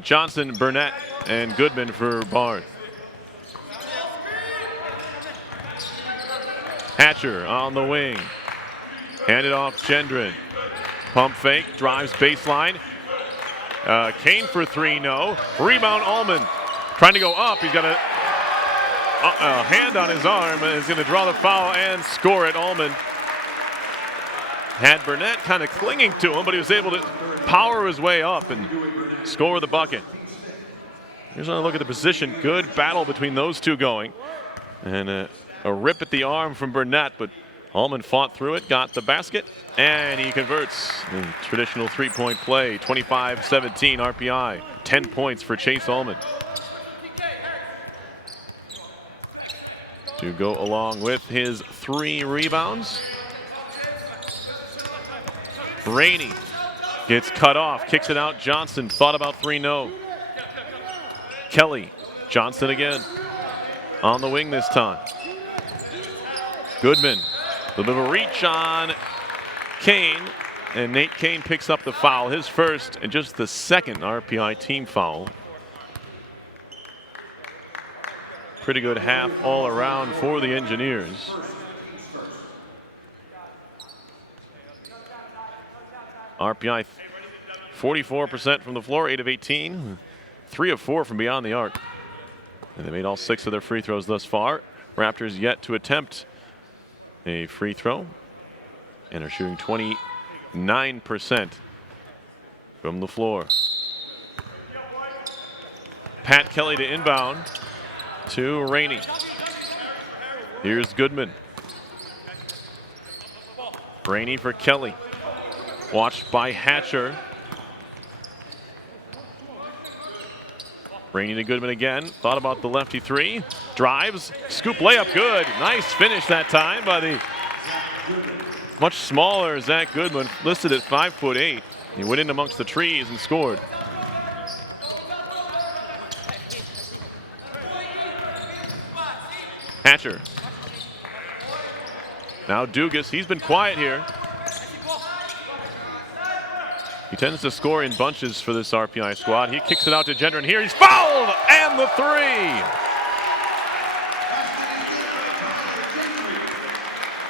Johnson, Burnett, and Goodman for Bard. Hatcher on the wing. Handed off Gendron. Pump fake, drives baseline. Kane for three, no. Rebound, Allman. Trying to go up. He's got a hand on his arm and is going to draw the foul and score it. Allman had Burnett kind of clinging to him, but he was able to power his way up and score the bucket. Here's a look at the position. Good battle between those two going. And a rip at the arm from Burnett, but Allman fought through it, got the basket, and he converts. In traditional three-point play, 25-17 RPI, 10 points for Chase Allman. To go along with his 3 rebounds. Rainey gets cut off, kicks it out. Johnson thought about 3, no. Kelly, Johnson again. On the wing this time. Goodman. A little bit of a reach on Kane, and Nate Kane picks up the foul, his first and just the second RPI team foul. Pretty good half all around for the Engineers. RPI 44% from the floor, 8 of 18, 3 of 4 from beyond the arc. And they made all 6 of their free throws thus far. Raptors yet to attempt a free throw and are shooting 29% from the floor. Pat Kelly to inbound to Rainey. Here's Goodman. Rainey for Kelly. Watched by Hatcher. Rainey to Goodman again. Thought about the lefty 3. Drives. Scoop layup good. Nice finish that time by the much smaller Zach Goodman, listed at 5'8". He went in amongst the trees and scored. Hatcher. Now Dugas. He's been quiet here. He tends to score in bunches for this RPI squad. He kicks it out to Gendron here. He's fouled! And the 3!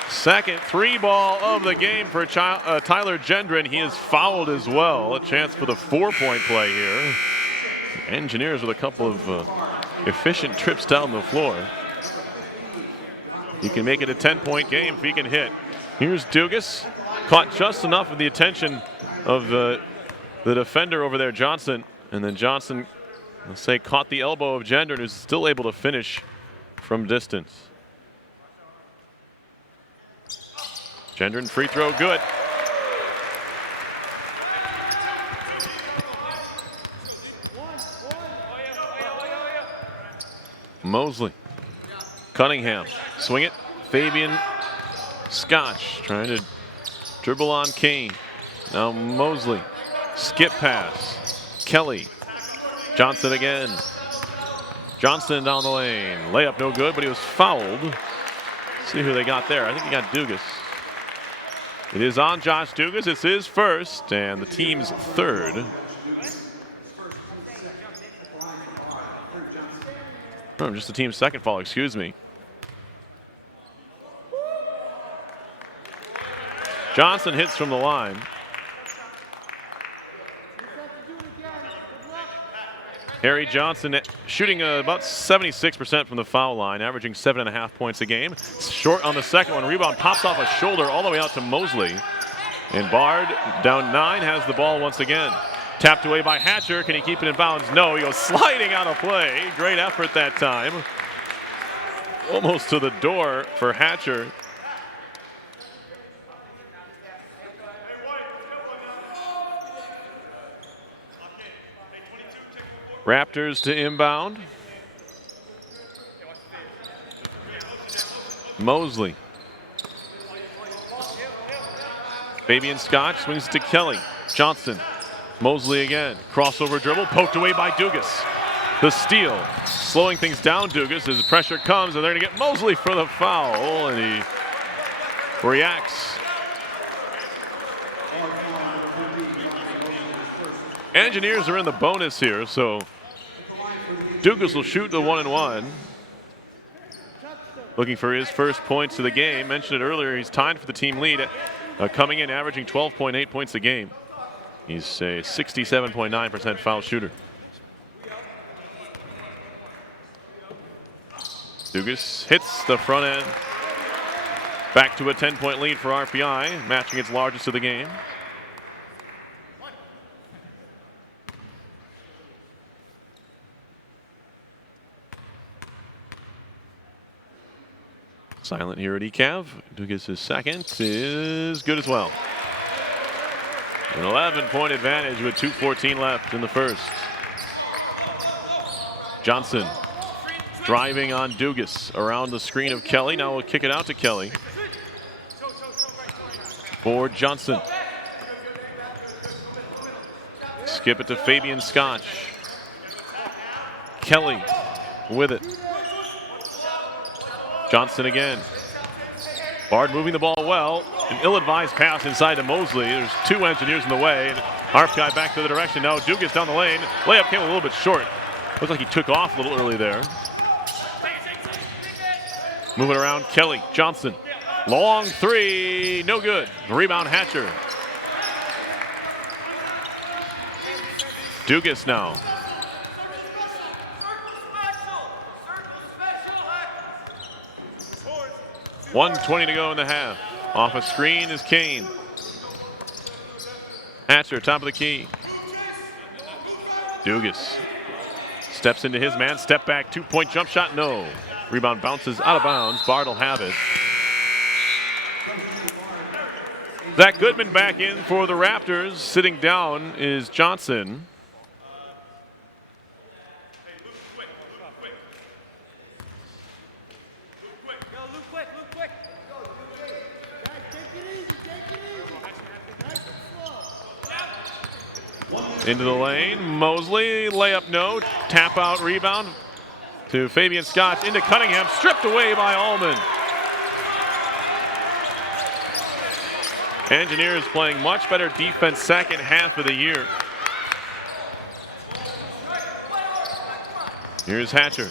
Second 3-ball of the game for Tyler Gendron. He is fouled as well. A chance for the 4-point play here. Engineers with a couple of efficient trips down the floor. He can make it a 10-point game if he can hit. Here's Dugas. Caught just enough of the attention of the defender over there, Johnson. And then Johnson, let's say, caught the elbow of Gendron, who's still able to finish from distance. Gendron free throw good. Mosley. Cunningham. Swing it. Fabian Scotch trying to dribble on Kane. Now Mosley. Skip pass. Kelly. Johnson again. Johnson down the lane. Layup no good, but he was fouled. See who they got there. I think he got Dugas. It is on Josh Dugas. It's his first and the team's third. Oh, just the team's second foul, excuse me. Johnson hits from the line. Harry Johnson shooting about 76% from the foul line, averaging 7.5 points a game. Short on the second one. Rebound pops off a shoulder all the way out to Mosley. And Bard, down 9, has the ball once again. Tapped away by Hatcher. Can he keep it in bounds? No, he goes sliding out of play. Great effort that time. Almost to the door for Hatcher. Raptors to inbound. Mosley. Fabian Scott swings to Kelly. Johnson. Mosley again. Crossover dribble. Poked away by Dugas. The steal. Slowing things down, Dugas, as the pressure comes, and they're going to get Mosley for the foul, and he reacts. Engineers are in the bonus here, so Dugas will shoot the 1-and-1. Looking for his first points of the game. Mentioned it earlier, he's tied for the team lead, coming in averaging 12.8 points a game. He's a 67.9% foul shooter. Dugas hits the front end. Back to a 10-point lead for RPI, matching its largest of the game. Silent here at ECAV. Dugas' second is good as well. An 11-point advantage with 2:14 left in the first. Johnson driving on Dugas around the screen of Kelly. Now we'll kick it out to Kelly. For Johnson. Skip it to Fabian Scotch. Kelly with it. Johnson again. Bard moving the ball well. An ill-advised pass inside to Mosley. There's two engineers in the way. RPI back to the direction now. Dugas down the lane. Layup came a little bit short. Looked like he took off a little early there. Moving around, Kelly. Johnson. Long three. No good. Rebound, Hatcher. Dugas now. 1:20 to go in the half. Off a screen is Kane. Hatcher, top of the key. Dugas steps into his man. Step back, 2-point jump shot, no. Rebound bounces out of bounds. Bard will have it. Zach Goodman back in for the Raptors. Sitting down is Johnson. Into the lane, Mosley, layup no, tap out rebound to Fabian Scott, into Cunningham, stripped away by Allman. Engineers playing much better defense second half of the year. Here's Hatcher.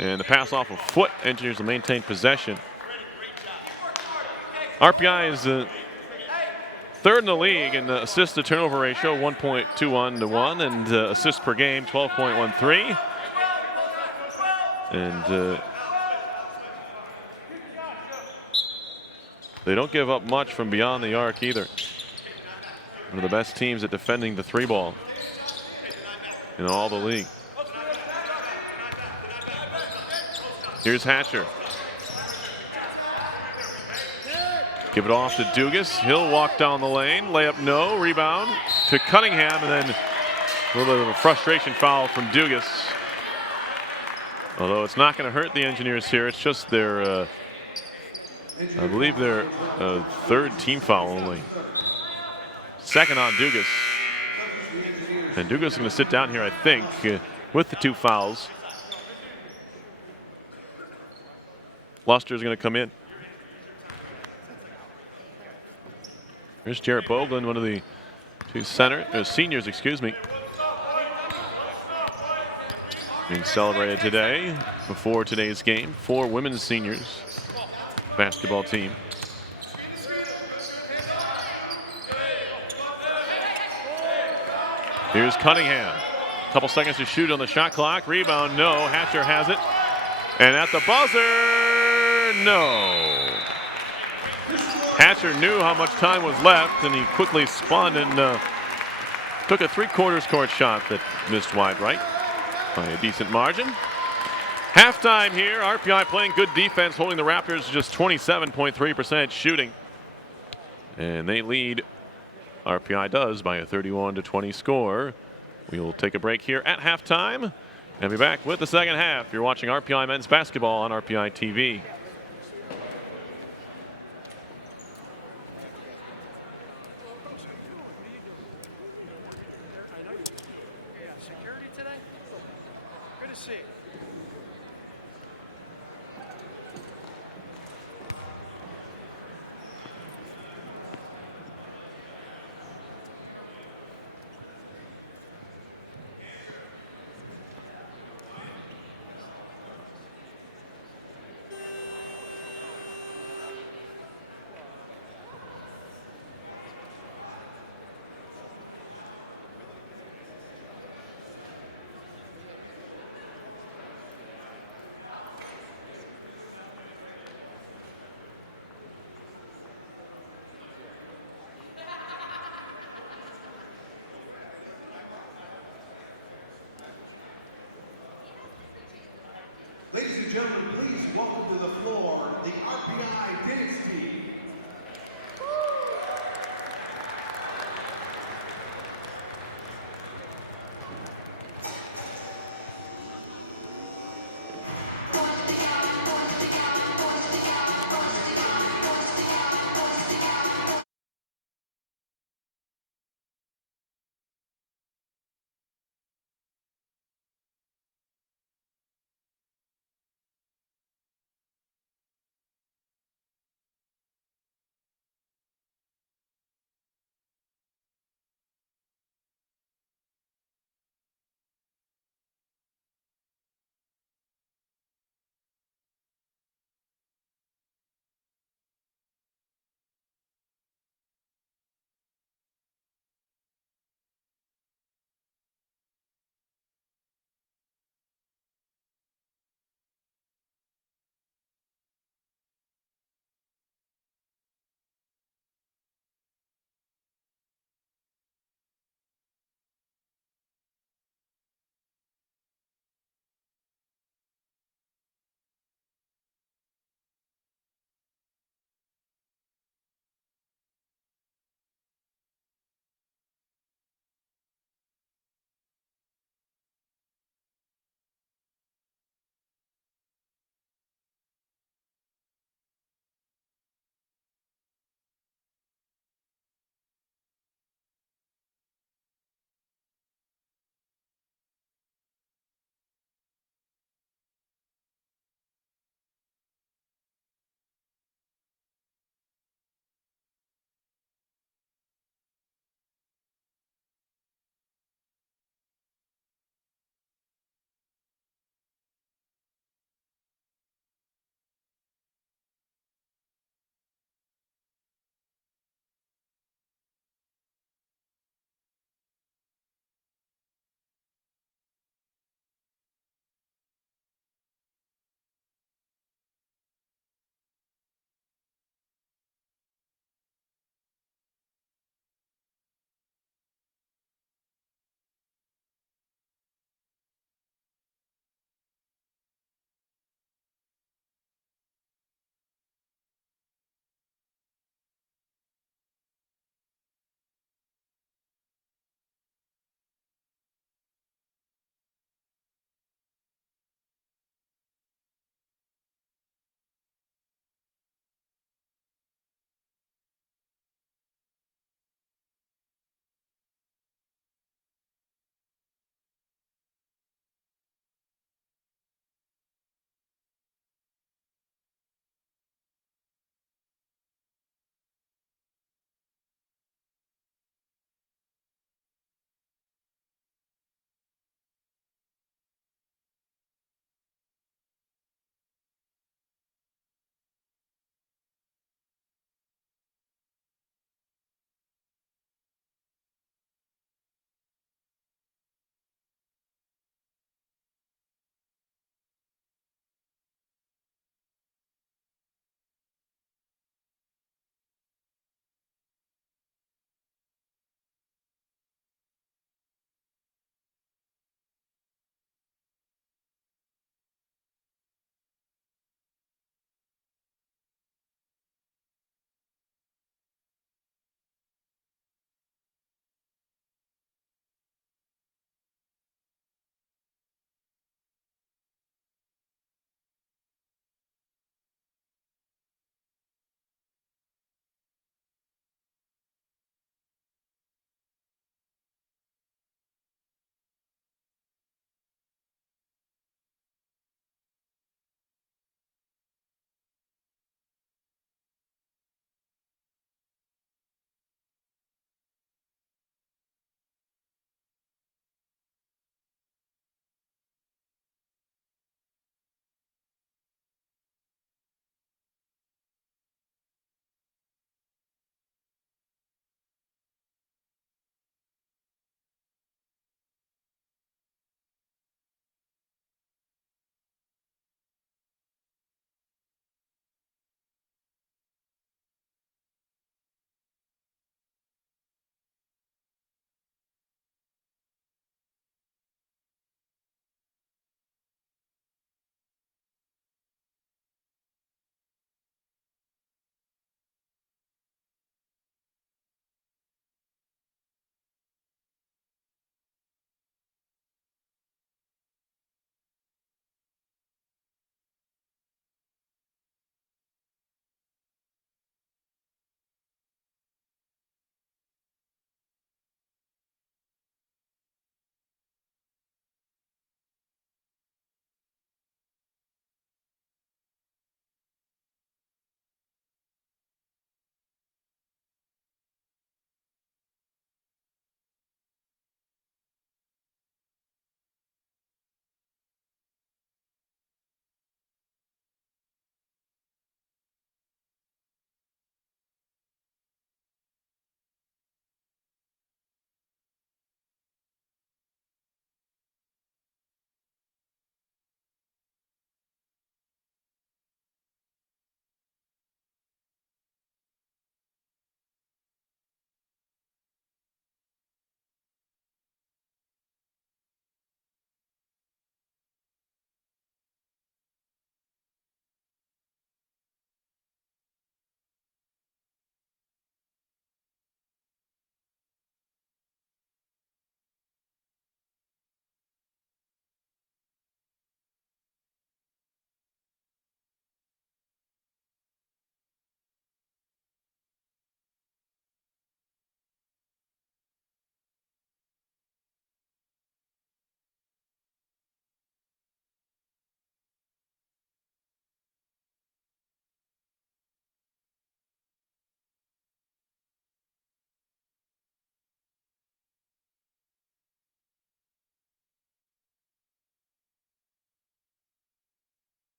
And the pass off a foot, Engineers will maintain possession. RPI is third in the league in the assist to turnover ratio, 1.21 to 1, and assists per game, 12.13. And they don't give up much from beyond the arc either. One of the best teams at defending the three ball in all the league. Here's Hatcher. Give it off to Dugas. He'll walk down the lane. Layup no. Rebound to Cunningham, and then a little bit of a frustration foul from Dugas. Although it's not going to hurt the Engineers here. It's just their, I believe their third team foul only. Second on Dugas. And Dugas is going to sit down here, I think, with the two fouls. Luster is going to come in. Here's Jarrett Boglin, one of the two seniors, excuse me, being celebrated today before today's game. 4 women's seniors basketball team. Here's Cunningham. Couple seconds to shoot on the shot clock. Rebound, no. Hatcher has it. And at the buzzer, no. Hatcher knew how much time was left, and he quickly spun and took a 3/4 court shot that missed wide right by a decent margin. Halftime here. RPI playing good defense, holding the Raptors to just 27.3% shooting. And they lead, RPI does, by a 31-20 score. We will take a break here at halftime and be back with the second half. You're watching RPI Men's Basketball on RPI TV. Security today? Good to see you. Ladies and gentlemen, please welcome to the floor the RPI dance team.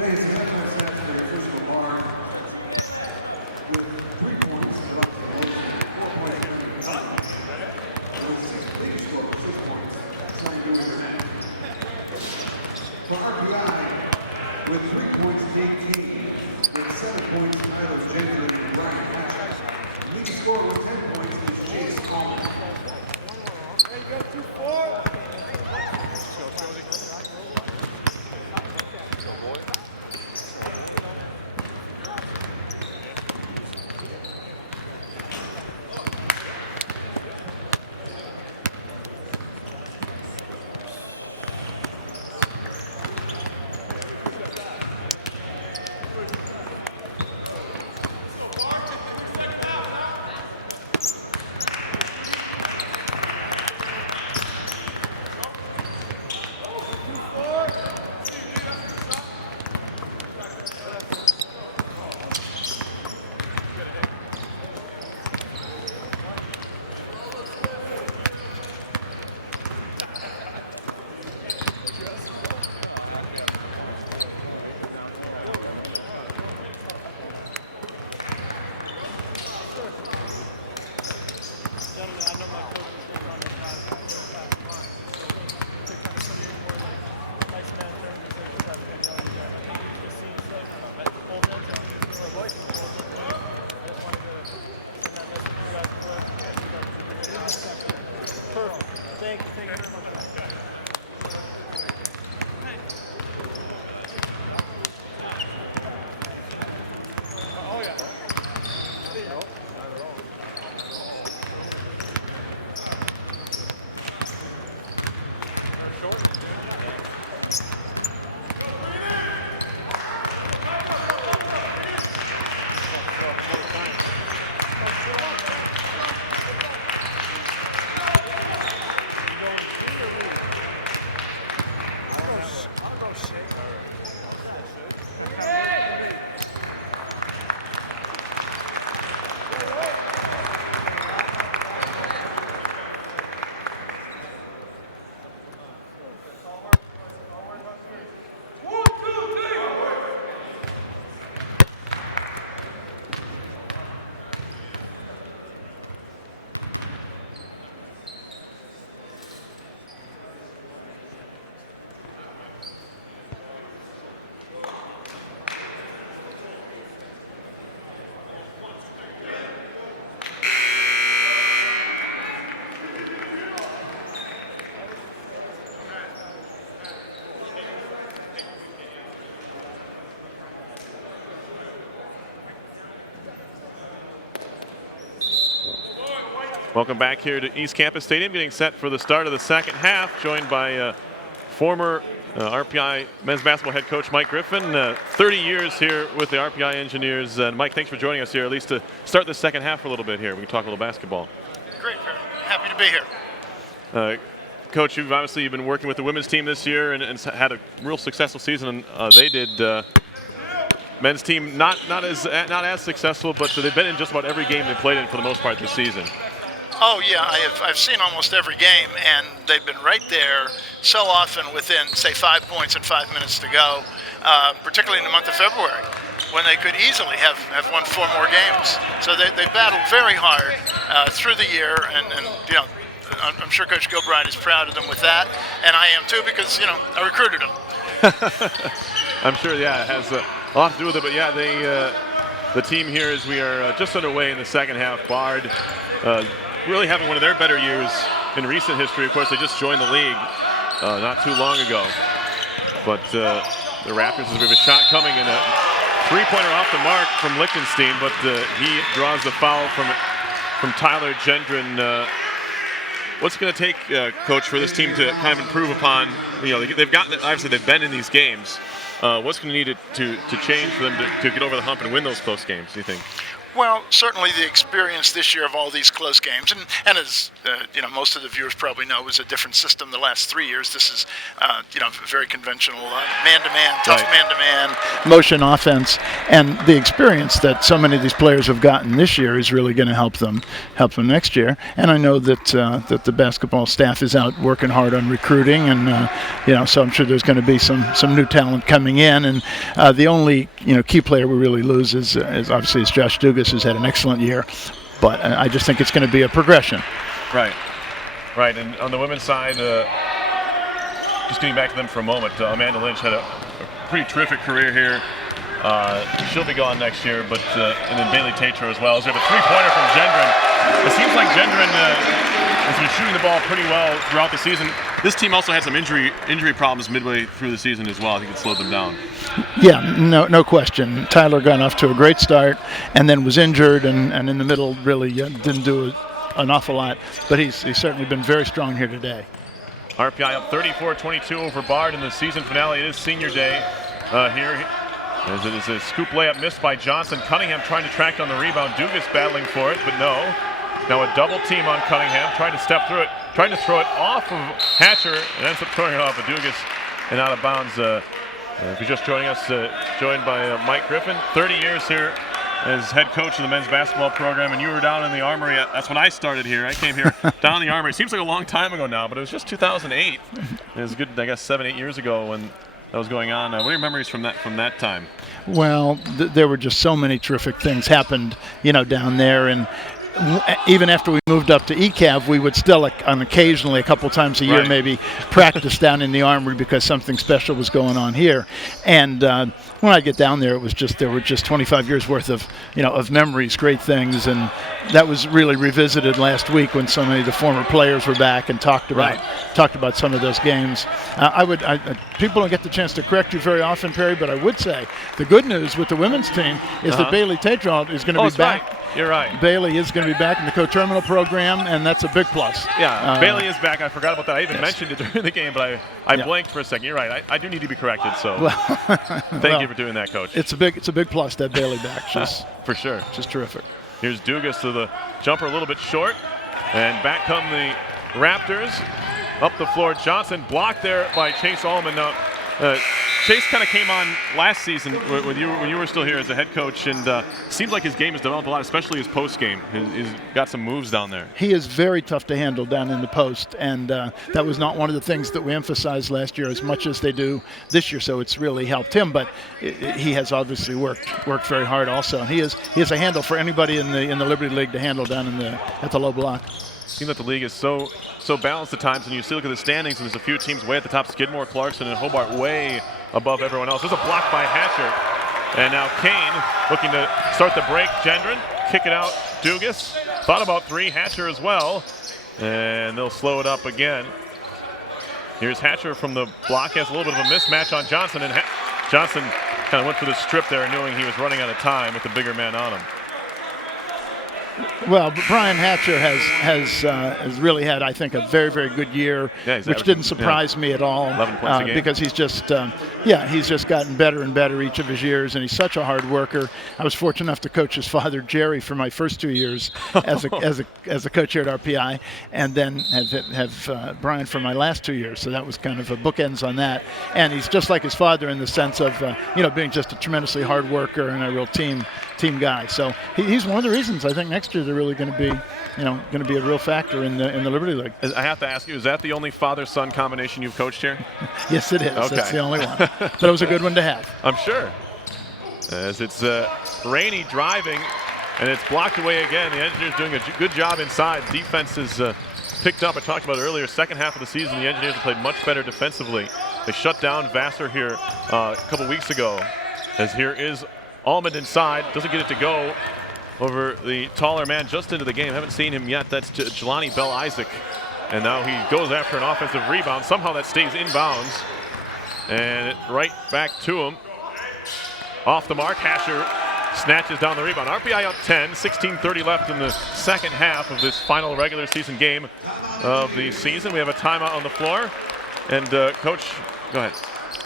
Fans, the head stats for the official bar with 3 points, about the Ocean, 4 points, with leading score, 6 points, Selma doing her net. For RPI, with 3 points, 18, with 7 points, Tyler Gendron and Ryan Hatch. Leading score with 10 points is Chase Coleman. There you go, 2-4. Welcome back here to East Campus Stadium, getting set for the start of the second half, joined by former RPI men's basketball head coach Mike Griffin. 30 years here with the RPI Engineers. Mike, thanks for joining us here, at least to start the second half for a little bit here. We can talk a little basketball. Great, happy to be here. Coach, you've obviously been working with the women's team this year and had a real successful season. They did. Men's team not as successful, but they've been in just about every game they played in for the most part this season. Oh yeah, I've seen almost every game, and they've been right there so often within, say, 5 points and 5 minutes to go, particularly in the month of February, when they could easily have won 4 more games. So they battled very hard through the year, and you know, I'm sure Coach Gilbride is proud of them with that, and I am too, because you know I recruited them. I'm sure, yeah, it has a lot to do with it, but yeah, the team here, as we are just underway in the second half, Bard really having one of their better years in recent history. Of course, they just joined the league not too long ago. But the Raptors, as we have a shot coming, and a three-pointer off the mark from Lichtenstein, but he draws the foul from Tyler Gendron. What's it going to take, Coach, for this team to kind of improve upon? You know, they've gotten, obviously they've been in these games. What's going to need to change for them to get over the hump and win those close games, do you think? Well, certainly the experience this year of all these close games, and as most of the viewers probably know, it was a different system the last 3 years. This is very conventional man-to-man, tough man-to-man motion offense, and the experience that so many of these players have gotten this year is really going to help them next year. And I know that that the basketball staff is out working hard on recruiting, and so I'm sure there's going to be some new talent coming in. And the only key player we really lose is obviously Josh Dugas, who's had an excellent year, but I just think it's going to be a progression. Right. And on the women's side, just getting back to them for a moment, Amanda Lynch had a pretty terrific career here. She'll be gone next year, but and then Bailey Tatro as well. So we have a three-pointer from Gendron. It seems like Gendron has been shooting the ball pretty well throughout the season. This team also had some injury problems midway through the season as well. I think it slowed them down. Yeah, no question. Tyler got off to a great start and then was injured, and in the middle really didn't do an awful lot. But he's certainly been very strong here today. RPI up 34-22 over Bard in the season finale. It is senior day here. As it is a scoop layup missed by Johnson. Cunningham trying to track down the rebound. Dugas battling for it, but no. Now a double team on Cunningham, trying to step through it, trying to throw it off of Hatcher, and ends up throwing it off of Dugas and out of bounds. If you're just joining us, joined by Mike Griffin, 30 years here as head coach of the men's basketball program, and you were down in the Armory. That's when I started here. I came here down in the Armory. It seems like a long time ago now, but it was just 2008. It was good, I guess, 7-8 years ago when that was going on. What are your memories from that time? Well, there were just so many terrific things happened, down there, and even after we moved up to ECAV, we would still, occasionally, a couple times a year, maybe practice down in the Armory because something special was going on here. And when I get down there, there were just 25 years worth of memories, great things, and that was really revisited last week when so many of the former players were back and talked about some of those games. People don't get the chance to correct you very often, Perry, but I would say the good news with the women's team is that Bailey Tatron is going to be back. Right. You're right. Bailey is going to be back in the co-terminal program, and that's a big plus. Yeah, Bailey is back. I forgot about that. I even mentioned it during the game, but I blanked for a second. You're right. I do need to be corrected, so thank you for doing that, Coach. It's a big plus to have Bailey back. For sure. Just terrific. Here's Dugas to the jumper a little bit short, and back come the Raptors. Up the floor, Johnson blocked there by Chase Allman. Now, Chase kind of came on last season when you were still here as a head coach, and seems like his game has developed a lot, especially his post game. He's got some moves down there. He is very tough to handle down in the post, and that was not one of the things that we emphasized last year as much as they do this year. So it's really helped him, but he has obviously worked very hard also. And he is a handle for anybody in the Liberty League to handle down at the low block. Seems that the league is so balanced at times, and you see, look at the standings, and there's a few teams way at the top. Skidmore, Clarkson, and Hobart way above everyone else. There's a block by Hatcher, and now Kane looking to start the break. Gendron, kick it out. Dugas thought about three. Hatcher as well, and they'll slow it up again. Here's Hatcher from the block, has a little bit of a mismatch on Johnson, and Johnson kind of went for the strip there, knowing he was running out of time with the bigger man on him. Well, Brian Hatcher has really had, I think, a very, very good year, which didn't surprise me at all. 11 points a game. Because he's just gotten better and better each of his years, and he's such a hard worker. I was fortunate enough to coach his father, Jerry, for my first 2 years as a coach here at RPI, and then have Brian for my last 2 years. So that was kind of a bookends on that. And he's just like his father in the sense of being just a tremendously hard worker and a real team guy. So he's one of the reasons I think next year they're really going to be a real factor in the Liberty League. I have to ask you, is that the only father-son combination you've coached here? Yes, it is. Okay. That's the only one. But it was a good one to have. I'm sure. As it's Rainey driving, and it's blocked away again. The Engineers doing a good job inside. Defense is picked up. I talked about it earlier. Second half of the season, the Engineers have played much better defensively. They shut down Vassar here a couple weeks ago. As here is Allman inside, doesn't get it to go over the taller man just into the game. Haven't seen him yet. That's Jelani Bell Isaac. And now he goes after an offensive rebound. Somehow that stays inbounds. And right back to him. Off the mark, Hatcher snatches down the rebound. RPI up 10, 16:30 left in the second half of this final regular season game of the season. We have a timeout on the floor. And Coach, go ahead.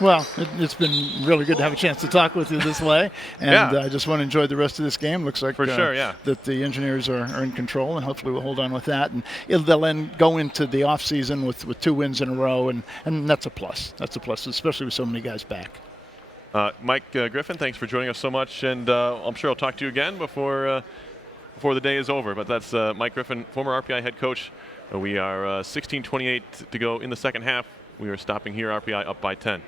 Well, it's been really good to have a chance to talk with you this way, and Yeah. I just want to enjoy the rest of this game. Looks like For sure, yeah. that the engineers are in control, and hopefully we'll hold on with that. And they'll then go into the off season with 2 wins in a row, and that's a plus. That's a plus, especially with so many guys back. Mike Griffin, thanks for joining us so much, and I'm sure I'll talk to you again before the day is over. But that's Mike Griffin, former RPI head coach. We are 16:28 to go in the second half. We are stopping here, RPI up by 10.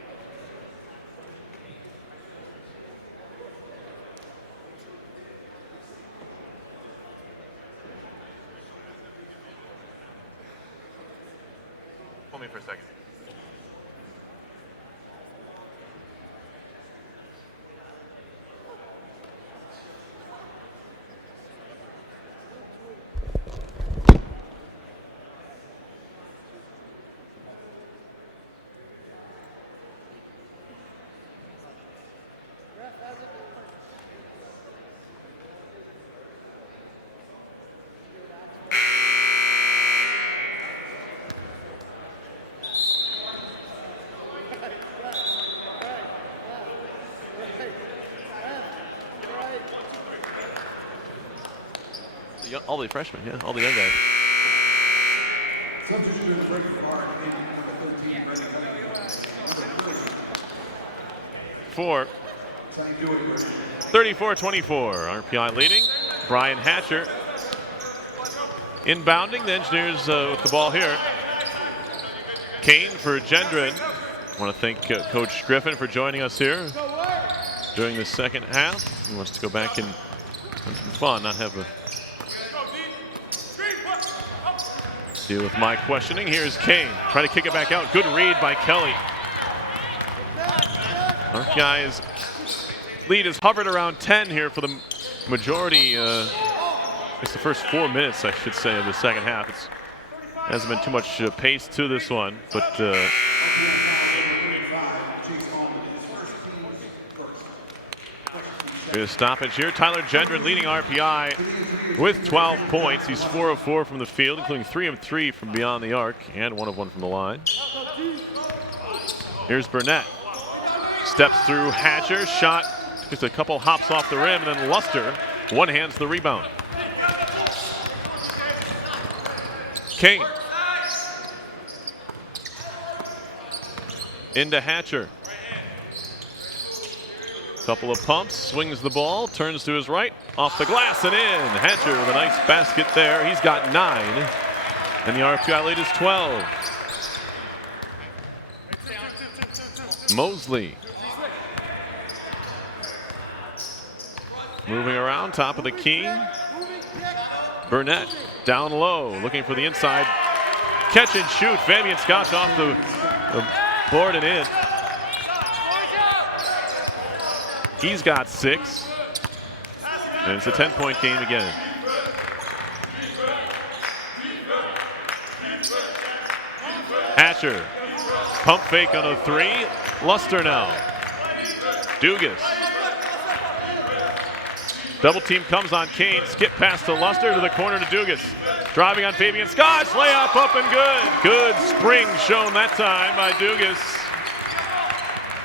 Hold me for a second. All the freshmen, yeah, all the young guys. Substitution break guard, number 13, ready. 34-24, RPI leading. Brian Hatcher inbounding. The Engineers with the ball here. Kane for Gendron. I want to thank Coach Griffin for joining us here during the second half. He wants to go back and have some fun, not have a deal with my questioning. Here's Kane, trying to kick it back out. Good read by Kelly. RPI's lead has hovered around 10 here for the majority. It's the first 4 minutes, I should say, of the second half. It hasn't been too much pace to this one, but there's a stoppage here. Tyler Gendron leading RPI with 12 points. He's 4 of 4 from the field, including 3 of 3 from beyond the arc and 1 of 1 from the line. Here's Burnett. Steps through Hatcher. Shot just a couple hops off the rim, and then Luster one-hands the rebound. Kane. Into Hatcher. Couple of pumps, swings the ball, turns to his right, off the glass and in. Hatcher with a nice basket there. He's got 9, and the RPI lead is 12. Mosley. Moving around, top of the key. Burnett down low, looking for the inside. Catch and shoot. Fabian Scotch off the board and in. He's got 6. And it's a 10-point game again. Hatcher. Pump fake on a 3. Luster now. Dugas. Double team comes on Kane. Skip pass to Luster to the corner to Dugas. Driving on Fabian Scotch. Layup up and good. Good spring shown that time by Dugas.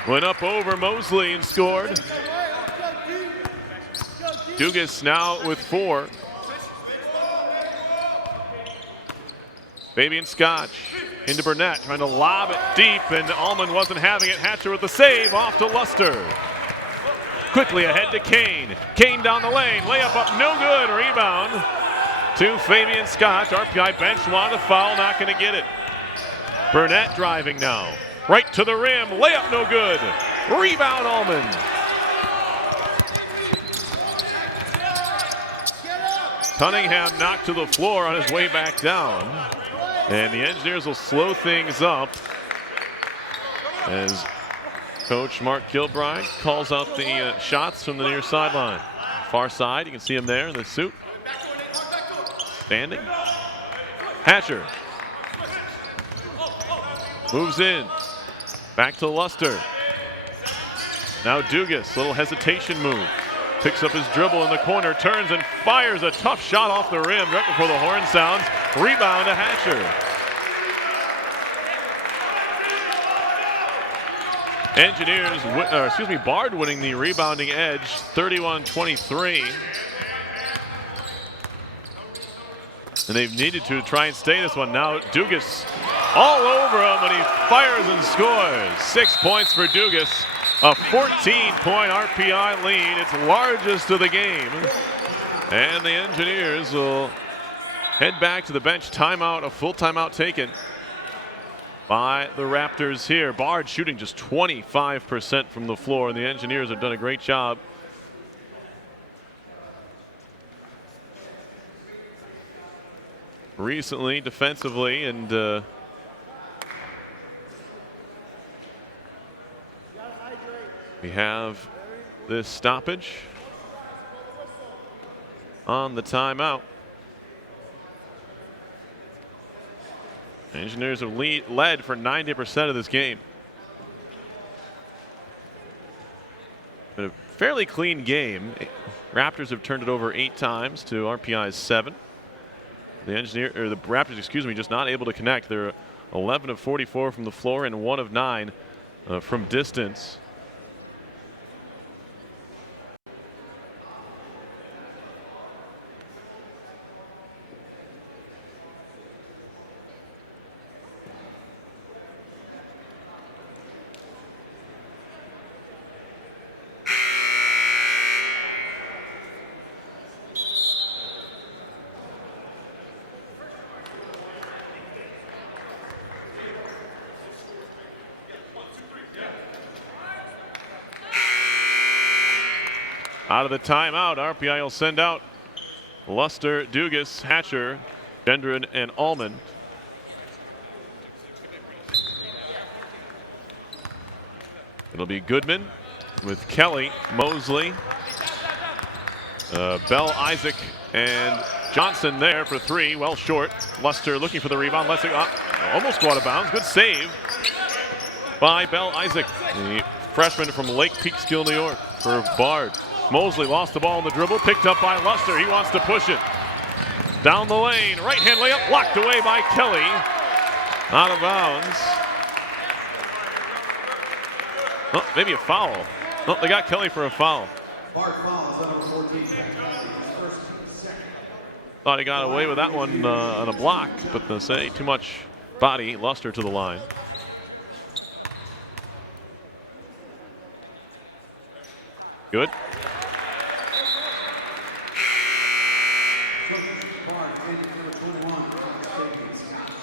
Went up over Mosley and scored. Dugas now with 4. Fabian Scotch into Burnett, trying to lob it deep, and Allman wasn't having it. Hatcher with the save, off to Luster. Quickly ahead to Kane. Kane down the lane, layup up, no good. Rebound to Fabian Scotch. RPI bench wanted a foul, not going to get it. Burnett driving now. Right to the rim, layup no good. Rebound Allman. Cunningham knocked to the floor on his way back down. And the Engineers will slow things up as Coach Mark Gilbride calls out the shots from the near sideline. Far side, you can see him there in the suit. Standing. Hatcher. Moves in. Back to Luster. Now Dugas, little hesitation move. Picks up his dribble in the corner, turns and fires a tough shot off the rim right before the horn sounds. Rebound to Hatcher. Engineers, Bard winning the rebounding edge, 31-23. And they've needed to try and stay this one. Now Dugas all over him, and he fires and scores. 6 points for Dugas, a 14-point RPI lead. It's largest of the game. And the Engineers will head back to the bench. Timeout, a full timeout taken by the Raptors here. Bard shooting just 25% from the floor, and the Engineers have done a great job. Recently, defensively, and we have this stoppage on the timeout. Engineers have led for 90% of this game. But a fairly clean game. Raptors have turned it over 8 times to RPI's 7. The Raptors, just not able to connect. They're 11 of 44 from the floor and 1 of 9 from distance. Out of the timeout, RPI will send out Luster, Dugas, Hatcher, Gendron, and Allman. It'll be Goodman with Kelly, Mosley, Bell, Isaac, and Johnson there for 3, well short. Luster looking for the rebound. Luster almost go out of bounds. Good save by Bell Isaac, the freshman from Lake Peekskill, New York, for Bard. Mosley lost the ball in the dribble, picked up by Luster. He wants to push it down the lane. Right-hand layup blocked away by Kelly. Out of bounds. Oh, maybe a foul. Oh, they got Kelly for a foul. Thought he got away with that one on a block, but they say too much body. Luster to the line. Good.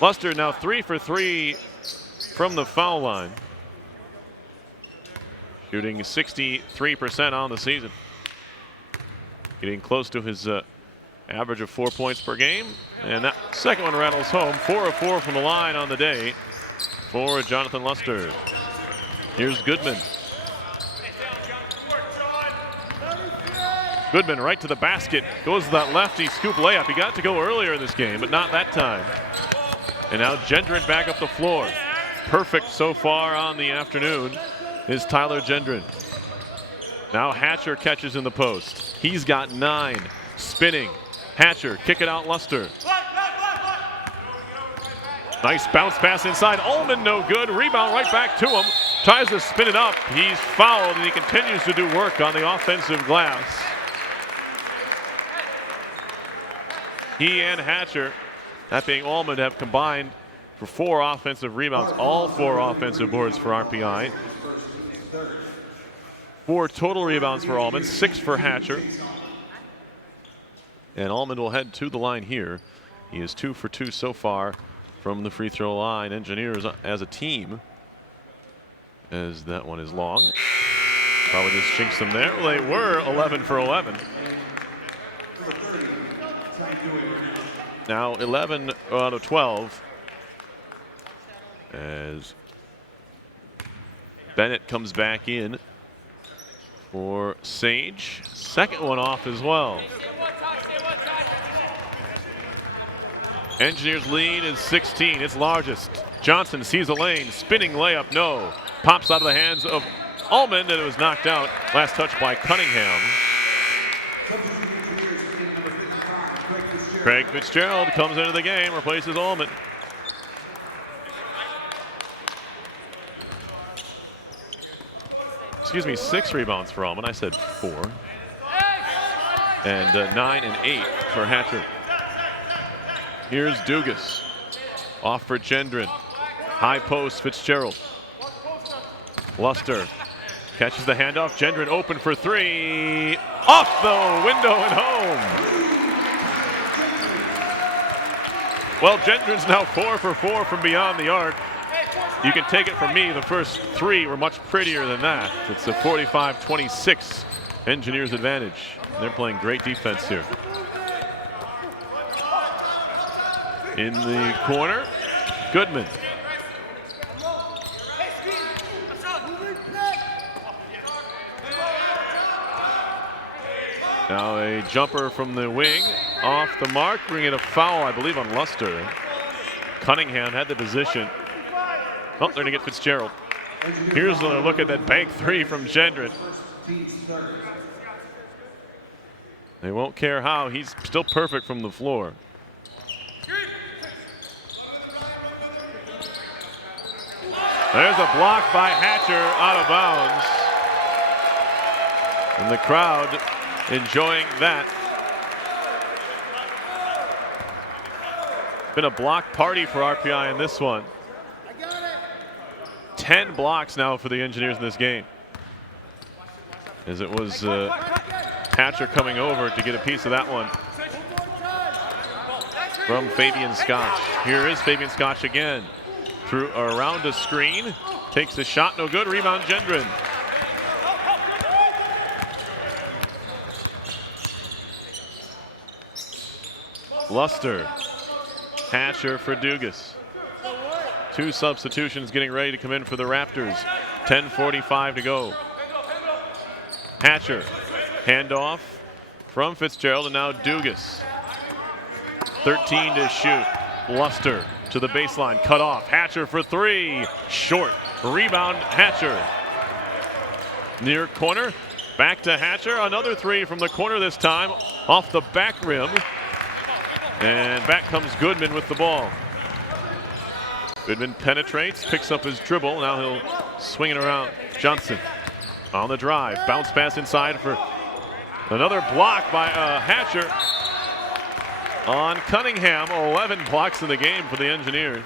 Luster now 3 for 3 from the foul line. Shooting 63% on the season. Getting close to his average of 4 points per game. And that second one rattles home. 4 of 4 from the line on the day for Jonathan Luster. Here's Goodman. Goodman right to the basket. Goes to that lefty scoop layup. He got to go earlier in this game, but not that time. And now Gendron back up the floor. Perfect so far on the afternoon is Tyler Gendron. Now Hatcher catches in the post. He's got 9. Spinning. Hatcher, kick it out Luster. Nice bounce pass inside. Allman no good. Rebound right back to him. Tries to spin it up. He's fouled, and he continues to do work on the offensive glass. He and Hatcher, that being Allman, have combined for 4 offensive rebounds, all 4 offensive boards for RPI. 4 total rebounds for Allman, 6 for Hatcher. And Allman will head to the line here. He is 2 for 2 so far from the free throw line. Engineers as a team, as that one is long. Probably just jinxed them there. Well, they were 11 for 11. Now 11 out of 12 as Bennett comes back in for Sage. Second one off as well. Engineers lead is 16, its largest. Johnson sees the lane, spinning layup, no. Pops out of the hands of Allman, and it was knocked out. Last touch by Cunningham. Craig Fitzgerald comes into the game, replaces Allman. excuse me, 6 rebounds for Allman. I said 4. And 9 and 8 for Hatcher. Here's Dugas. Off for Gendron. High post, Fitzgerald. Luster catches the handoff. Gendron open for 3. Off the window and home. Well, Gendron's now 4 for 4 from beyond the arc. You can take it from me, the first 3 were much prettier than that. It's a 45-26 Engineers advantage. They're playing great defense here. In the corner, Goodman. Now a jumper from the wing, off the mark, bringing a foul, I believe, on Luster. Cunningham had the position. Oh, they're gonna get Fitzgerald. Here's another look at that bank 3 from Gendron. They won't care how, he's still perfect from the floor. There's a block by Hatcher out of bounds. And the crowd enjoying that. Been a block party for RPI in this one. 10 blocks now for the Engineers in this game. As it was Hatcher coming over to get a piece of that one from Fabian Scotch. Here is Fabian Scotch again. Through around a screen, takes the shot, no good. Rebound, Gendron. Luster, Hatcher for Dugas. 2 substitutions getting ready to come in for the Raptors. 10:45 to go. Hatcher, handoff from Fitzgerald, and now Dugas. 13 to shoot. Luster to the baseline, cut off. Hatcher for 3, short. Rebound, Hatcher. Near corner, back to Hatcher. Another 3 from the corner this time, off the back rim. And back comes Goodman with the ball. Goodman penetrates, picks up his dribble. Now he'll swing it around. Johnson on the drive. Bounce pass inside for another block by Hatcher on Cunningham. 11 blocks in the game for the Engineers.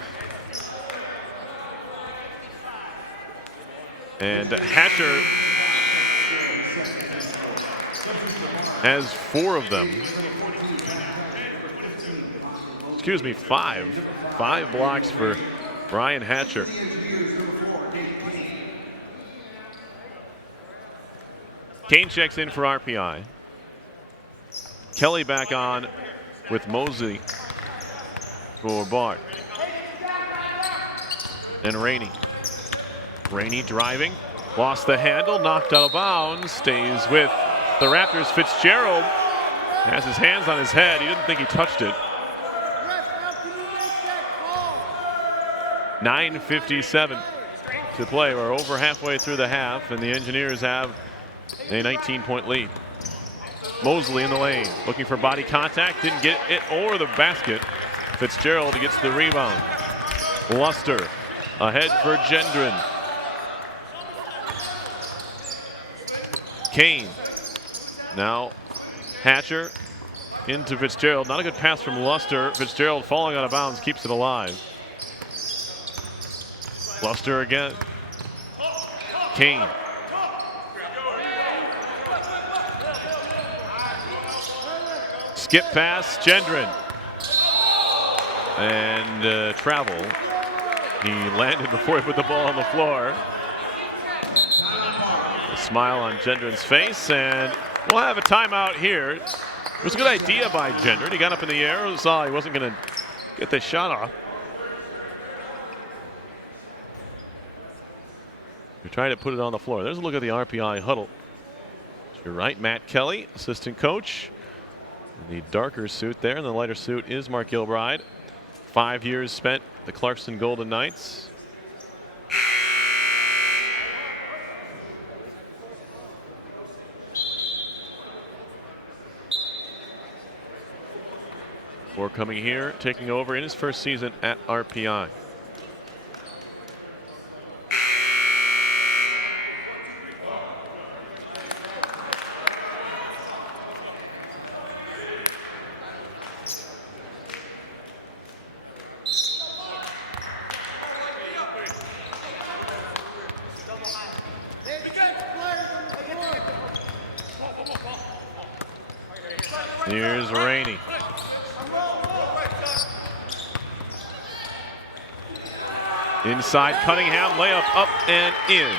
And Hatcher has 4 of them. Excuse me, 5. 5 blocks for Brian Hatcher. Kane checks in for RPI. Kelly back on with Mosley for Bart. And Rainey. Rainey driving, lost the handle, knocked out of bounds, stays with the Raptors. Fitzgerald has his hands on his head. He didn't think he touched it. 9:57 to play. We're over halfway through the half, and the Engineers have a 19-point lead. Mosley in the lane, looking for body contact, didn't get it or the basket. Fitzgerald gets the rebound. Luster ahead for Gendron. Kane. Now Hatcher into Fitzgerald. Not a good pass from Luster. Fitzgerald falling out of bounds, keeps it alive. Luster again. Kane. Skip pass, Gendron. And travel. He landed before he put the ball on the floor. A smile on Gendron's face, and we'll have a timeout here. It was a good idea by Gendron. He got up in the air, saw he wasn't going to get the shot off. We're trying to put it on the floor. There's a look at the RPI huddle. To your right, Matt Kelly, assistant coach. In the darker suit there, and the lighter suit is Mark Gilbride. 5 years spent at the Clarkson Golden Knights. Before coming here, taking over in his first season at RPI. Here's Rainey. Inside Cunningham, layup up and in.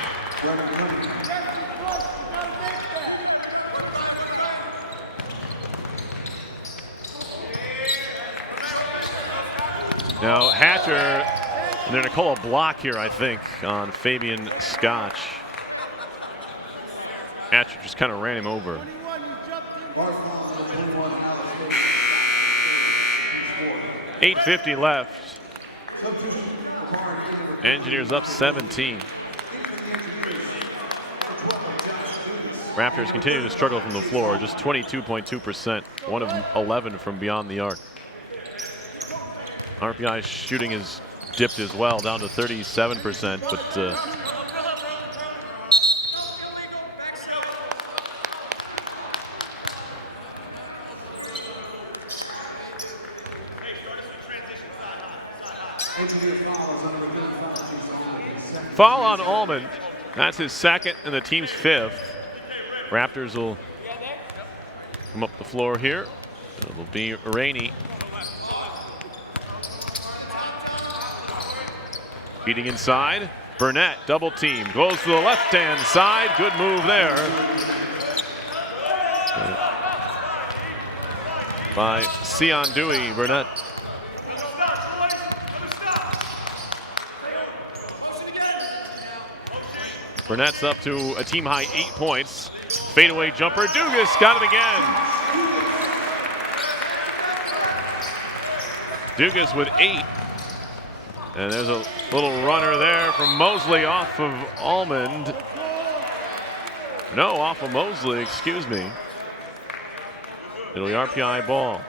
Now Hatcher, and they're going to call a block here, I think, on Fabian Scotch. Hatcher just kind of ran him over. 8:50 left. Engineers up 17. Raptors continue to struggle from the floor, just 22.2%, 1 of 11 from beyond the arc. RPI shooting is dipped as well, down to 37%, but foul on Allman. That's his second and the team's 5th. Raptors will come up the floor here. It will be Rainey. Feeding inside. Burnett, double team. Goes to the left-hand side. Good move there by Sion Dewey. Burnett. Burnett's up to a team-high 8 points. Fadeaway jumper. Dugas got it again. Dugas with 8. And there's a little runner there from Mosley off of Almond. No, off of Mosley, excuse me. It'll be RPI ball.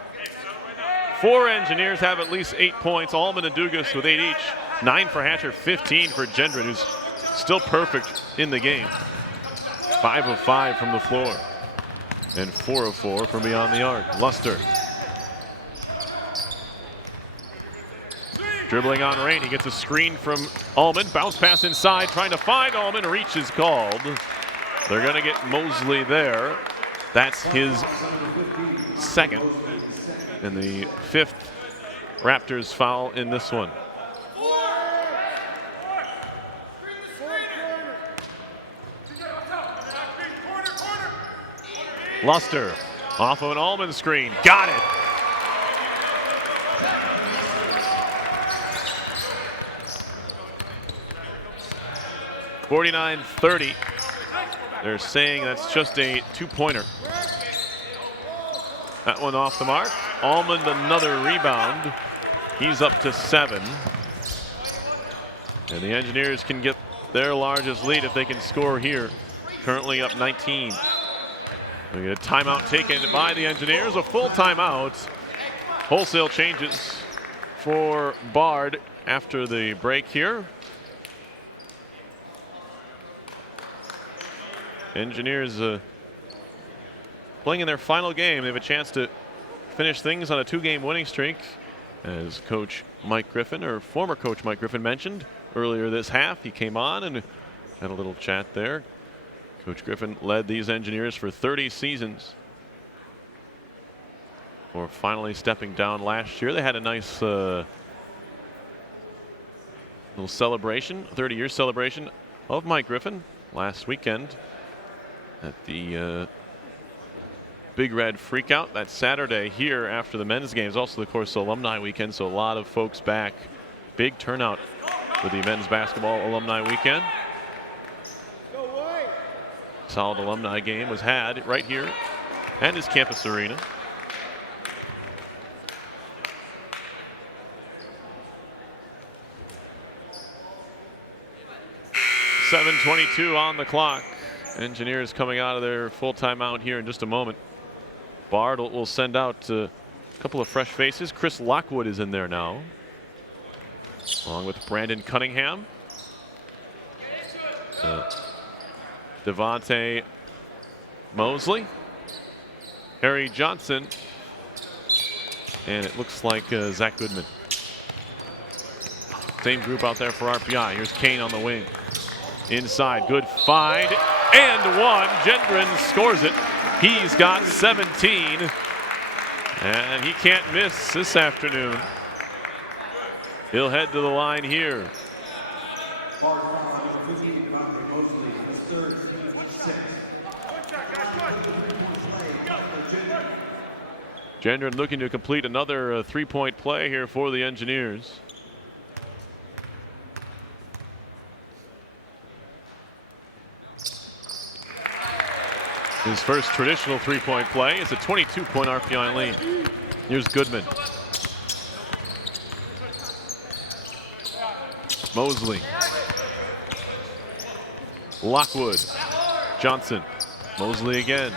4 Engineers have at least 8 points. Almond and Dugas with 8 each. 9 for Hatcher, 15 for Gendron, who's still perfect in the game. 5 of 5 from the floor. And 4 of 4 from beyond the arc. Luster. Dribbling on Rainey, gets a screen from Allman. Bounce pass inside, trying to find Allman. Reach is called. They're going to get Mosley there. That's his 2nd. And the 5th Raptors foul in this one. Luster off of an Allman screen. Got it. (49-30). They're saying that's just a 2-pointer. That one off the mark. Almond another rebound. He's up to 7. And the Engineers can get their largest lead if they can score here. Currently up 19. We get a timeout taken by the Engineers, a full timeout. Wholesale changes for Bard after the break here. Engineers playing in their final game. They have a chance to finish things on a 2-game winning streak, as Coach Mike Griffin, or former Coach Mike Griffin, mentioned earlier this half. He came on and had a little chat there. Coach Griffin led these Engineers for 30 seasons. Before finally stepping down last year. They had a nice little celebration, 30-year celebration of Mike Griffin last weekend at the Big Red Freakout. That Saturday here after the men's games. Also, of course, alumni weekend, so a lot of folks back. Big turnout for the men's basketball alumni weekend. Solid alumni game was had right here at his campus arena. .7:22 on the clock. Engineers coming out of their full timeout here in just a moment. Bard will send out a couple of fresh faces. Chris Lockwood is in there now, along with Brandon Cunningham. Devontae Mosley, Harry Johnson, and it looks like Zach Goodman. Same group out there for RPI. Here's Kane on the wing. Inside, good find, and 1. Gendron scores it. He's got 17. And he can't miss this afternoon. He'll head to the line here. Gendron looking to complete another three-point play here for the Engineers. His first traditional three-point play is a 22-point RPI lead. Here's Goodman. Mosley. Lockwood. Johnson. Mosley again.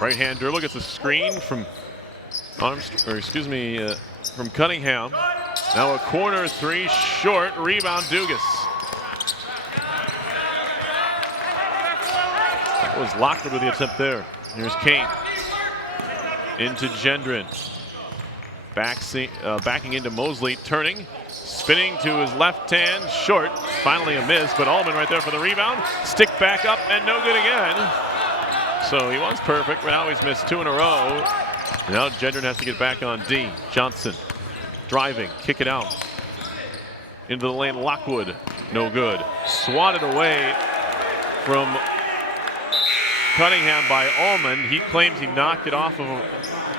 Right-hand dribble gets a screen from from Cunningham. Now a corner three, short, rebound Dugas. That was Lockwood with the attempt there. Here's Kane. Into Gendron. Backing into Mosley, turning, spinning to his left hand, short. Finally a miss, but Allman right there for the rebound. Stick back up and no good again. So he was perfect, but now he's missed two in a row. Now Gendron has to get back on D. Johnson driving, kick it out. Into the lane, Lockwood, no good. Swatted away from Cunningham by Allman. He claims he knocked it off of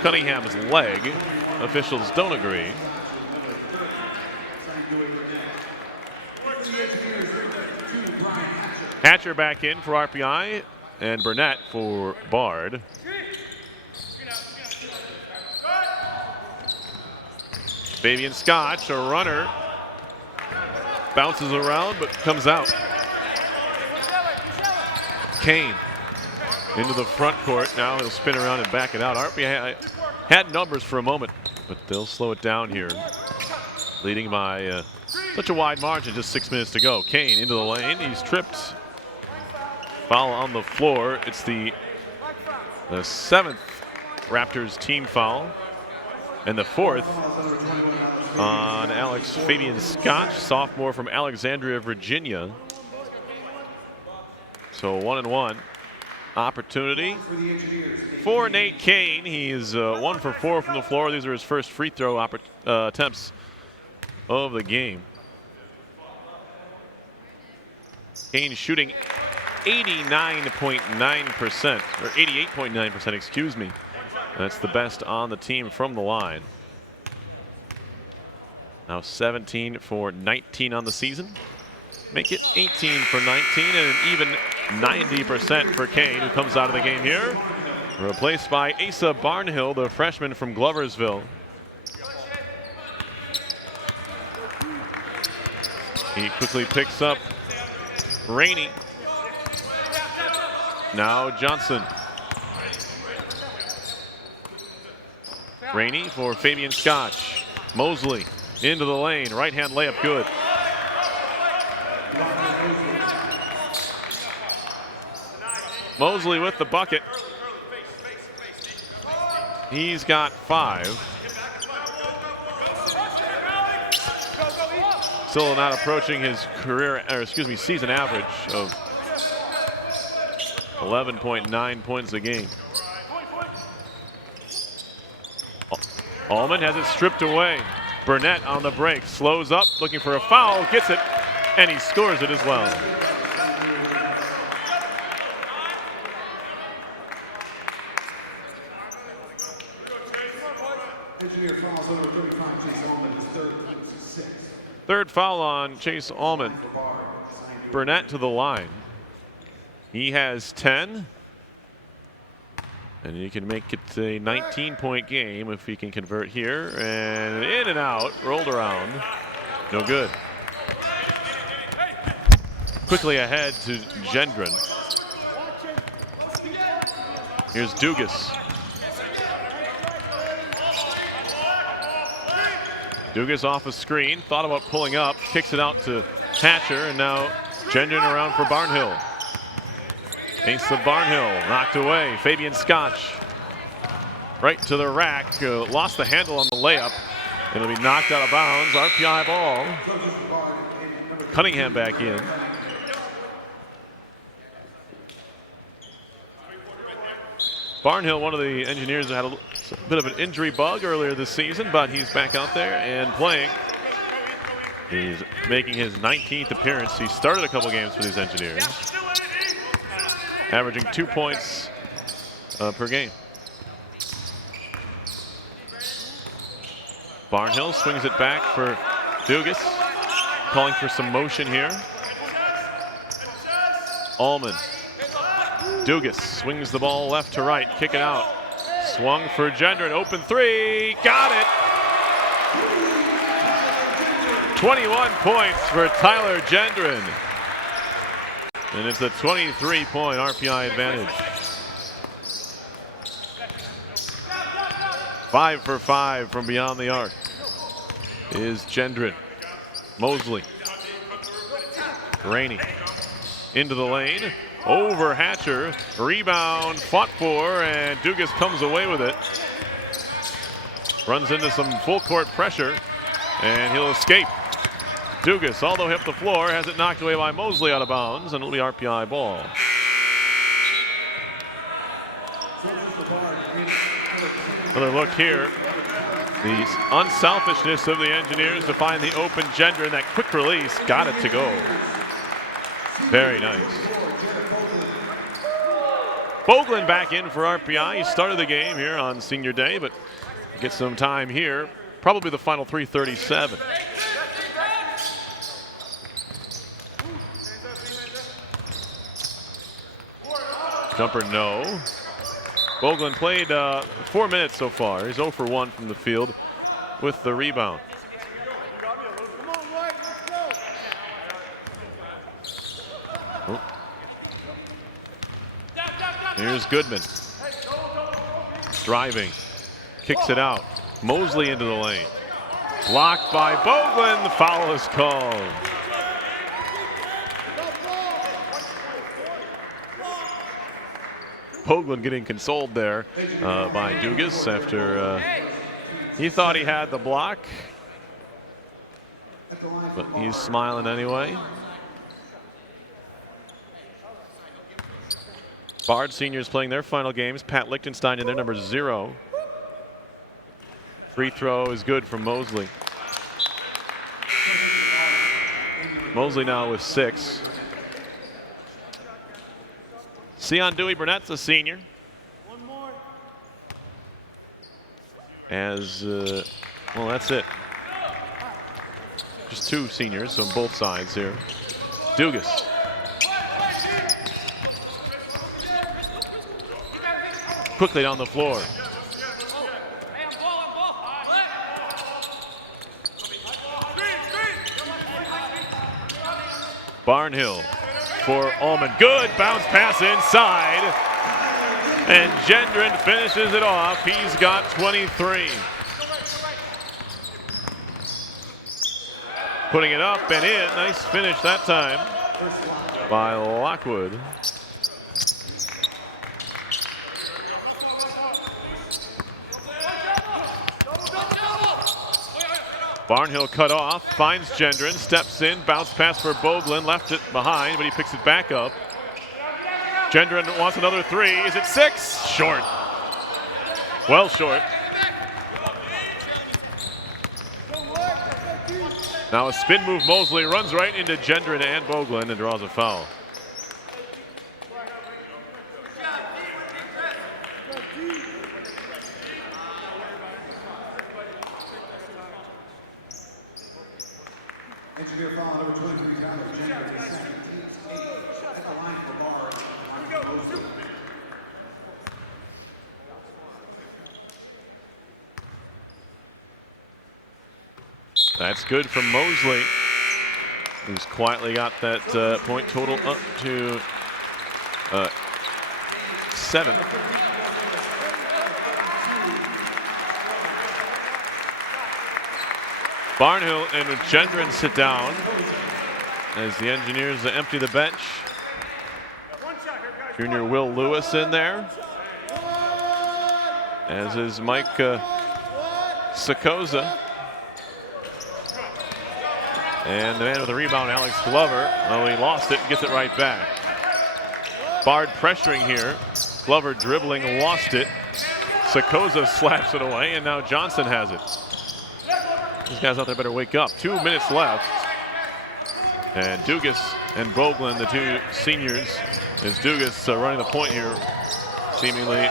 Cunningham's leg. Officials don't agree. Hatcher back in for RPI and Burnett for Bard. Fabian Scotch, a runner, bounces around but comes out. Kane into the front court. Now he'll spin around and back it out. RPI had numbers for a moment, but they'll slow it down here. Leading by such a wide margin, just 6 minutes to go. Kane into the lane, he's tripped. Foul on the floor. It's the 7th Raptors team foul. And the 4th on Fabian Scotch, sophomore from Alexandria, Virginia. So 1-and-1 opportunity for Nate Kane. He's 1 for 4 from the floor. These are his first free throw attempts of the game. Kane shooting 89.9%, or 88.9%, excuse me. That's the best on the team from the line. Now 17 for 19 on the season. Make it 18 for 19 and an even 90% for Kane, who comes out of the game here. Replaced by Asa Barnhill, the freshman from Gloversville. He quickly picks up Rainey. Now Johnson. Rainey for Fabian Scotch. Mosley into the lane. Right-hand layup good. Mosley with the bucket. He's got 5. Still not approaching his season average of 11.9 points a game. Allman has it stripped away. Burnett on the break, slows up, looking for a foul, gets it, and he scores it as well. Third foul on Chase Allman. Burnett to the line. He has 10. And he can make it a 19-point game if he can convert here. And in and out, rolled around. No good. Quickly ahead to Gendron. Here's Dugas. Dugas off a screen, thought about pulling up, kicks it out to Hatcher, and now Gendron around for Barnhill. Asa Barnhill knocked away. Fabian Scotch right to the rack. Lost the handle on the layup. It'll be knocked out of bounds. RPI ball. Cunningham back in. Barnhill, one of the Engineers that had a bit of an injury bug earlier this season, but he's back out there and playing. He's making his 19th appearance. He started a couple games for these Engineers, averaging 2 points per game. Barnhill swings it back for Dugas, calling for some motion here. Allman. Dugas swings the ball left to right, kick it out. Swung for Gendron, open three, got it! 21 points for Tyler Gendron. And it's a 23-point RPI advantage. 5 for 5 from beyond the arc is Gendron. Mosley. Rainey into the lane. Over Hatcher. Rebound fought for, and Dugas comes away with it. Runs into some full court pressure, and he'll escape. Dugas, although hit the floor, has it knocked away by Mosley out of bounds, and it'll be RPI ball. Another look here. The unselfishness of the Engineers to find the open Gendron. That quick release got it to go. Very nice. Boglin back in for RPI. He started the game here on senior day, but gets some time here. Probably the final 3:37. Jumper, no. Boglin played 4 minutes so far. He's 0 for 1 from the field with the rebound. Oh. Here's Goodman. Driving. Kicks it out. Mosley into the lane. Blocked by Boglin. The foul is called. Boglin getting consoled there by Dugas after he thought he had the block, but he's smiling anyway. Bard seniors playing their final games. Pat Lichtenstein in their number 0. Free throw is good from Mosley. Mosley now with 6. Sion Dewey Burnett's a senior. One more. As, well, that's it. Just 2 seniors on both sides here. Dugas. Quickly down the floor. Barnhill for Allman. Good bounce pass inside. And Gendron finishes it off. He's got 23. Putting it up and in. Nice finish that time by Lockwood. Barnhill cut off, finds Gendron, steps in, bounce pass for Boglin, left it behind, but he picks it back up. Gendron wants another 3. Is it 6? Short. Well short. Now a spin move, Mosley runs right into Gendron and Boglin and draws a foul. Engineer foul number 23, Tyler Gendron, is second. Team's 8 at the line for Bard. That's good from Mosley, who's quietly got that point total up to 7. Barnhill and Gendron sit down as the Engineers empty the bench. Junior Will Lewis in there, as is Mike Sakoza. And the man with the rebound, Alex Glover. Oh, he lost it and gets it right back. Bard pressuring here. Glover dribbling, lost it. Sakoza slaps it away, and now Johnson has it. These guys out there better wake up. 2 minutes left. And Dugas and Boglin, the two seniors, is Dugas running the point here, seemingly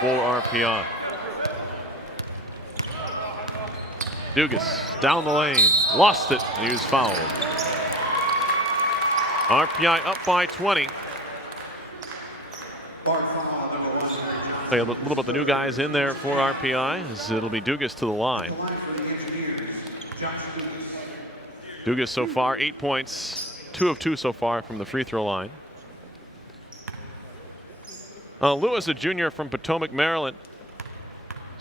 for RPI. Dugas down the lane, lost it, and he was fouled. RPI up by 20. Say a little about the new guys in there for RPI, as it'll be Dugas to the line. Dugas so far 8 points, 2 of 2 so far from the free throw line. Lewis, a junior from Potomac, Maryland.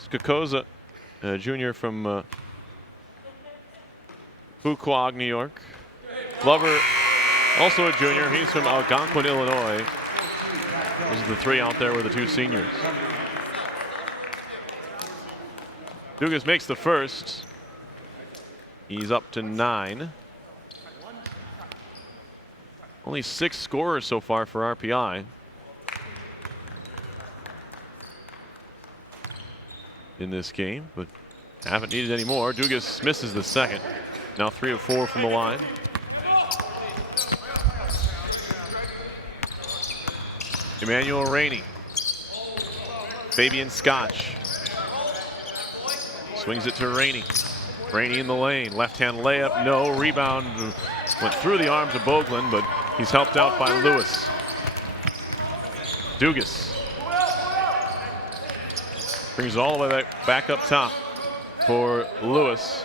Skakoza, a junior from Fuquogue, New York. Glover, also a junior. He's from Algonquin, Illinois. Those are the three out there with the two seniors. Dugas makes the first. He's up to 9. Only 6 scorers so far for RPI in this game, but haven't needed any more. Dugas misses the second. Now 3 of 4 from the line. Emmanuel Rainey. Fabian Scotch. Swings it to Rainey. Rainey in the lane. Left-hand layup, no. Rebound went through the arms of Boglin, but he's helped out by Lewis. Dugas brings it all the way back up top for Lewis.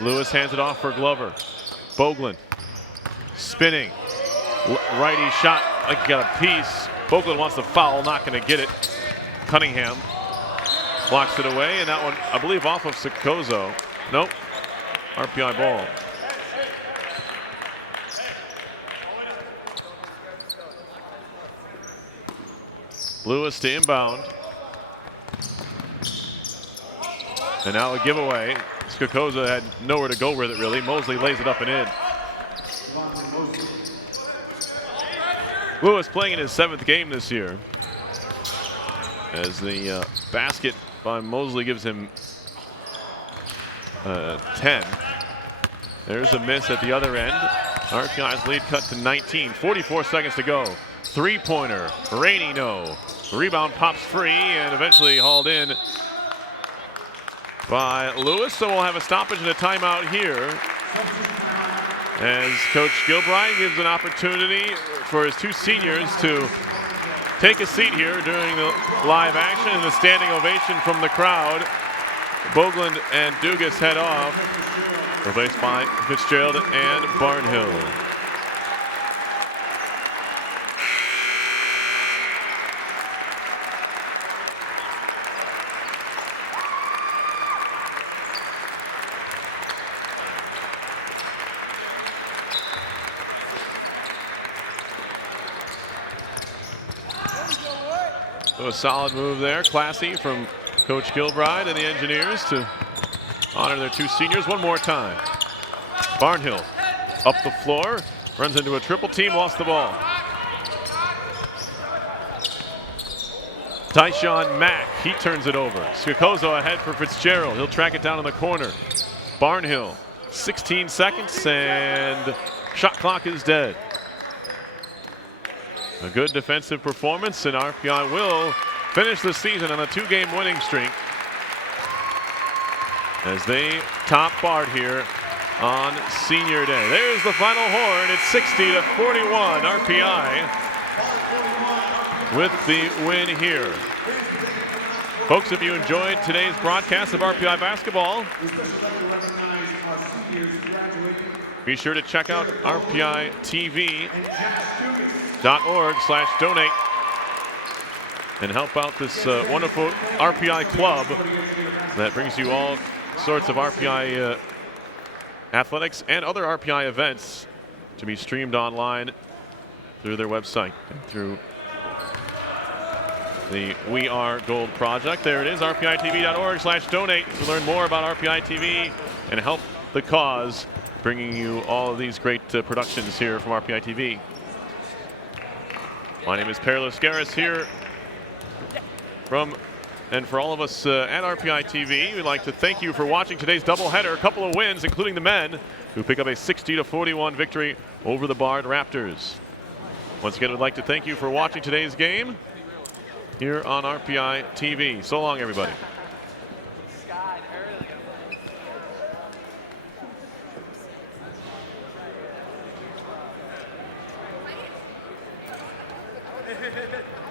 Lewis hands it off for Glover. Boglin spinning. Righty shot, like he got a piece. Boglin wants the foul, not going to get it. Cunningham blocks it away, and that one, I believe, off of Sakozo. Nope, RPI ball. Lewis to inbound. And now a giveaway. Skakoza had nowhere to go with it, really. Mosley lays it up and in. Lewis playing in his 7th game this year, as the basket by Mosley gives him 10. There's a miss at the other end. RPI's lead cut to 19. 44 seconds to go. 3-pointer. Rainey, no. Rebound pops free and eventually hauled in by Lewis. So we'll have a stoppage and a timeout here, as Coach Gilbride gives an opportunity for his two seniors to take a seat here during the live action, and the standing ovation from the crowd. Boglin and Dugas head off, replaced by Fitzgerald and Barnhill. So a solid move there, classy from Coach Gilbride and the Engineers to honor their two seniors one more time. Barnhill up the floor, runs into a triple team, lost the ball. Tyshawn Mack, he turns it over. Skakozo ahead for Fitzgerald. He'll track it down in the corner. Barnhill, 16 seconds, and shot clock is dead. A good defensive performance, and RPI will finish the season on a 2-game winning streak as they top Bard here on Senior Day. There's the final horn. It's 60-41. RPI with the win here. Folks, if you enjoyed today's broadcast of RPI Basketball, be sure to check out RPITV.org/donate and help out this wonderful RPI club that brings you all sorts of RPI athletics and other RPI events to be streamed online through their website and through the We Are Gold project. There it is, RPITV.org/donate to learn more about RPI TV and help the cause, bringing you all of these great productions here from RPI TV. My name is Per Lascaris here from and for all of us at RPI TV. We'd like to thank you for watching today's doubleheader. A couple of wins, including the men, who pick up a 60-41 victory over the Bard Raptors. Once again, we'd like to thank you for watching today's game here on RPI TV. So long, everybody. Hey, hey, hey, hey.